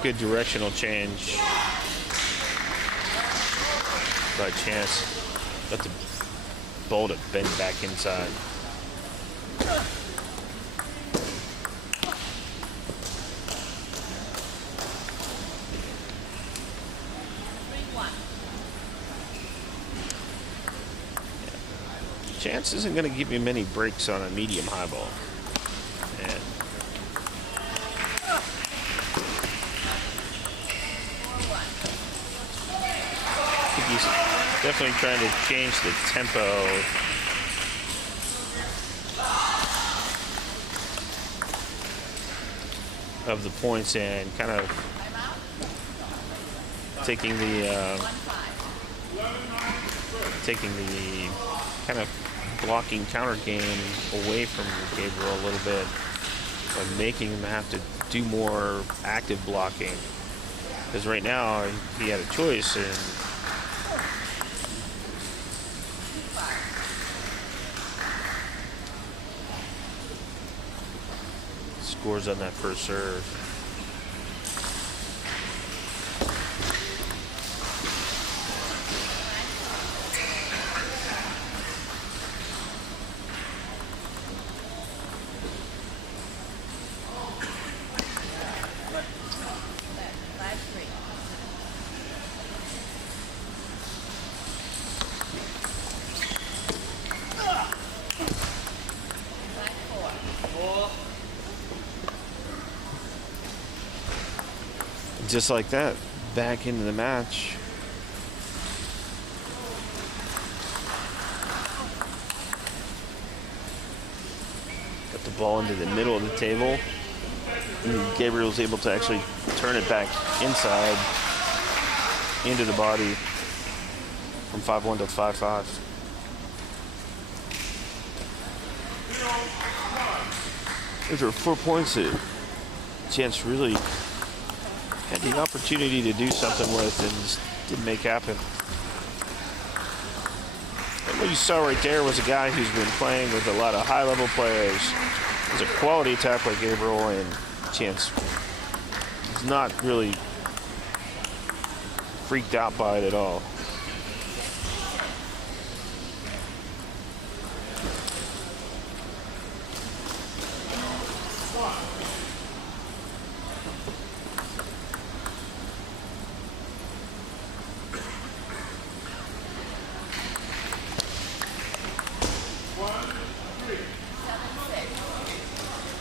Good directional change by Chance. Let the ball to bend back inside. Chance isn't going to give you many breaks on a medium high ball. And he's definitely trying to change the tempo. Of the points and kind of taking the kind of blocking counter game away from Gabriel a little bit by making him have to do more active blocking. Because right now he had a choice and scores on that first serve. Just like that, back into the match. Got the ball into the middle of the table. And Gabriel was able to actually turn it back inside into the body from 5-1 to 5-5. Those are 4 points that Chance really had the opportunity to do something with and just didn't make happen. And what you saw right there was a guy who's been playing with a lot of high-level players. It was a quality attack by Gabriel, and Chance was not really freaked out by it at all.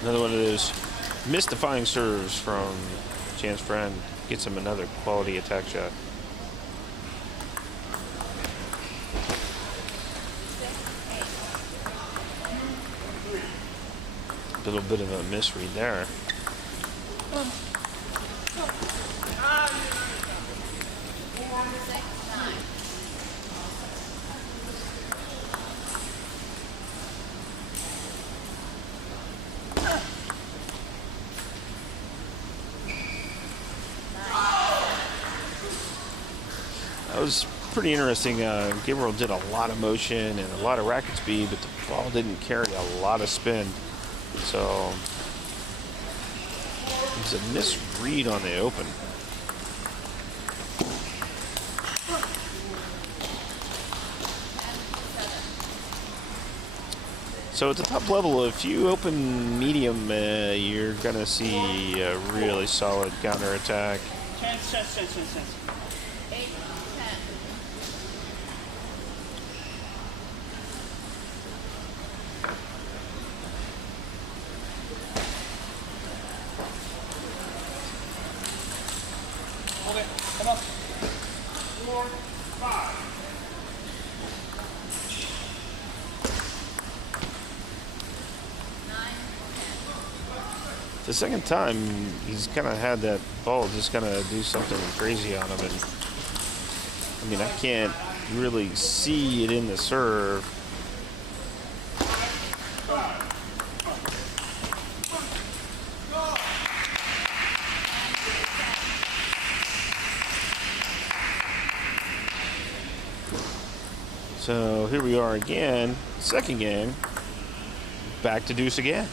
Another one of those mystifying serves from Chance Friend gets him another quality attack shot. A little bit of a misread there. That was pretty interesting. Gabriel did a lot of motion and a lot of racket speed, but the ball didn't carry a lot of spin. So it was a misread on the open. So at the top level, if you open medium, you're going to see a really solid counterattack. Chance. 8, 10. Hold it. Come up. 4, 5. The second time, he's kind of had that ball just kind of do something crazy on him. And I mean, I can't really see it in the serve. So here we are again, second game, back to deuce again.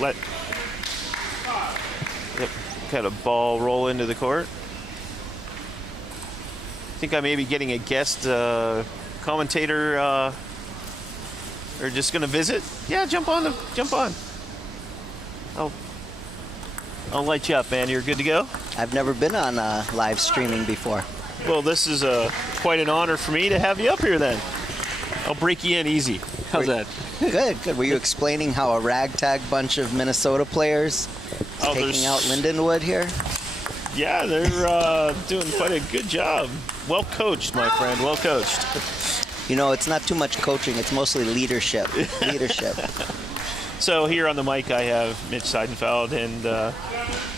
Let kind of ball roll into the court. I think I may be getting a guest commentator or just gonna visit. Yeah, jump on. I'll light you up, man. You're good to go? I've never been on live streaming before. Well, this is quite an honor for me to have you up here then. I'll break you in easy. How's that? Good. Were you explaining how a ragtag bunch of Minnesota players is taking out Lindenwood here? Yeah, they're doing quite a good job. Well coached, my friend. Well coached. You know, it's not too much coaching. It's mostly leadership. Leadership. So here on the mic, I have Mitch Seidenfeld, and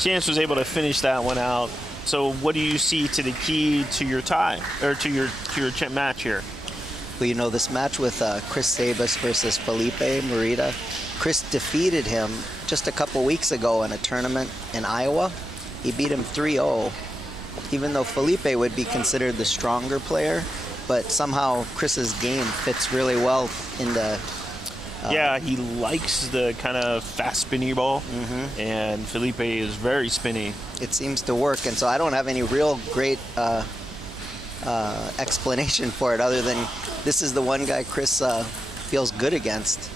Chance was able to finish that one out. So what do you see to the key to your tie, or to your match here? Well, you know, this match with Chris Sabas versus Felipe Morita, Chris defeated him just a couple weeks ago in a tournament in Iowa. He beat him 3-0, even though Felipe would be considered the stronger player, but somehow Chris's game fits really well in the... Yeah, he likes the kind of fast spinny ball, and Felipe is very spinny. It seems to work, and so I don't have any real great explanation for it other than this is the one guy Chris feels good against.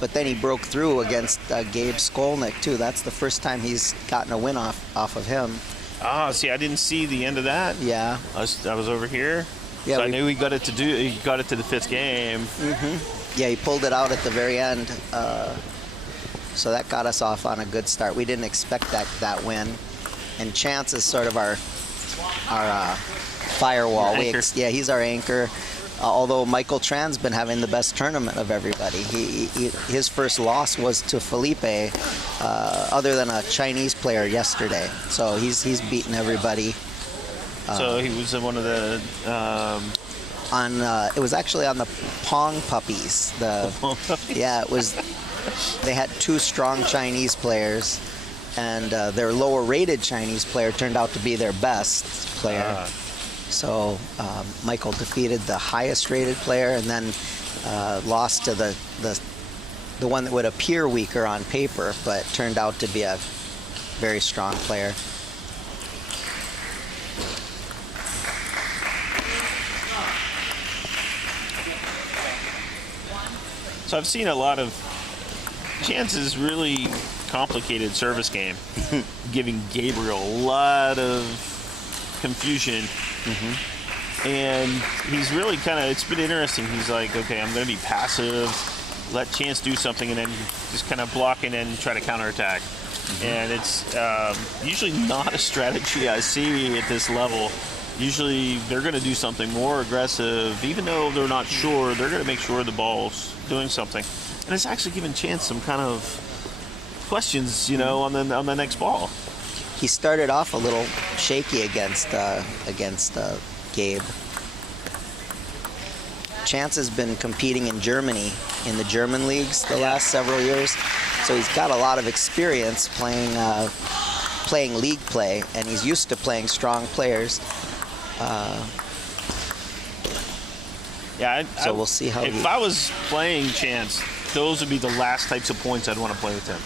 But then he broke through against Gabe Skolnick, too. That's the first time he's gotten a win off of him. Ah, see, I didn't see the end of that. Yeah. I was over here. Yeah, so I knew he got it to the fifth game. Yeah, he pulled it out at the very end. So that got us off on a good start. We didn't expect that win. And Chance is sort of our firewall. Anchor. He's our anchor. Although Michael Tran's been having the best tournament of everybody. His first loss was to Felipe, other than a Chinese player yesterday. So he's beaten everybody. So he was one of the... It was actually on the Pong Puppies. Yeah, it was. They had two strong Chinese players, and their lower-rated Chinese player turned out to be their best player. So Michael defeated the highest-rated player, and then lost to the one that would appear weaker on paper, but turned out to be a very strong player. So I've seen a lot of Chance's really complicated service game, giving Gabriel a lot of confusion. And he's really it's been interesting. He's like, okay, I'm going to be passive, let Chance do something, and then just kind of block and then try to counterattack. And it's usually not a strategy I see at this level. Usually they're going to do something more aggressive, even though they're not sure. They're going to make sure the ball's doing something, and it's actually giving Chance some kind of questions, on the next ball. He started off a little shaky against Gabe. Chance has been competing in Germany in the German leagues the last several years, so he's got a lot of experience playing league play, and he's used to playing strong players. So we'll see how. If I was playing Chance, those would be the last types of points I'd want to play with him.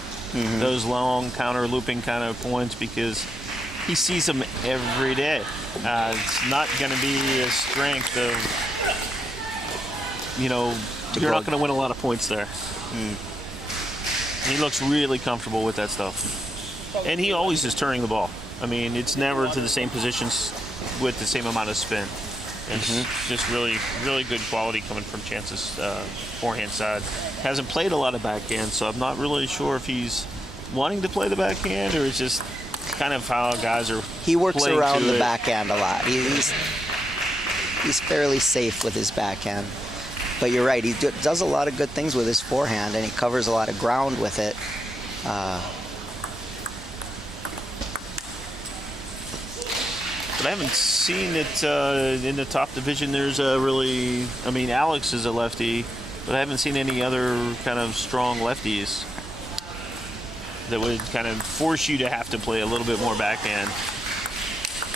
Those long counter looping kind of points, because he sees them every day. It's not going to be a strength of, you're not going to win a lot of points there. He looks really comfortable with that stuff, and he always is turning the ball. I mean, it's never to the same positions with the same amount of spin. It's just really, really good quality coming from Chance's forehand side. Hasn't played a lot of backhand, so I'm not really sure if he's wanting to play the backhand or it's just kind of how guys are. He works around the it. backhand a lot. He's fairly safe with his backhand. But you're right, he does a lot of good things with his forehand, and he covers a lot of ground with it. But I haven't seen it in the top division. There's Alex is a lefty, but I haven't seen any other kind of strong lefties that would kind of force you to have to play a little bit more backhand.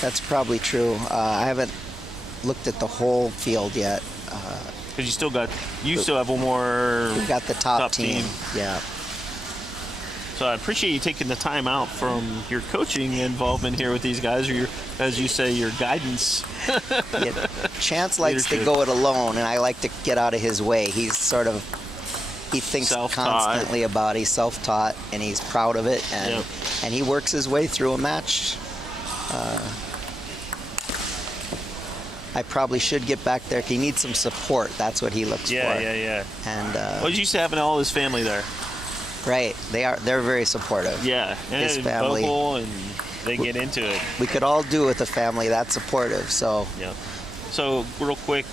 That's probably true. I haven't looked at the whole field yet. Because you still have one more. We've got the top team. Yeah. So I appreciate you taking the time out from your coaching involvement here with these guys, or your, as you say, your guidance. Yeah. Chance likes to go it alone, and I like to get out of his way. He thinks constantly about it. He's self-taught, and he's proud of it, and he works his way through a match. I probably should get back there. He needs some support. That's what he looks for. Yeah. And well, he's used to having all his family there. Right, they're very supportive. Yeah, and his family. Vocal and they get into it. We could all do with a family that supportive. So Yeah. So real quick,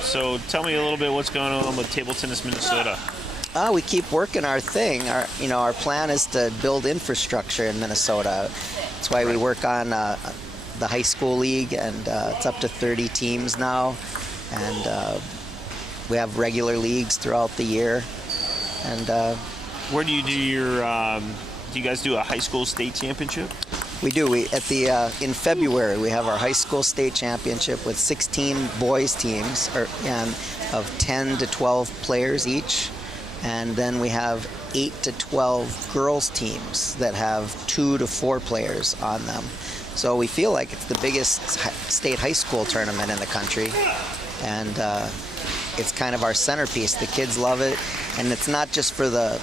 so tell me a little bit what's going on with Table Tennis Minnesota. we keep working our thing. Our plan is to build infrastructure in Minnesota. That's why we work on the high school league, and it's up to 30 teams now. And we have regular leagues throughout the year. And Where do you do your? Do you guys do a high school state championship? we do. In February we have our high school state championship with 16 boys teams, of 10 to 12 players each, and then we have 8 to 12 girls teams that have 2 to 4 players on them. So we feel like it's the biggest state high school tournament in the country, and it's kind of our centerpiece. The kids love it, and it's not just for the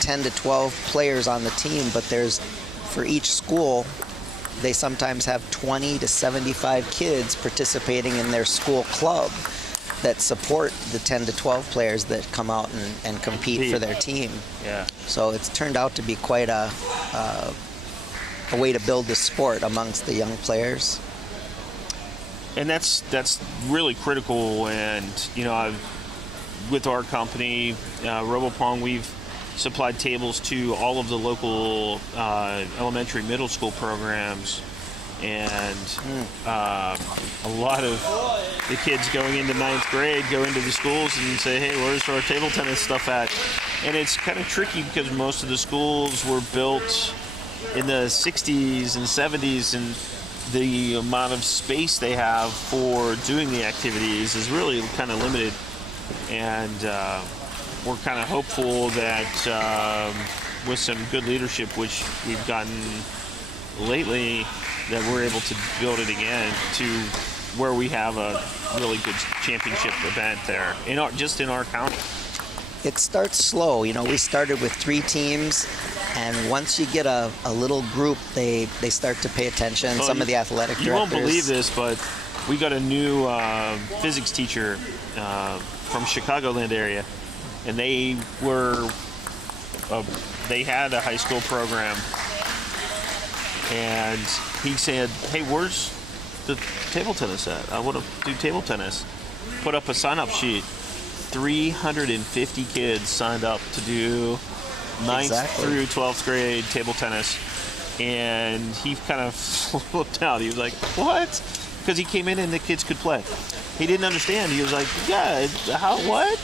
10 to 12 players on the team, but for each school, they sometimes have 20 to 75 kids participating in their school club that support the 10 to 12 players that come out and compete for their team. Yeah. So it's turned out to be quite a way to build the sport amongst the young players. And that's really critical. And with our company, RoboPong, we've supplied tables to all of the local elementary, middle school programs, and a lot of the kids going into 9th grade go into the schools and say, hey, where's our table tennis stuff at? And it's kind of tricky because most of the schools were built in the 60s and 70s, and the amount of space they have for doing the activities is really kind of limited. And we're kind of hopeful that with some good leadership, which we've gotten lately, that we're able to build it again to where we have a really good championship event there, just in our county. It starts slow. We started with 3 teams, and once you get a little group, they start to pay attention. Some of the athletic directors. You won't believe this, but we got a new physics teacher from Chicagoland area, and they had a high school program, and he said, hey, where's the table tennis at? I want to do table tennis. Put up a sign-up sheet. 350 kids signed up to do 9th through 12th grade table tennis, and he kind of flipped out. He was like, what? Because he came in and the kids could play. He didn't understand. He was like, yeah, how, what?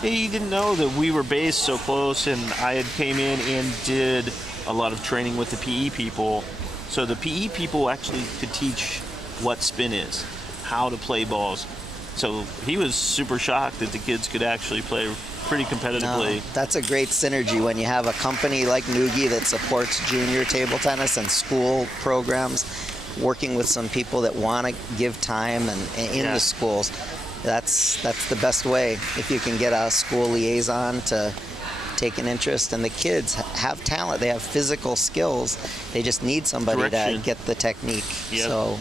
He didn't know that we were based so close, and I had came in and did a lot of training with the PE people. So the PE people actually could teach what spin is, how to play balls. So he was super shocked that the kids could actually play pretty competitively. That's a great synergy when you have a company like Noogie that supports junior table tennis and school programs, working with some people that want to give time and in the schools. That's the best way. If you can get a school liaison to take an interest, and the kids have talent, they have physical skills, they just need somebody to get the technique. Yep. So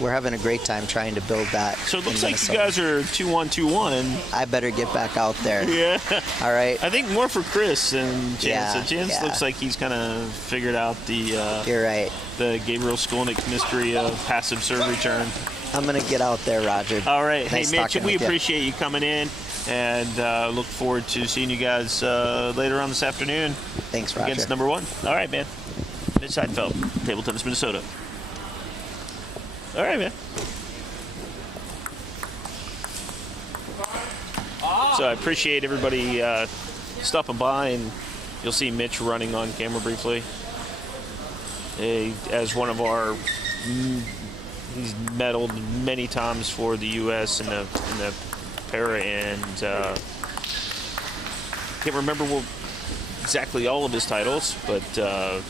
we're having a great time trying to build that. So it looks like you guys are 2-1-2-1. I better get back out there. Yeah. All right. I think more for Chris and Chance. Yeah, So Chance looks like he's kind of figured out the You're right. the Gabriel Skolnick mystery of passive serve return. I'm going to get out there, Roger. All right. Nice hey, Mitch, talking we with you. appreciate you coming in, and look forward to seeing you guys later on this afternoon. Thanks, Roger. Against number 1. All right, man. Mitch Seinfeld, Table Tennis Minnesota. All right, man. So I appreciate everybody stopping by, and you'll see Mitch running on camera briefly. As one of our, he's medaled many times for the U.S. in the para, and can't remember exactly all of his titles, but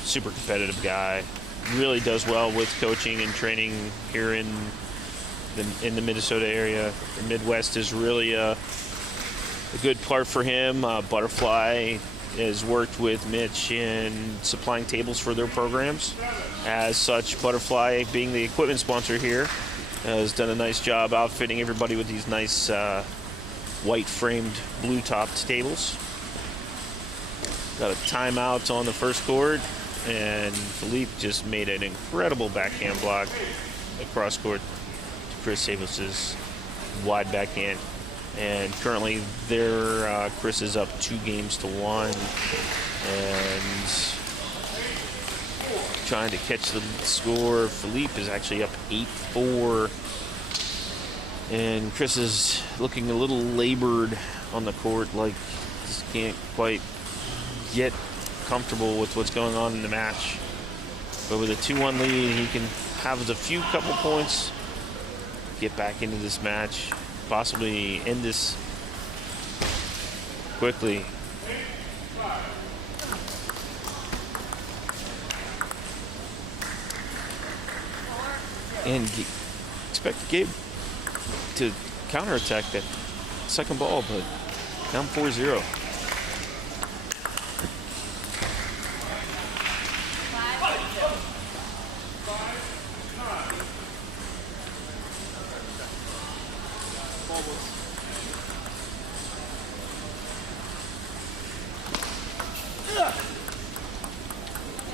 super competitive guy. Really does well with coaching and training here in the Minnesota area. The Midwest is really a good part for him. Butterfly has worked with Mitch in supplying tables for their programs. As such, Butterfly, being the equipment sponsor here, has done a nice job outfitting everybody with these nice white-framed, blue-topped tables. Got a timeout on the first court. and Philippe just made an incredible backhand block across court to Chris Sabos's wide backhand. And currently, Chris is up 2-1, and trying to catch the score. Philippe is actually up 8-4, and Chris is looking a little labored on the court, like just can't quite get comfortable with what's going on in the match. But with a 2-1 lead, he can have a couple points, get back into this match, possibly end this quickly. And expect Gabe to counterattack that second ball, but down 4-0.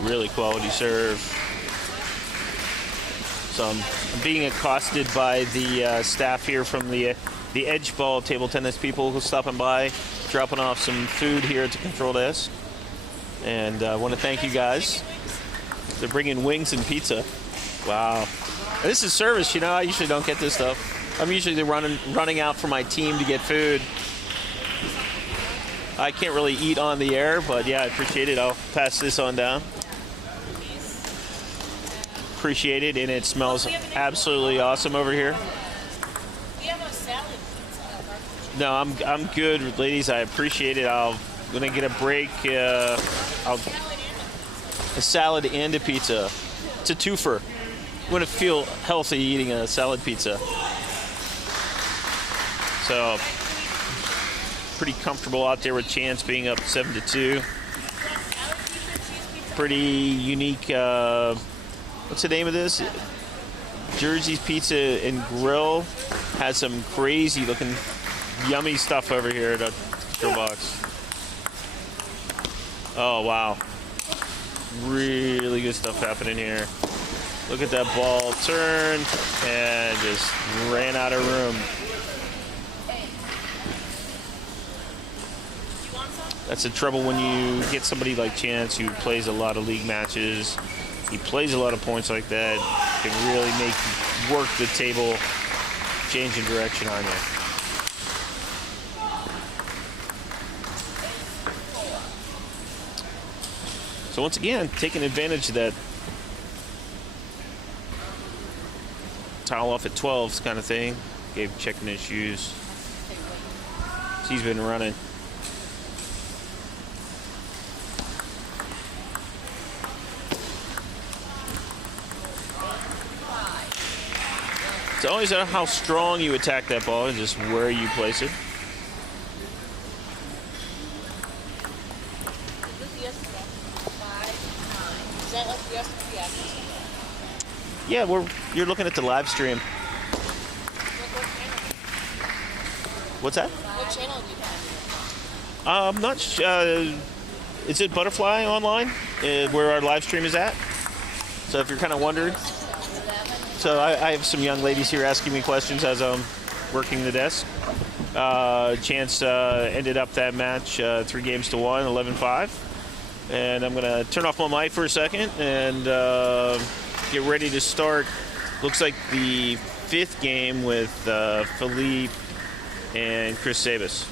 Really quality serve. So I'm being accosted by the staff here from the Edgeball table tennis people who are stopping by, dropping off some food here at the control desk. And I want to thank you guys. They're bringing wings and pizza. Wow. This is service, you know. I usually don't get this stuff. I'm usually running out for my team to get food. I can't really eat on the air, but yeah, I appreciate it. I'll pass this on down. Appreciate it, and it smells absolutely awesome over here. We have a salad pizza. No, I'm good, ladies. I appreciate it. I'm gonna get a break. A salad and a pizza. It's a twofer. I'm gonna feel healthy eating a salad pizza. So pretty comfortable out there with Chance being up 7-2. Pretty unique. What's the name of this? Jersey's Pizza and Grill has some crazy looking yummy stuff over here at the grill box. Oh wow. Really good stuff happening here. Look at that ball turn and just ran out of room. That's the trouble when you get somebody like Chance who plays a lot of league matches. He plays a lot of points like that. Can really make you work the table, changing direction on you. So once again, taking advantage of that towel off at 12 kind of thing. Gabe checking his shoes. He's been running. It's always how strong you attack that ball and just where you place it. Is that like the SPF? Yeah, you're looking at the live stream. What's that? What channel do you have? I'm not sure. Is it Butterfly online where our live stream is at? So if you're kind of wondering. So I have some young ladies here asking me questions as I'm working the desk. Chance ended up that match 3-1, 11-5. And I'm going to turn off my mic for a second and get ready to start. Looks like the 5th game with Philippe and Chris Sabos.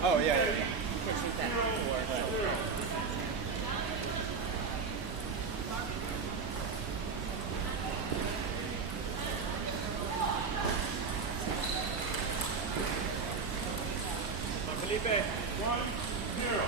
Oh, yeah. Because you've got 4. Felipe, 1-0.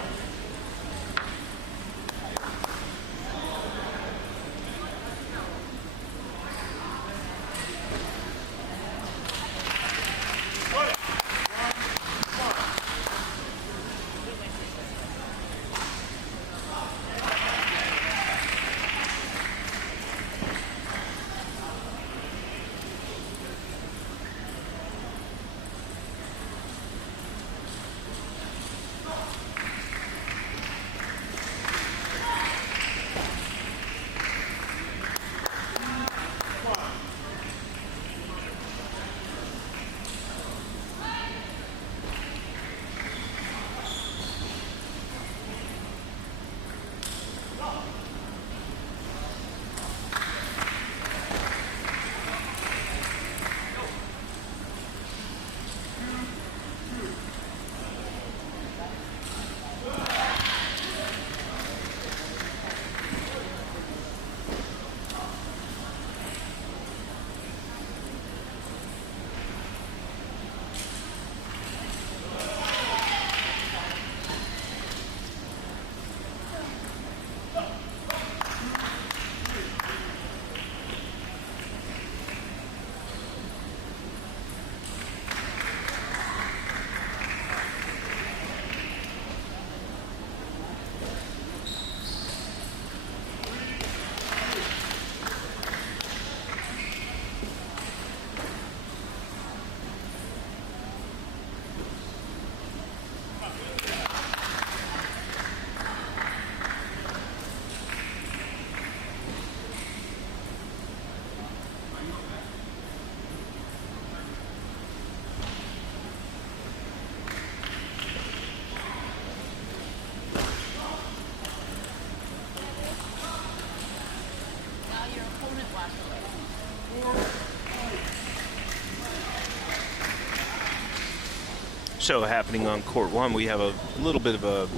So happening on court one, we have a little bit of a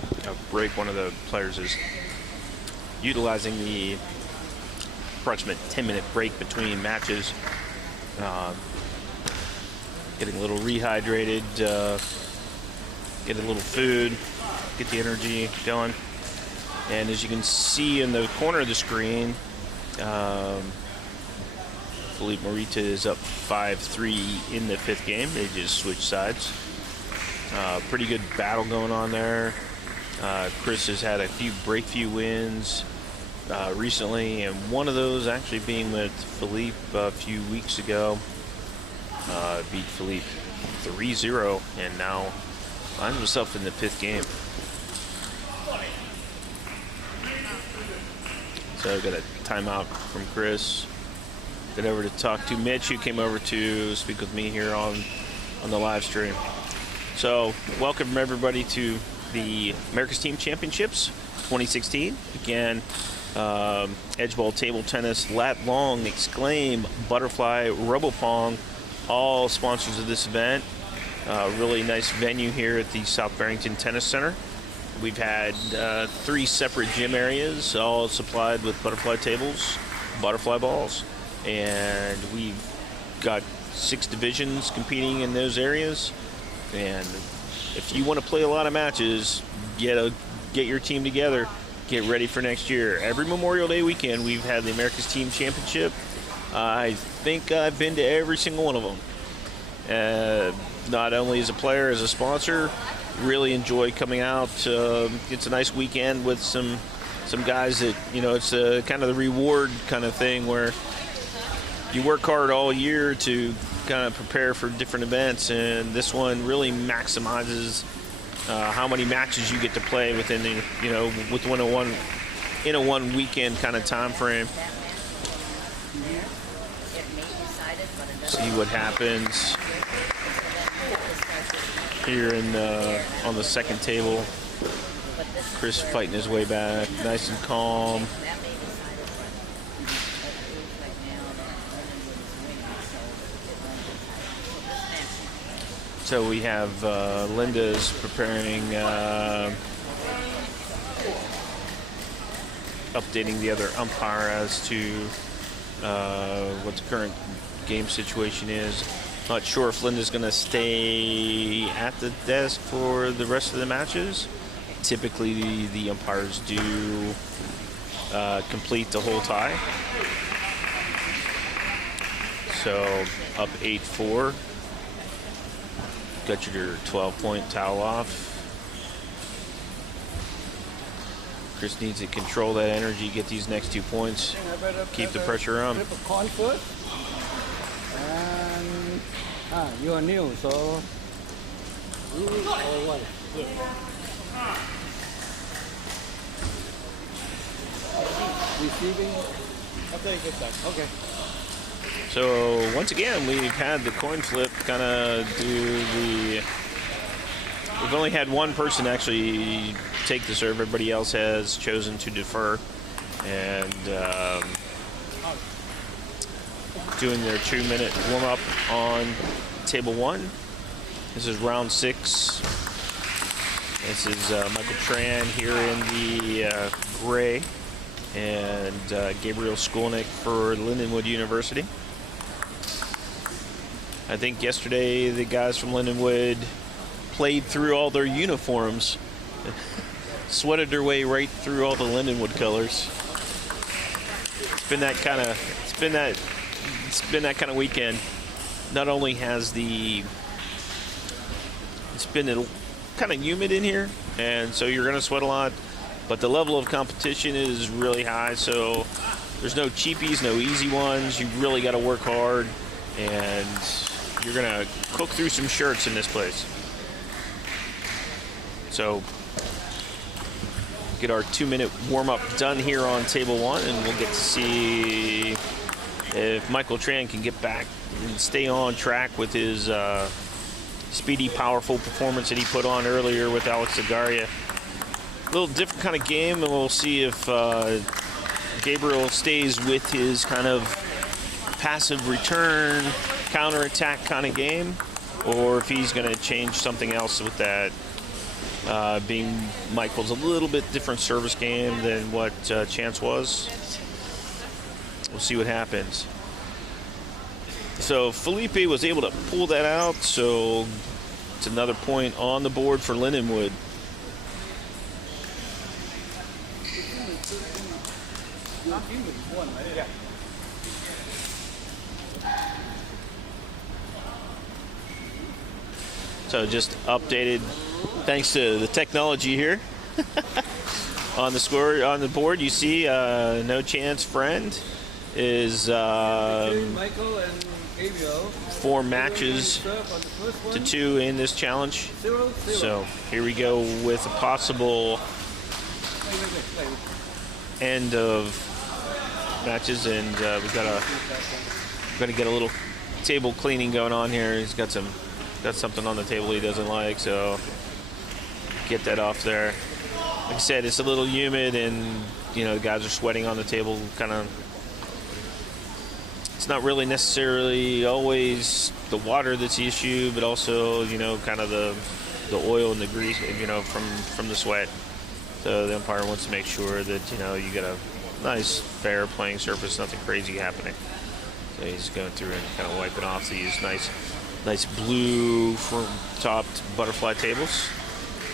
break. One of the players is utilizing the approximate 10-minute break between matches, getting a little rehydrated, get a little food, get the energy going. And as you can see in the corner of the screen, Philippe Morita is up 5-3 in the 5th game. They just switched sides. Pretty good battle going on there. Chris has had a few wins recently, and one of those actually being with Philippe a few weeks ago. Beat Philippe 3-0, and now finds himself in the 5th game. So got a timeout from Chris. Get over to talk to Mitch, who came over to speak with me here on the live stream. So welcome everybody to the America's Team Championships 2016. Again, Edgeball, table tennis, lat long, exclaim, butterfly, robopong, all sponsors of this event. Really nice venue here at the South Barrington Tennis Center. We've had 3 separate gym areas, all supplied with butterfly tables, butterfly balls, and we've got 6 divisions competing in those areas. And if you want to play a lot of matches, get your team together, get ready for next year. Every Memorial Day weekend, we've had the America's Team Championship. I think I've been to every single one of them. Not only as a player, as a sponsor, really enjoy coming out. It's a nice weekend with some guys that, it's kind of the reward kind of thing where you work hard all year to kind of prepare for different events, and this one really maximizes how many matches you get to play within the, with in a one weekend kind of time frame. See what happens here on the second table. Chris fighting his way back, nice and calm. So we have Linda's preparing, updating the other umpire as to what the current game situation is. Not sure if Linda's going to stay at the desk for the rest of the matches. Typically, the umpires do complete the whole tie. So up 8-4. Got your 12-point towel off. Chris needs to control that energy, get these next 2 points, keep the pressure on. And you are new, so what? Receiving. I'll take a sec. Okay. So once again, we've had the coin flip kind of we've only had one person actually take the serve. Everybody else has chosen to defer. And doing their 2-minute warm-up on table 1. This is round 6. This is Michael Tran here in the gray, and Gabriel Skolnick for Lindenwood University. I think yesterday the guys from Lindenwood played through all their uniforms, sweated their way right through all the Lindenwood colors. It's been that kind of weekend. Not only has it's been kind of humid in here, and so you're going to sweat a lot, but the level of competition is really high, so there's no cheapies, no easy ones. You really got to work hard, and you're going to cook through some shirts in this place. So get our 2-minute warm-up done here on table 1, and we'll get to see if Michael Tran can get back and stay on track with his speedy, powerful performance that he put on earlier with Alex Zagaria. A little different kind of game, and we'll see if Gabriel stays with his kind of passive return, counterattack kind of game, or if he's going to change something else with that. Being Michael's a little bit different service game than what Chance was. We'll see what happens. So Felipe was able to pull that out, so it's another point on the board for Lindenwood. So just updated, thanks to the technology here. On the score, on the board, you see No Chance Friend is Michael and Gabriel. 4 matches to 2 in this challenge. 0-0. So here we go with a possible end of matches, and we've got to get a little table cleaning going on here. He's got something on the table he doesn't like, so get that off there. Like I said, it's a little humid, and the guys are sweating on the table. It's not really necessarily always the water that's the issue, but also kind of the oil and the grease from the sweat. So the umpire wants to make sure that you get a nice fair playing surface, nothing crazy happening. So he's going through and kind of wiping off these nice blue from topped butterfly tables.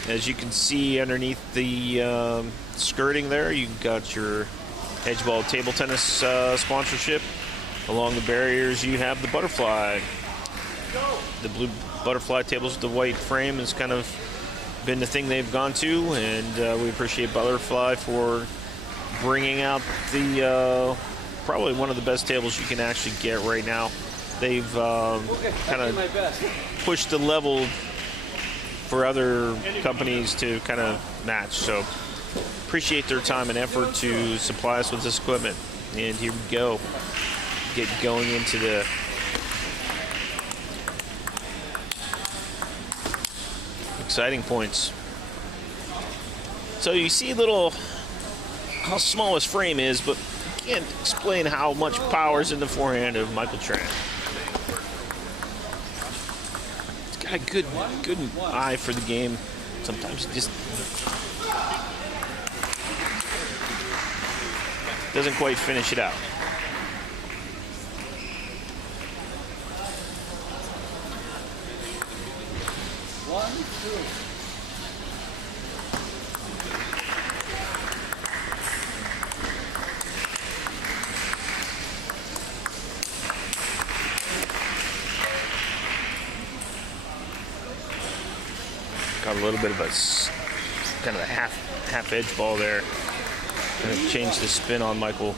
As you can see underneath the skirting there, you've got your Edgeball table tennis sponsorship. Along the barriers, you have the butterfly. The blue butterfly tables with the white frame has kind of been the thing they've gone to, and we appreciate Butterfly for bringing out the probably one of the best tables you can actually get right now. They've kind of pushed the level for other companies to kind of match. So appreciate their time and effort to supply us with this equipment. And here we go. Get going into the exciting points. So you see how small his frame is, but can't explain how much power is in the forehand of Michael Tran. He's got a good eye for the game. Sometimes he just doesn't quite finish it out. Got a little bit of a kind of a half edge ball there. Kind of changed the spin on Michael.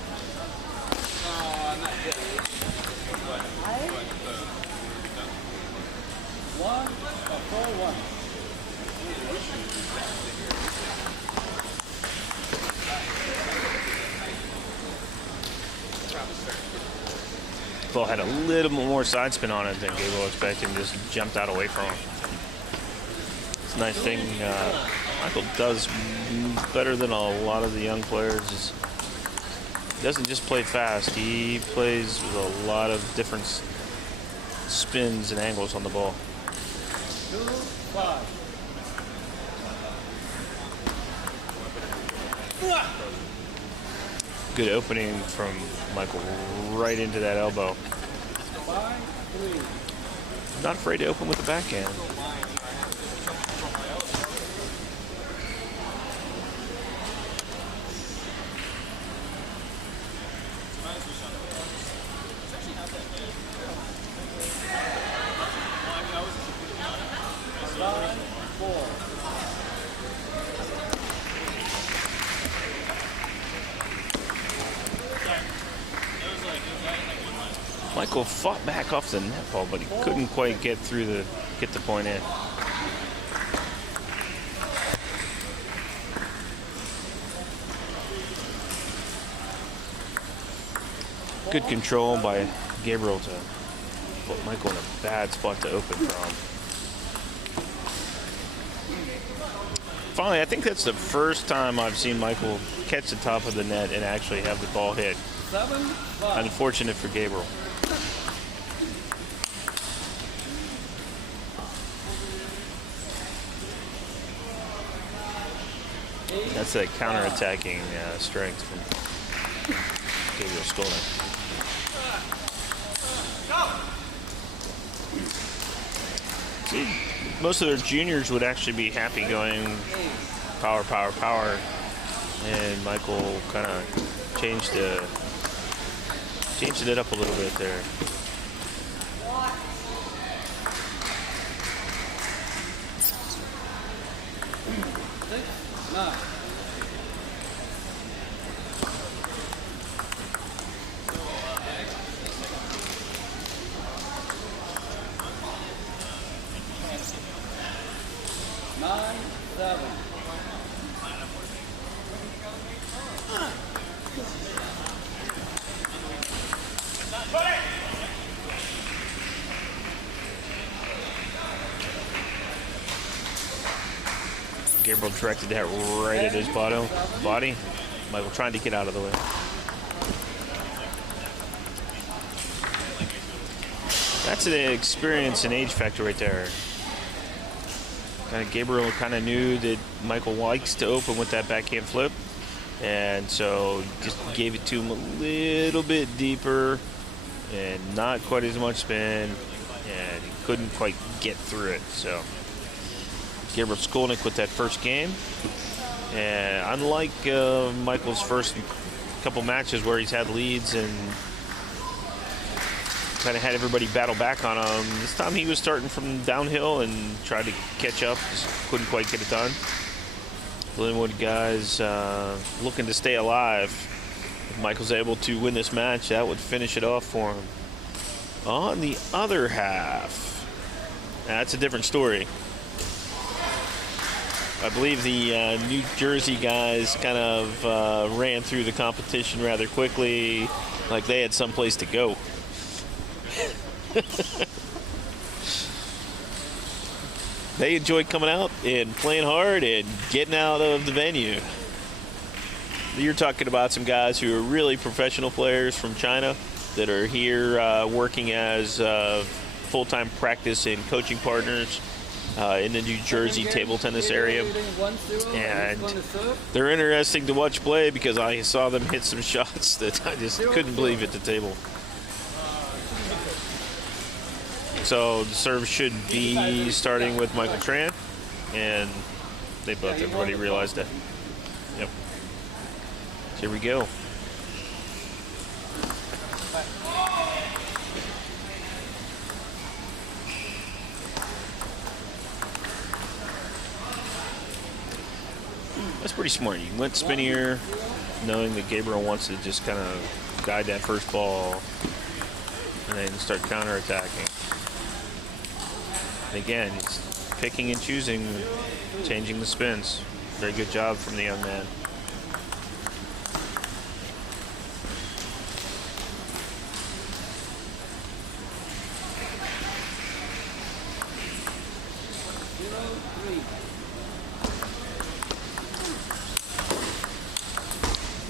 Ball had a little more side spin on it than Gable expected, and just jumped out away from him. It's a nice thing Michael does better than a lot of the young players. He doesn't just play fast, he plays with a lot of different spins and angles on the ball. 2-5. Good opening from Michael right into that elbow. 5-3. Not afraid to open with the backhand. Michael fought back off the net ball, but he couldn't quite get the point in. Good control by Gabriel to put Michael in a bad spot to open from. Finally, I think that's the first time I've seen Michael catch the top of the net and actually have the ball hit. 7-5. Unfortunate for Gabriel. That's that counter-attacking strength from Gabriel Skolnick. See, most of their juniors would actually be happy going power, power, power, and Michael kind of changed it up a little bit there. Nine. Nine, 7. Gabriel directed that right at his body. Michael trying to get out of the way. That's an experience and age factor right there. Gabriel kind of knew that Michael likes to open with that backhand flip, and so just gave it to him a little bit deeper and not quite as much spin, and he couldn't quite get through it. So Gabriel Skolnick with that first game, and unlike Michael's first couple matches where he's had leads and kind of had everybody battle back on him, this time he was starting from downhill and tried to catch up, just couldn't quite get it done. Linwood guys looking to stay alive. If Michael's able to win this match, that would finish it off for him. On the other half, that's a different story. I believe the New Jersey guys kind of ran through the competition rather quickly, like they had someplace to go. They enjoyed coming out and playing hard and getting out of the venue. You're talking about some guys who are really professional players from China that are here working as full-time practice and coaching partners in the New Jersey table tennis area. And they're interesting to watch play because I saw them hit some shots that I just couldn't believe at the table. So the serve should be starting with Michael Tran, and everybody realized that. Yep. Here we go. That's pretty smart. You went spinnier, knowing that Gabriel wants to just kind of guide that first ball and then start counterattacking. And again, he's picking and choosing, changing the spins. Very good job from the young man.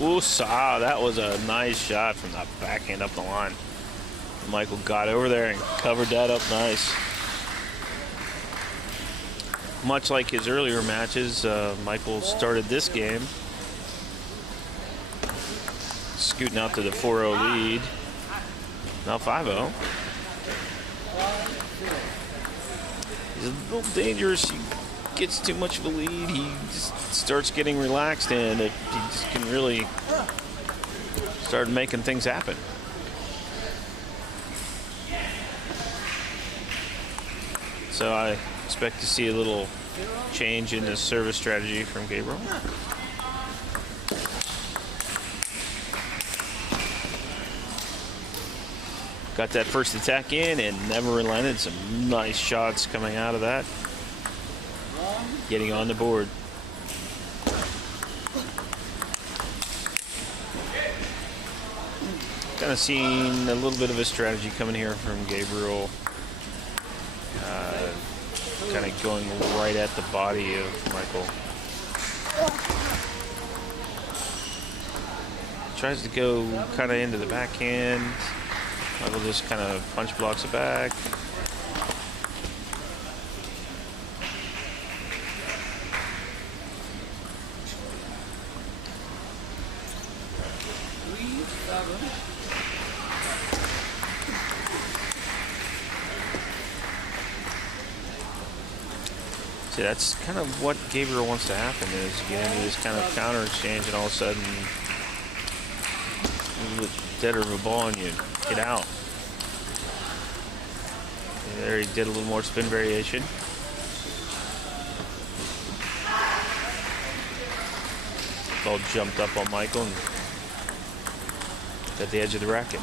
Ooh, that was a nice shot from the backhand up the line. Michael got over there and covered that up nice. Much like his earlier matches, Michael started this game scooting out to the 4-0 lead. Now 5-0. He's a little dangerous. He gets too much of a lead. He just starts getting relaxed, and he just can really start making things happen. So I expect to see a little change in the service strategy from Gabriel. Got that first attack in and never relented. Some nice shots coming out of that. Getting on the board. Kind of seeing a little bit of a strategy coming here from Gabriel. Kind of going right at the body of Michael. tries to go kind of into the backhand. Michael just kind of punch blocks it back. See, that's kind of what Gabriel wants to happen, is get into this kind of counter exchange and all of a sudden with deader of a ball and you get out. And there he did a little more spin variation. Ball jumped up on Michael and got the edge of the racket.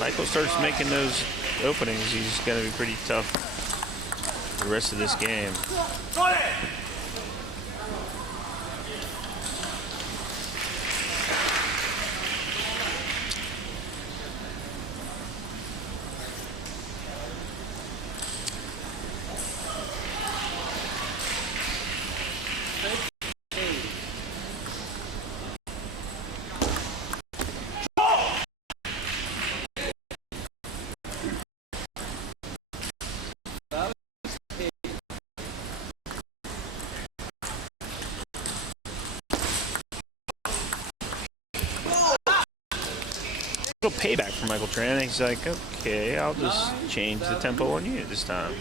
Michael starts making those openings, he's going to be pretty tough the rest of this game. Little payback for Michael Tran. He's like, okay, I'll just change the tempo on you this time.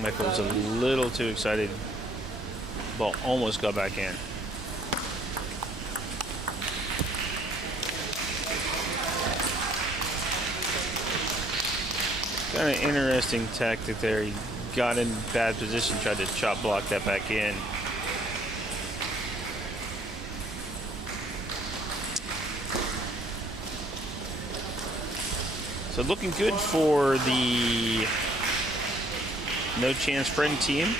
Michael was a little too excited. Ball almost got back in. Kind of interesting tactic there. He got in bad position, tried to chop block that back in. So looking good for the No Chance Friend team.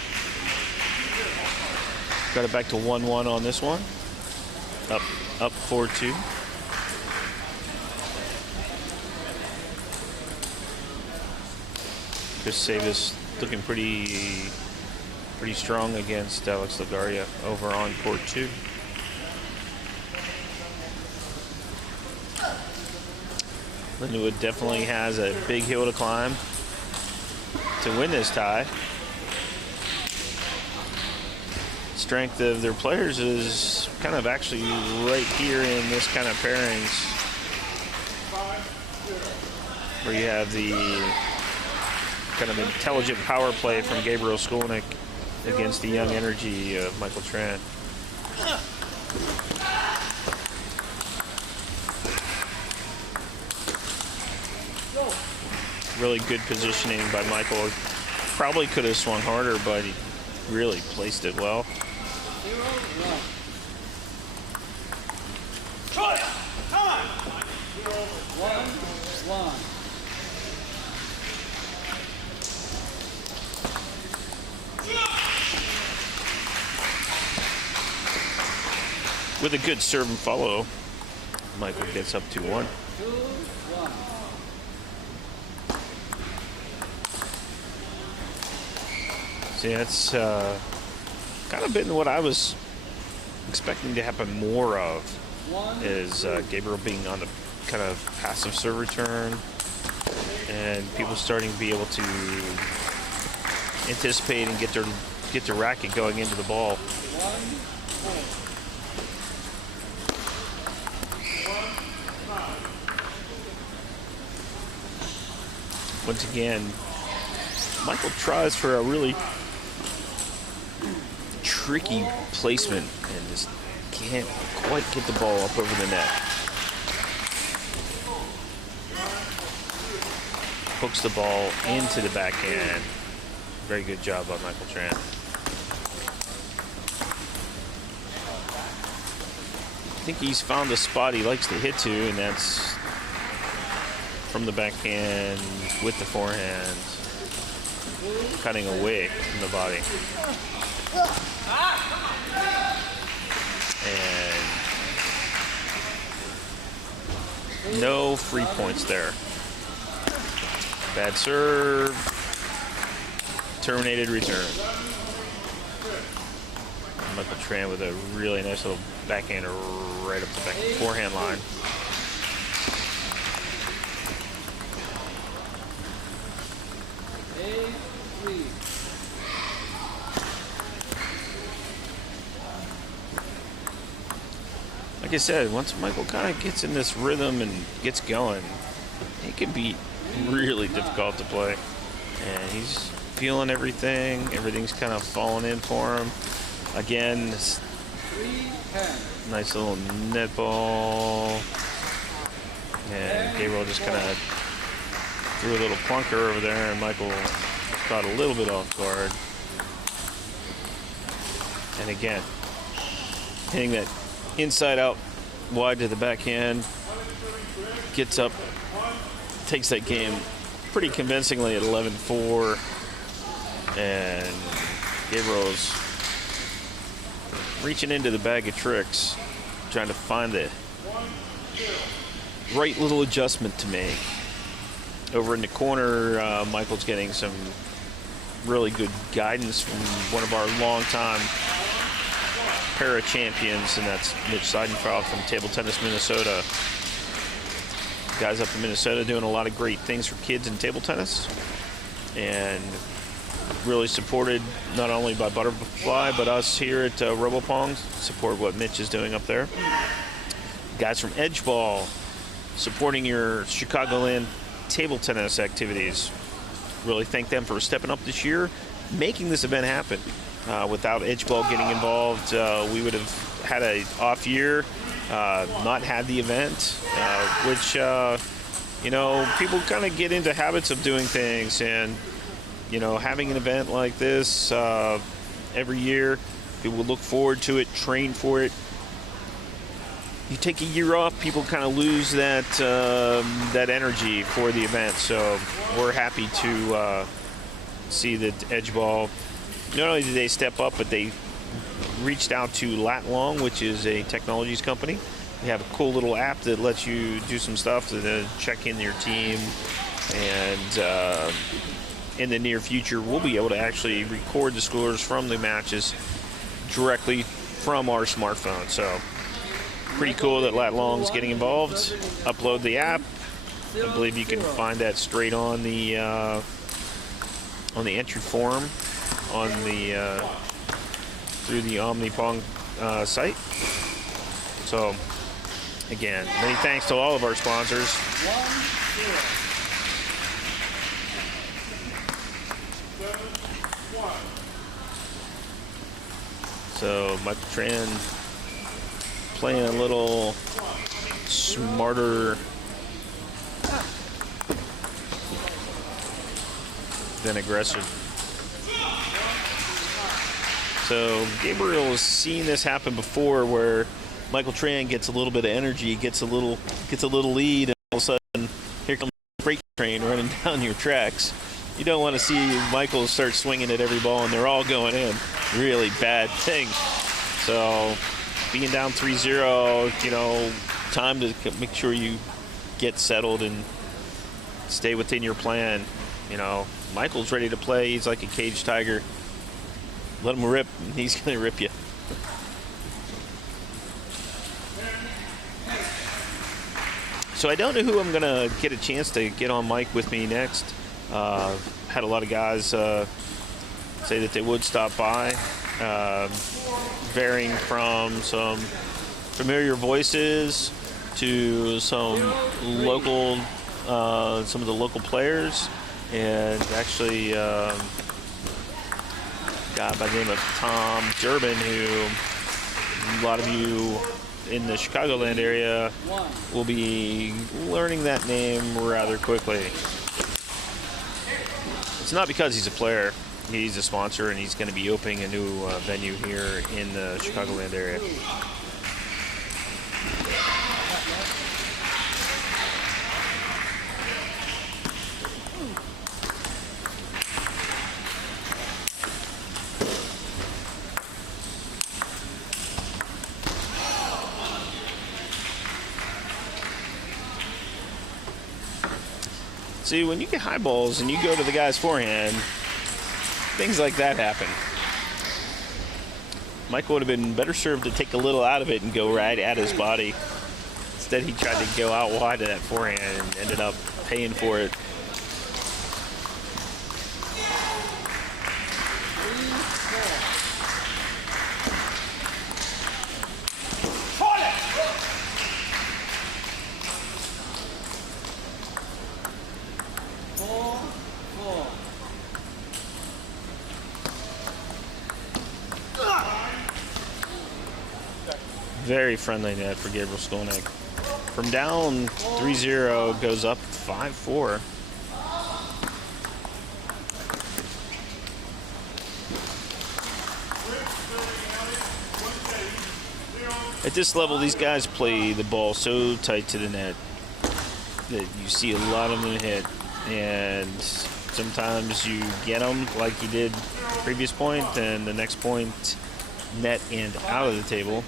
Got it back to 1-1 on this one. Up 4-2. Chris Savis looking pretty strong against Alex Lagaria over on court 2. Lindenwood definitely has a big hill to climb to win this tie. Strength of their players is kind of actually right here in this kind of pairings, where you have the kind of intelligent power play from Gabriel Skolnick against the young energy of Michael Tran. Really good positioning by Michael. Probably could have swung harder, but he really placed it well. With a good serve and follow, Michael gets up 2-1. See, that's kind of been what I was expecting to happen more of, is Gabriel being on the kind of passive serve return and people starting to be able to anticipate and get their racket going into the ball. Once again, Michael tries for a really tricky placement and just can't quite get the ball up over the net. Hooks the ball into the backhand. Very good job by Michael Tran. I think he's found a spot he likes to hit to, and that's from the backhand with the forehand, cutting away from the body. And no free points there. Bad serve. Terminated return. Michael Tran with a really nice little backhand right up the back forehand line. Like I said, once Michael kind of gets in this rhythm and gets going, he can be really difficult to play. And he's feeling everything. Everything's kind of falling in for him. Again, this nice little net ball. And Gabriel just kind of threw a little plunker over there, and Michael caught a little bit off guard. And again, hitting that inside out wide to the backhand, gets up, takes that game pretty convincingly at 11-4, and Gabriel's reaching into the bag of tricks, trying to find the right little adjustment to make. Over in the corner, Michael's getting some really good guidance from one of our longtime para champions, and that's Mitch Seidenfeld from Table Tennis Minnesota. Guys up in Minnesota doing a lot of great things for kids in table tennis, and really supported not only by Butterfly but us here at RoboPong. Support what Mitch is doing up there. Guys from Edgeball supporting your Chicagoland table tennis activities. Really thank them for stepping up this year, making this event happen. Without Edgeball getting involved, we would have had an off year, not had the event, which, you know, people kind of get into habits of doing things, and, you know, having an event like this every year, people look forward to it, train for it. You take a year off, people kind of lose that that energy for the event. So we're happy to see that Edgeball, not only did they step up, but they reached out to Lat Long, which is a technologies company. They have a cool little app that lets you do some stuff to check in your team. And in the near future, we'll be able to actually record the scores from the matches directly from our smartphone. So pretty cool that Lat Long's getting involved. Upload the app. I believe you can find that straight on the entry form on the through the OmniPong site. So again, many thanks to all of our sponsors. So Michael Tran playing a little smarter than aggressive. So Gabriel has seen this happen before, where Michael Tran gets a little bit of energy, gets a little lead, and all of a sudden here comes the freight train running down your tracks. You don't want to see Michael start swinging at every ball and they're all going in. Really bad thing. So being down 3-0, you know, time to make sure you get settled and stay within your plan. You know, Michael's ready to play. He's like a caged tiger. Let him rip, and he's going to rip you. So I don't know who I'm going to get a chance to get on mic with me next. Had a lot of guys say that they would stop by, varying from some familiar voices to some local, some of the local players, and actually a guy by the name of Tom Durbin, who a lot of you in the Chicagoland area will be learning that name rather quickly. It's not because he's a player. He's a sponsor, and he's going to be opening a new venue here in the Chicagoland area. See, when you get high balls and you go to the guy's forehand, things like that happen. Michael would have been better served to take a little out of it and go right at his body. Instead, he tried to go out wide of that forehand and ended up paying for it. Very friendly net for Gabriel Skolnick. From down 3-0, goes up 5-4. At this level, these guys play the ball so tight to the net that you see a lot of them hit. And sometimes you get them like you did previous point, and the next point, net and out of the table.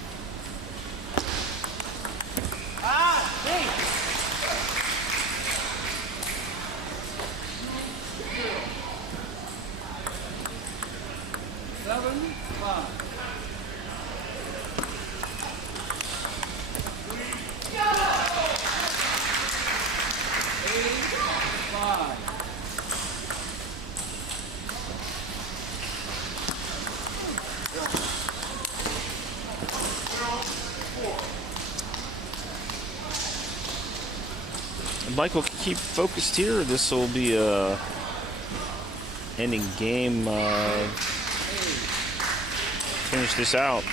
Michael can keep focused here. This will be a ending game. Finish this out.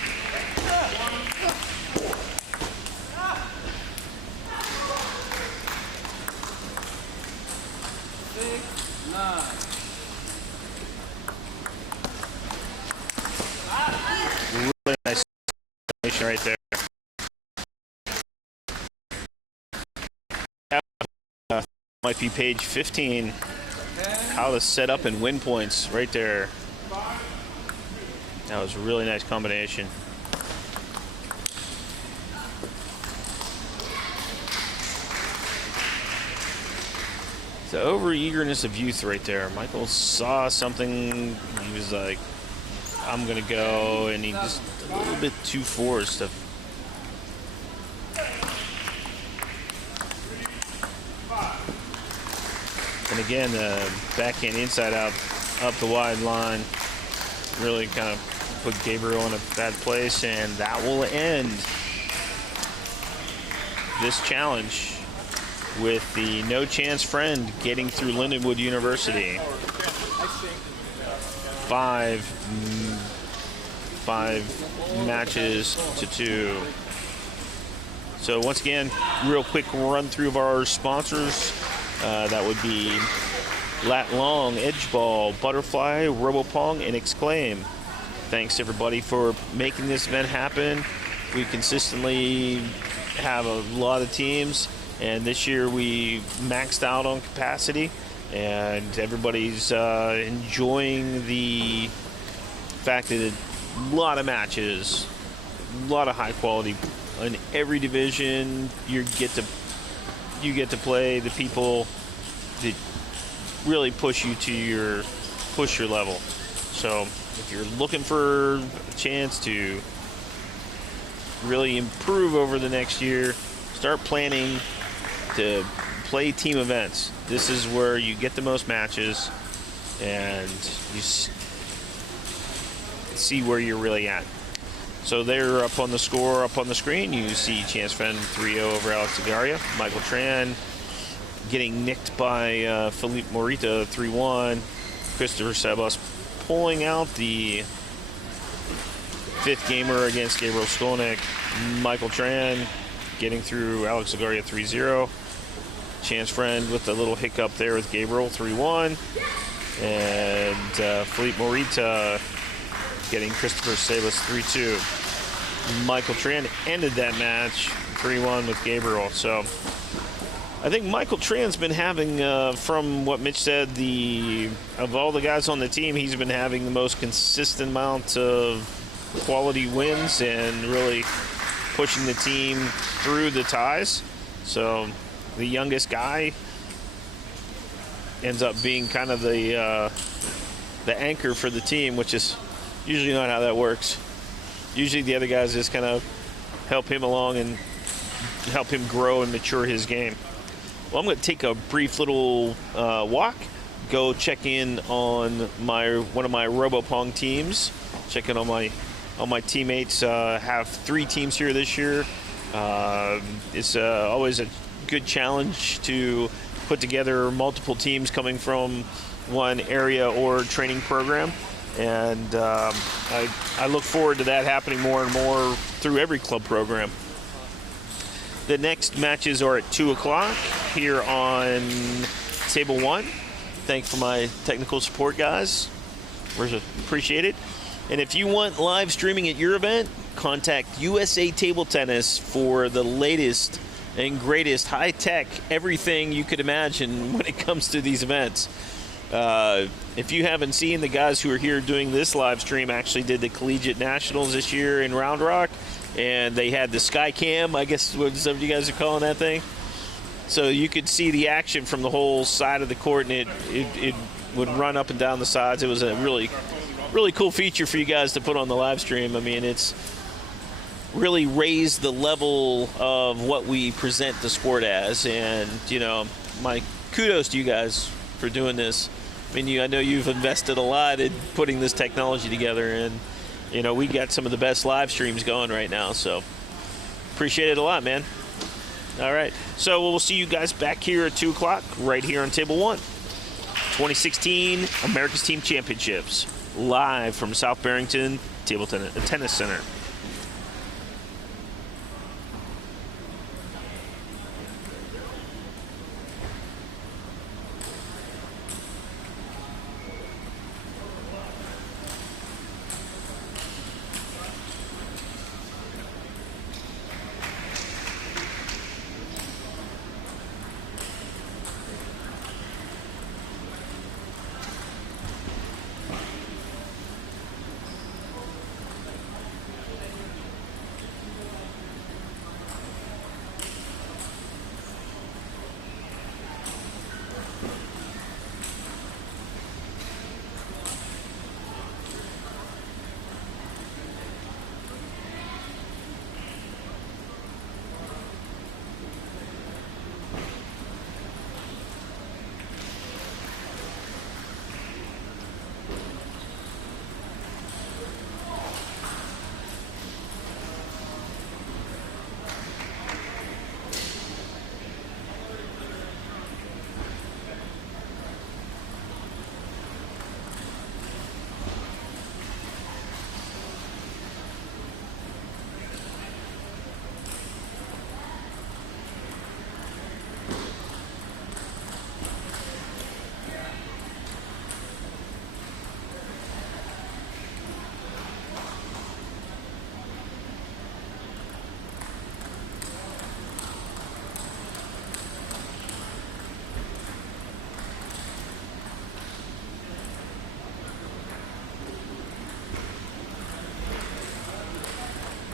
Really nice combination right there. Might be page 15. How to set up and win points right there. That was a really nice combination. The over-eagerness of youth right there. Michael saw something. He was like, I'm going to go. And he just a little bit too forced. And again, the backhand inside out up the wide line really kind of put Gabriel in a bad place, and that will end this challenge with the no chance friend getting through Lindenwood University. Five matches to 2. So once again, real quick run through of our sponsors. That would be Lat Long, Edgeball, Butterfly, Robopong, and Exclaim. Thanks everybody for making this event happen. We consistently have a lot of teams, and this year we maxed out on capacity, and everybody's enjoying the fact that a lot of matches, a lot of high quality in every division. You get to play the people that really push your level. So if you're looking for a chance to really improve over the next year, start planning to play team events. This is where you get the most matches and you see where you're really at. So they're up on the score, up on the screen. You see Chance Fenn 3-0 over Alex Agaria. Michael Tran getting nicked by Philippe Morita 3-1. Christopher Sebas pulling out the 5th gamer against Gabriel Skolnick. Michael Tran getting through Alex Agaria 3-0. Chance Friend with a little hiccup there with Gabriel 3-1. And Philippe Morita getting Christopher Sebas 3-2. Michael Tran ended that match 3-1 with Gabriel. So I think Michael Tran's been having, from what Mitch said, of all the guys on the team, he's been having the most consistent amount of quality wins and really pushing the team through the ties. So the youngest guy ends up being kind of the anchor for the team, which is usually not how that works. Usually the other guys just kind of help him along and help him grow and mature his game. Well, I'm going to take a brief little walk, go check in on one of my RoboPong teams, check in on my teammates. Have 3 teams here this year. It's always a good challenge to put together multiple teams coming from one area or training program. And I look forward to that happening more and more through every club program. The next matches are at 2 o'clock here on Table 1. Thanks for my technical support, guys. Appreciate it. And if you want live streaming at your event, contact USA Table Tennis for the latest and greatest high-tech everything you could imagine when it comes to these events. If you haven't seen, the guys who are here doing this live stream actually did the Collegiate Nationals this year in Round Rock, and they had the Sky Cam, I guess what some of you guys are calling that thing. So you could see the action from the whole side of the court, and it would run up and down the sides. It was a really, really cool feature for you guys to put on the live stream. I mean, it's really raised the level of what we present the sport as, and my kudos to you guys for doing this. I mean, I know you've invested a lot in putting this technology together, and we got some of the best live streams going right now, so appreciate it a lot, man. All right, so we'll see you guys back here at 2 o'clock right here on Table 1. 2016 America's Team Championships, live from South Barrington Table Tennis Center.